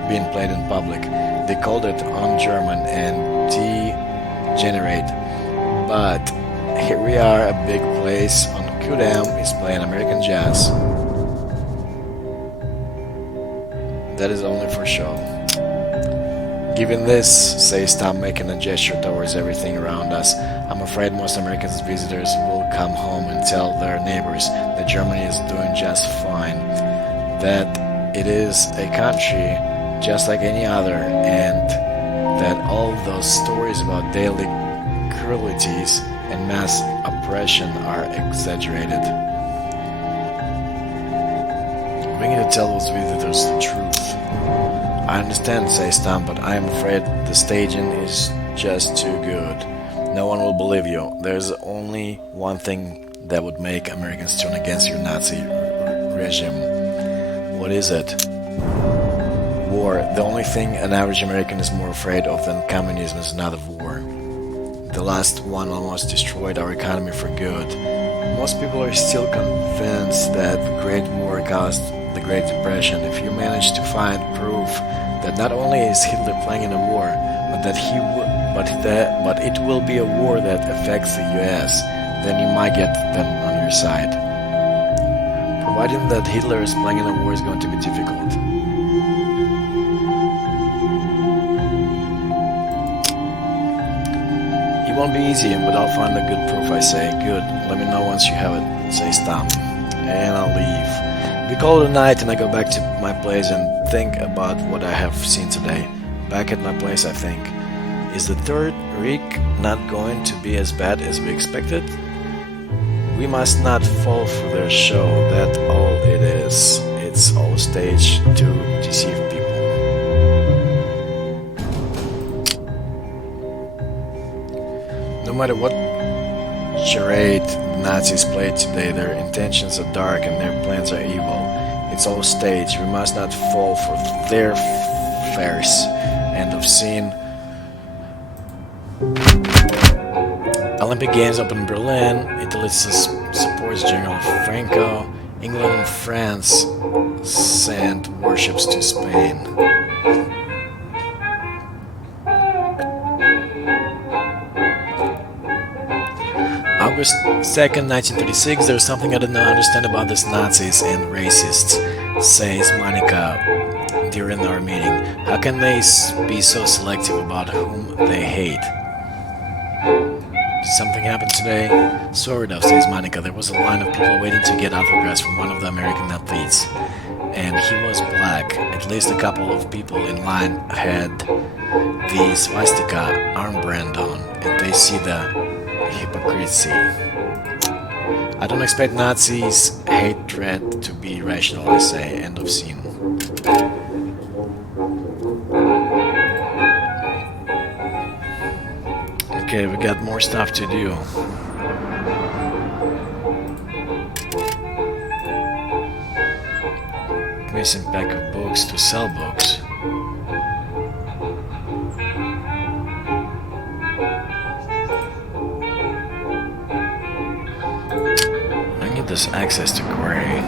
being played in public. They called it un-German and degenerate. But here we are, a big place on Kudam is playing American jazz. That is only for show. Given this, says Tom, making a gesture towards everything around us, I'm afraid most American visitors will come home and tell their neighbors that Germany is doing just fine, that it is a country just like any other, and that all those stories about daily cruelties and mass oppression are exaggerated. We need to tell those visitors the truth. I understand, says Tom, but I am afraid the staging is just too good. No one will believe you. There's only one thing that would make Americans turn against your Nazi regime. What is it? War. The only thing an average American is more afraid of than communism is another war. The last one almost destroyed our economy for good. Most people are still convinced that the Great War caused the Great Depression. If you manage to find proof that not only is Hitler playing in a war, but that it will be a war that affects the US, then you might get them on your side. Providing that Hitler is playing in a war is going to be difficult. It won't be easy, but I'll find a good proof, I say. Good, let me know once you have it, says Tom. And I'll leave. We call it a night and I go back to my place and think about what I have seen today. Back at my place, I think, is the third week not going to be as bad as we expected? We must not fall for their show, that's all it is. It's all staged to deceive people. No matter what charade the Nazis played today, their intentions are dark and their plans are evil. It's all staged. We must not fall for their farce. End of scene. Olympic Games up in Berlin. Italy supports General Franco. England and France send warships to Spain. August 2nd, 1936, there's something I did not understand about these Nazis and racists, says Monica during our meeting. How can they be so selective about whom they hate? Something happened today? Sort of, says Monica. There was a line of people waiting to get autographs from one of the American athletes. And he was black. At least a couple of people in line had the swastika armband on, and they see the hypocrisy. I don't expect Nazis' hatred to be rational, I say. End of scene. Okay, we got more stuff to do. Missing pack of books to sell books. I need this access to Gray.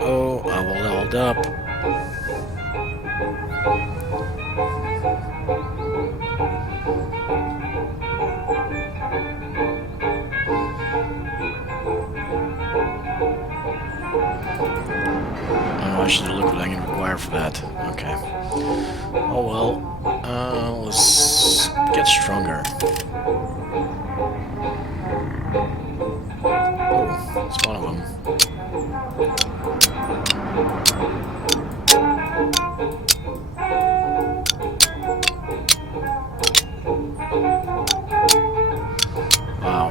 Oh, I will leveled up. I should look what I can require for that. Okay. Oh well. Let's get stronger. Oh, it's one of them. Wow.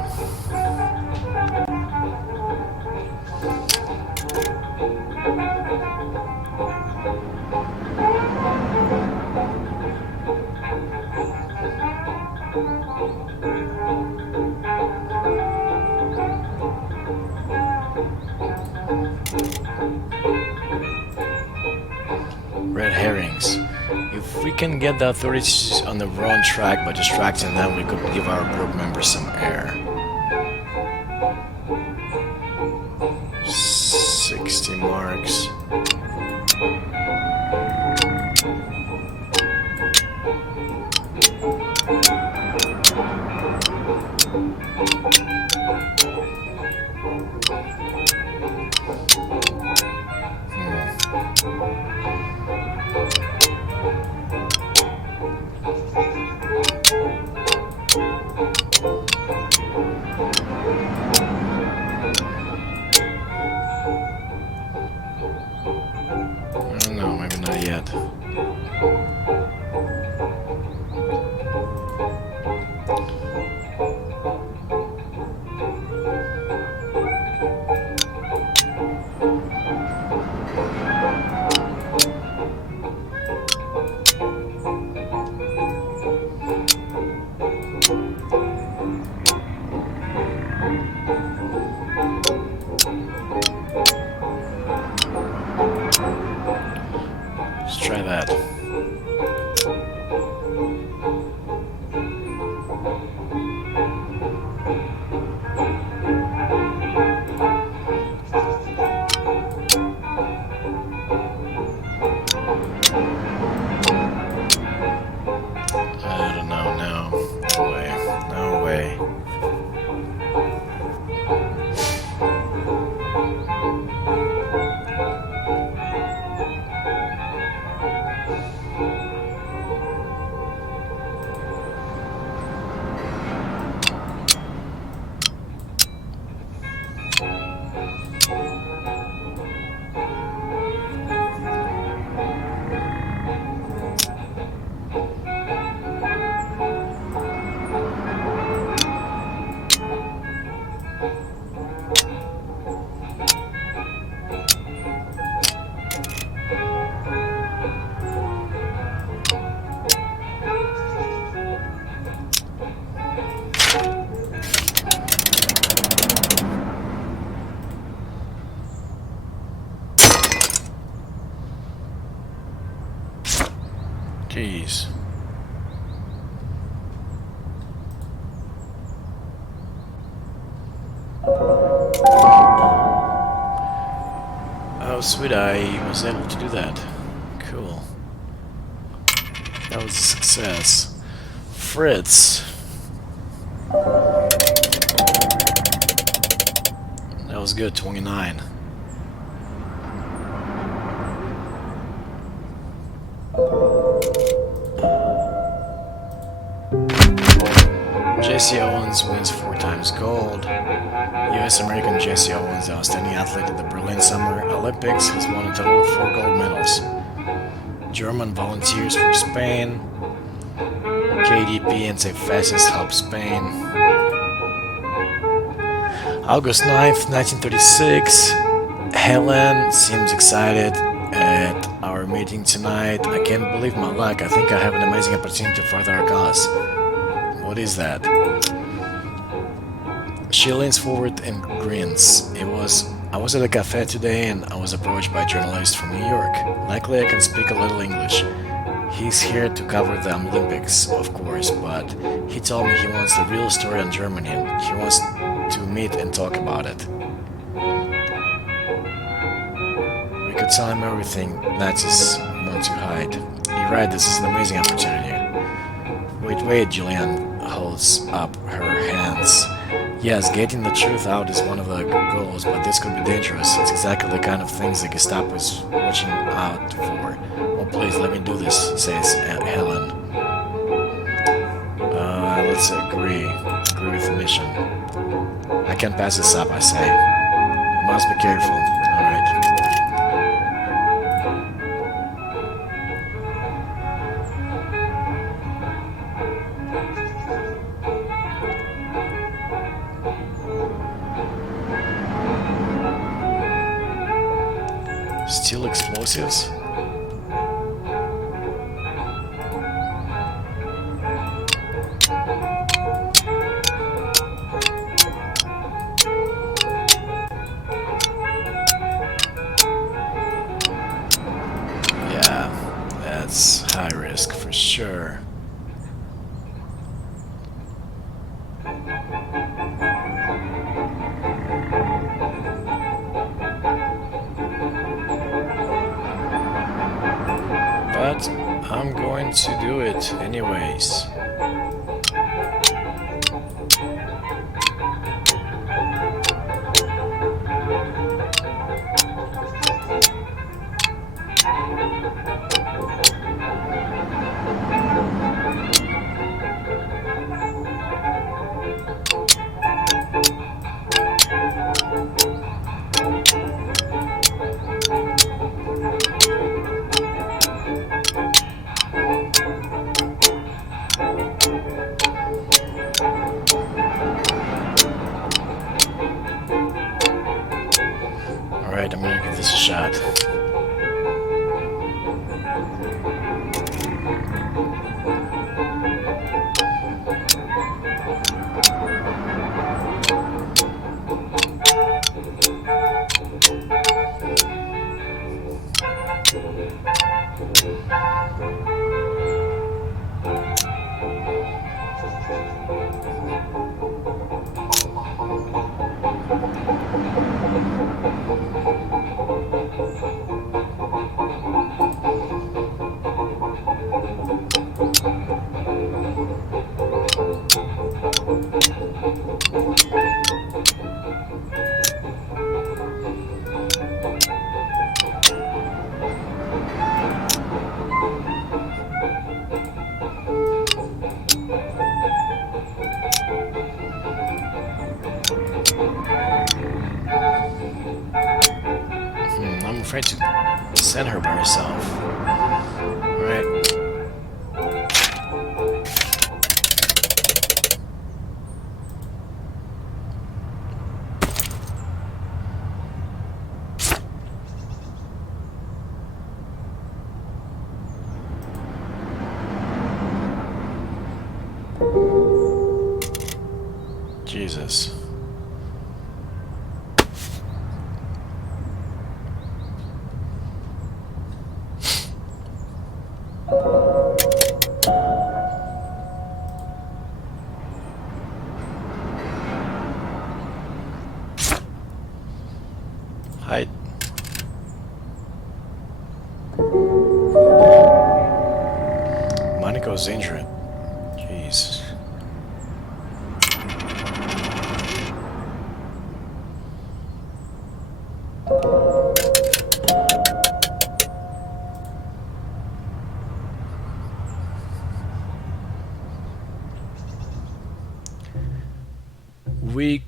Red herrings. If we can get the authorities on the wrong track by distracting them, we could give our group members some air. 60 marks. No, maybe not yet. Let's try that. I don't know, no way, no way. Jeez. Oh, sweet, I was able to do that. Cool. That was a success. Fritz. That was good, 29. Jesse Owens wins 4 times gold. US American Jesse Owens, the outstanding athlete at the Berlin Summer Olympics, has won a total of 4 gold medals. German volunteers for Spain. KDP and Safe Fascists help Spain. August 9th, 1936. Helen seems excited at our meeting tonight. I can't believe my luck. I think I have an amazing opportunity to further our cause. What is that? She leans forward and grins. I was at a cafe today and I was approached by a journalist from New York. Luckily, I can speak a little English. He's here to cover the Olympics, of course, but he told me he wants the real story on Germany. He wants to meet and talk about it. We could tell him everything Nazis want to hide. You're right, this is an amazing opportunity. Wait, Julian holds up her hands. Yes, getting the truth out is one of the goals, but this could be dangerous. It's exactly the kind of things the Gestapo is watching out for. Oh, please, let me do this, says Helen. Let's agree with the mission. I can't pass this up, I say. You must be careful. Alright. Steel explosives? Yeah, that's high risk for sure. But I'm going to do it anyways. Alright, I'm gonna give this a shot. I'm afraid to send her by herself. Alright. Jesus. Hide. Monica's injured. Jeez.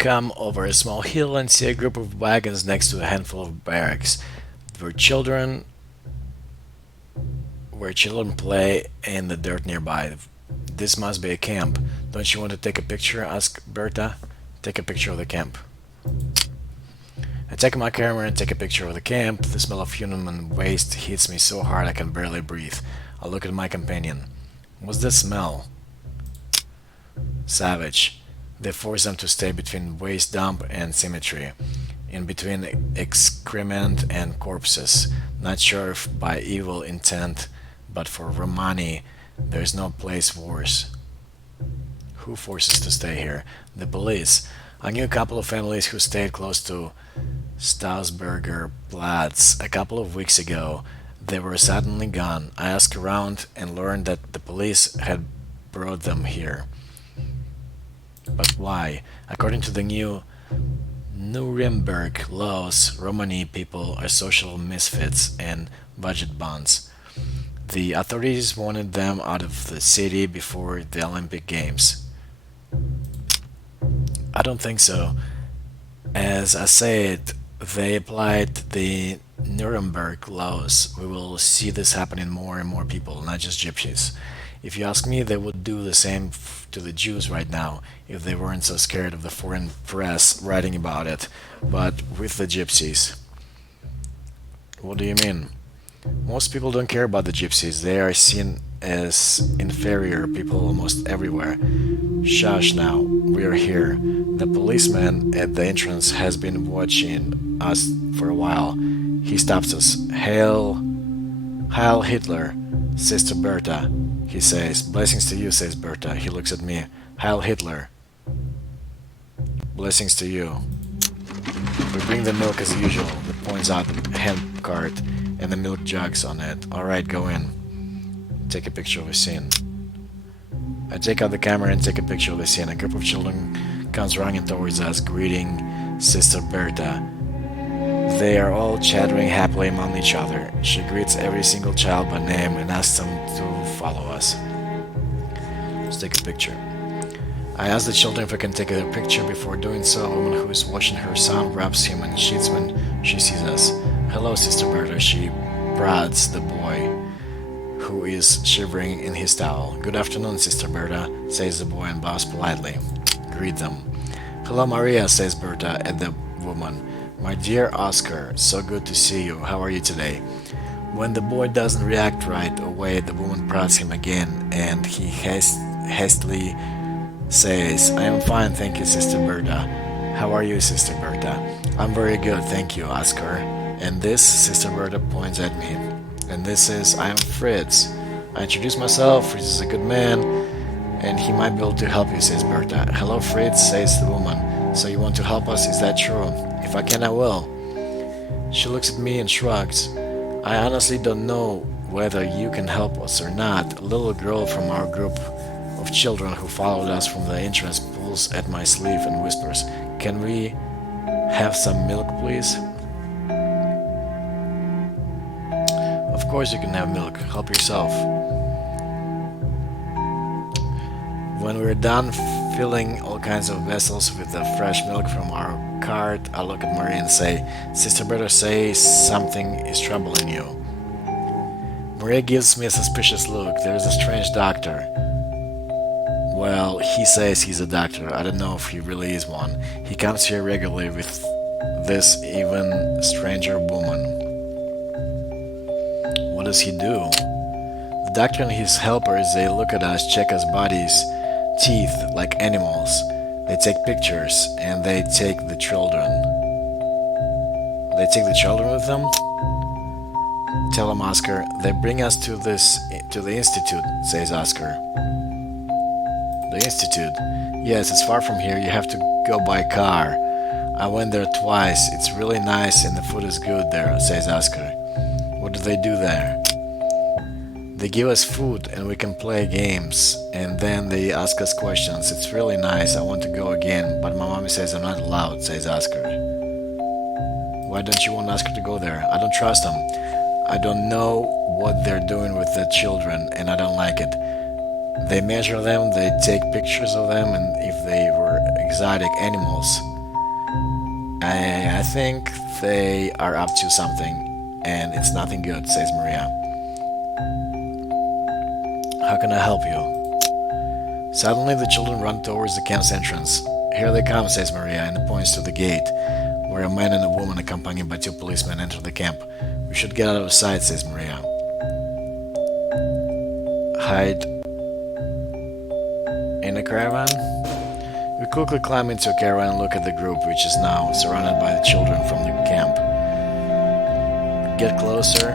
come over a small hill and see a group of wagons next to a handful of barracks where children play in the dirt nearby. This must be a camp. Don't you want to take a picture? Asked Berta. Take a picture of the camp. I take my camera and take a picture of the camp. The smell of human waste hits me so hard I can barely breathe. I look at my companion. What's that smell? Savage. They force them to stay between waste dump and cemetery, in between excrement and corpses. Not sure if by evil intent, but for Romani, there's no place worse. Who forces to stay here? The police. I knew a couple of families who stayed close to Stausberger Platz a couple of weeks ago. They were suddenly gone. I asked around and learned that the police had brought them here. But why? According to the new Nuremberg laws, Romani people are social misfits and budget bonds. The authorities wanted them out of the city before the Olympic Games. I don't think so. As I said, they applied the Nuremberg laws. We will see this happening more and more people, not just gypsies. If you ask me, they would do the same to the Jews right now if they weren't so scared of the foreign press writing about it. But with the gypsies. What do you mean? Most people don't care about the gypsies. They are seen as inferior people almost everywhere. Shush now, we are here. The policeman at the entrance has been watching us for a while. He stops us. Heil Hitler, Sister Berta, he says. Blessings to you, says Berta. He looks at me. Heil Hitler. Blessings to you. We bring the milk as usual. He points out the hand cart and the milk jugs on it. Alright, go in. Take a picture of the scene. I take out the camera and take a picture of the scene. A group of children comes running towards us, greeting Sister Berta. They are all chattering happily among each other. She greets every single child by name and asks them to follow us. Let's take a picture. I ask the children if I can take a picture. Before doing so, a woman who is watching her son grabs him and shoots when she sees us. Hello, Sister Berta, she prods the boy, who is shivering in his towel. Good afternoon, Sister Berta, says the boy and bows politely. Greet them. Hello, Maria, says Berta at the woman. My dear Oscar, so good to see you. How are you today? When the boy doesn't react right away, the woman prods him again, and he hastily says, I am fine, thank you, Sister Berta. How are you, Sister Berta? I'm very good, thank you, Oscar. And this, Sister Berta points at me. And this is, I am Fritz. I introduce myself. Fritz is a good man, and he might be able to help you, says Berta. Hello, Fritz, says the woman. So you want to help us, is that true? If I can, I will. She looks at me and shrugs. I honestly don't know whether you can help us or not. A little girl from our group of children who followed us from the entrance pulls at my sleeve and whispers, Can we have some milk, please? Of course you can have milk. Help yourself. When we're done filling all kinds of vessels with the fresh milk from our cart, I look at Maria and say, Sister Berta says something is troubling you. Maria gives me a suspicious look. There's a strange doctor. Well, he says he's a doctor. I don't know if he really is one. He comes here regularly with this even stranger woman. What does he do? The doctor and his helpers, they look at us, check us bodies, teeth, like animals. They take pictures, and they take the children. They take the children with them? Tell them, Oscar. They bring us to the institute, says Oscar. The institute? Yes, it's far from here. You have to go by car. I went there twice. It's really nice and the food is good there, says Oscar. What do they do there? They give us food and we can play games, and then they ask us questions. It's really nice. I want to go again, but my mommy says I'm not allowed, says Oscar. Why don't you want Oscar to go there? I don't trust them. I don't know what they're doing with the children, and I don't like it. They measure them, they take pictures of them, and if they were exotic animals, I think they are up to something, and it's nothing good, says Maria. How can I help you? Suddenly, the children run towards the camp's entrance. Here they come, says Maria, and points to the gate, where a man and a woman accompanied by two policemen enter the camp. We should get out of sight, says Maria. Hide in a caravan? We quickly climb into a caravan and look at the group, which is now surrounded by the children from the camp. Get closer.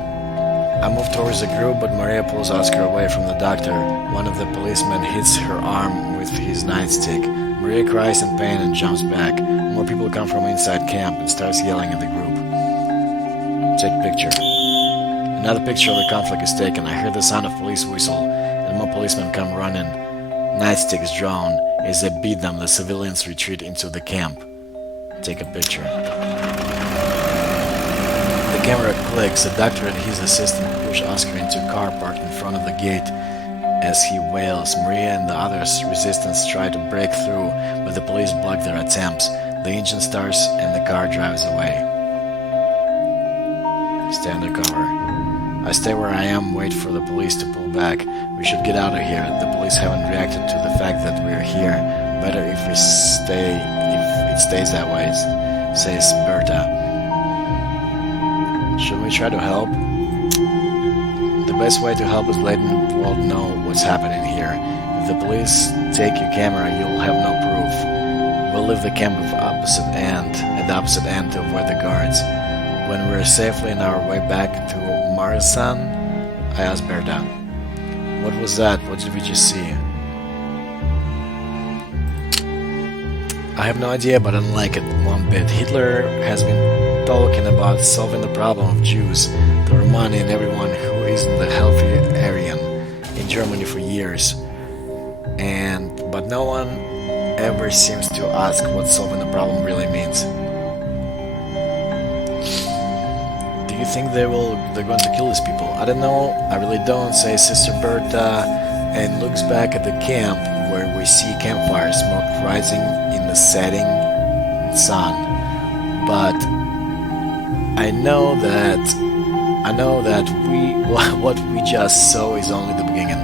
I move towards the group, but Maria pulls Oscar away from the doctor. One of the policemen hits her arm with his nightstick. Maria cries in pain and jumps back. More people come from inside camp and starts yelling at the group. Take picture. Another picture of the conflict is taken. I hear the sound of police whistle, and more policemen come running. Nightsticks drawn. As they beat them, the civilians retreat into the camp. Take a picture. The camera clicks. The doctor and his assistant push Oscar into a car parked in front of the gate. As he wails, Maria and the others' resistance try to break through, but the police block their attempts. The engine starts and the car drives away. Stay undercover. I stay where I am, wait for the police to pull back. We should get out of here. The police haven't reacted to the fact that we're here. Better if it stays that way, says Berta. Should we try to help? The best way to help is letting the world know what's happening here. If the police take your camera, you'll have no proof. We'll leave the camp at the opposite end to avoid the guards. When we're safely on our way back to Marsan, I asked Berta, "What was that? What did we just see?" I have no idea, but I don't like it one bit. Hitler has been talking about solving the problem of Jews, the Romani, and everyone who isn't the healthy Aryan in Germany for years. But no one ever seems to ask what solving the problem really means. Do you think they're going to kill these people? I don't know. I really don't, says Sister Berta, and looks back at the camp where we see campfire smoke rising in the setting sun. But I know that what we just saw is only the beginning.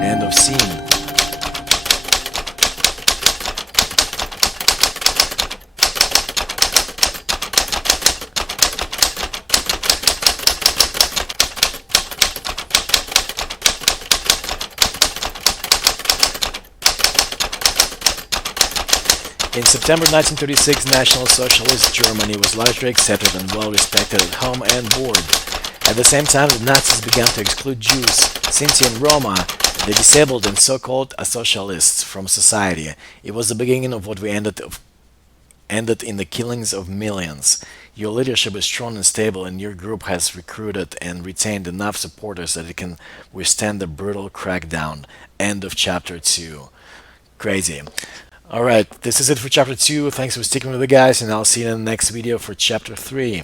End of scene. In September 1936, National Socialist Germany was largely accepted and well respected at home and abroad. At the same time, the Nazis began to exclude Jews, Sinti and Roma, the disabled and so-called socialists, from society. It was the beginning of what we ended in the killings of millions. Your leadership is strong and stable, and your group has recruited and retained enough supporters that it can withstand the brutal crackdown. End of chapter 2. Crazy. Alright, this is it for chapter 2. Thanks for sticking with the guys, and I'll see you in the next video for chapter 3.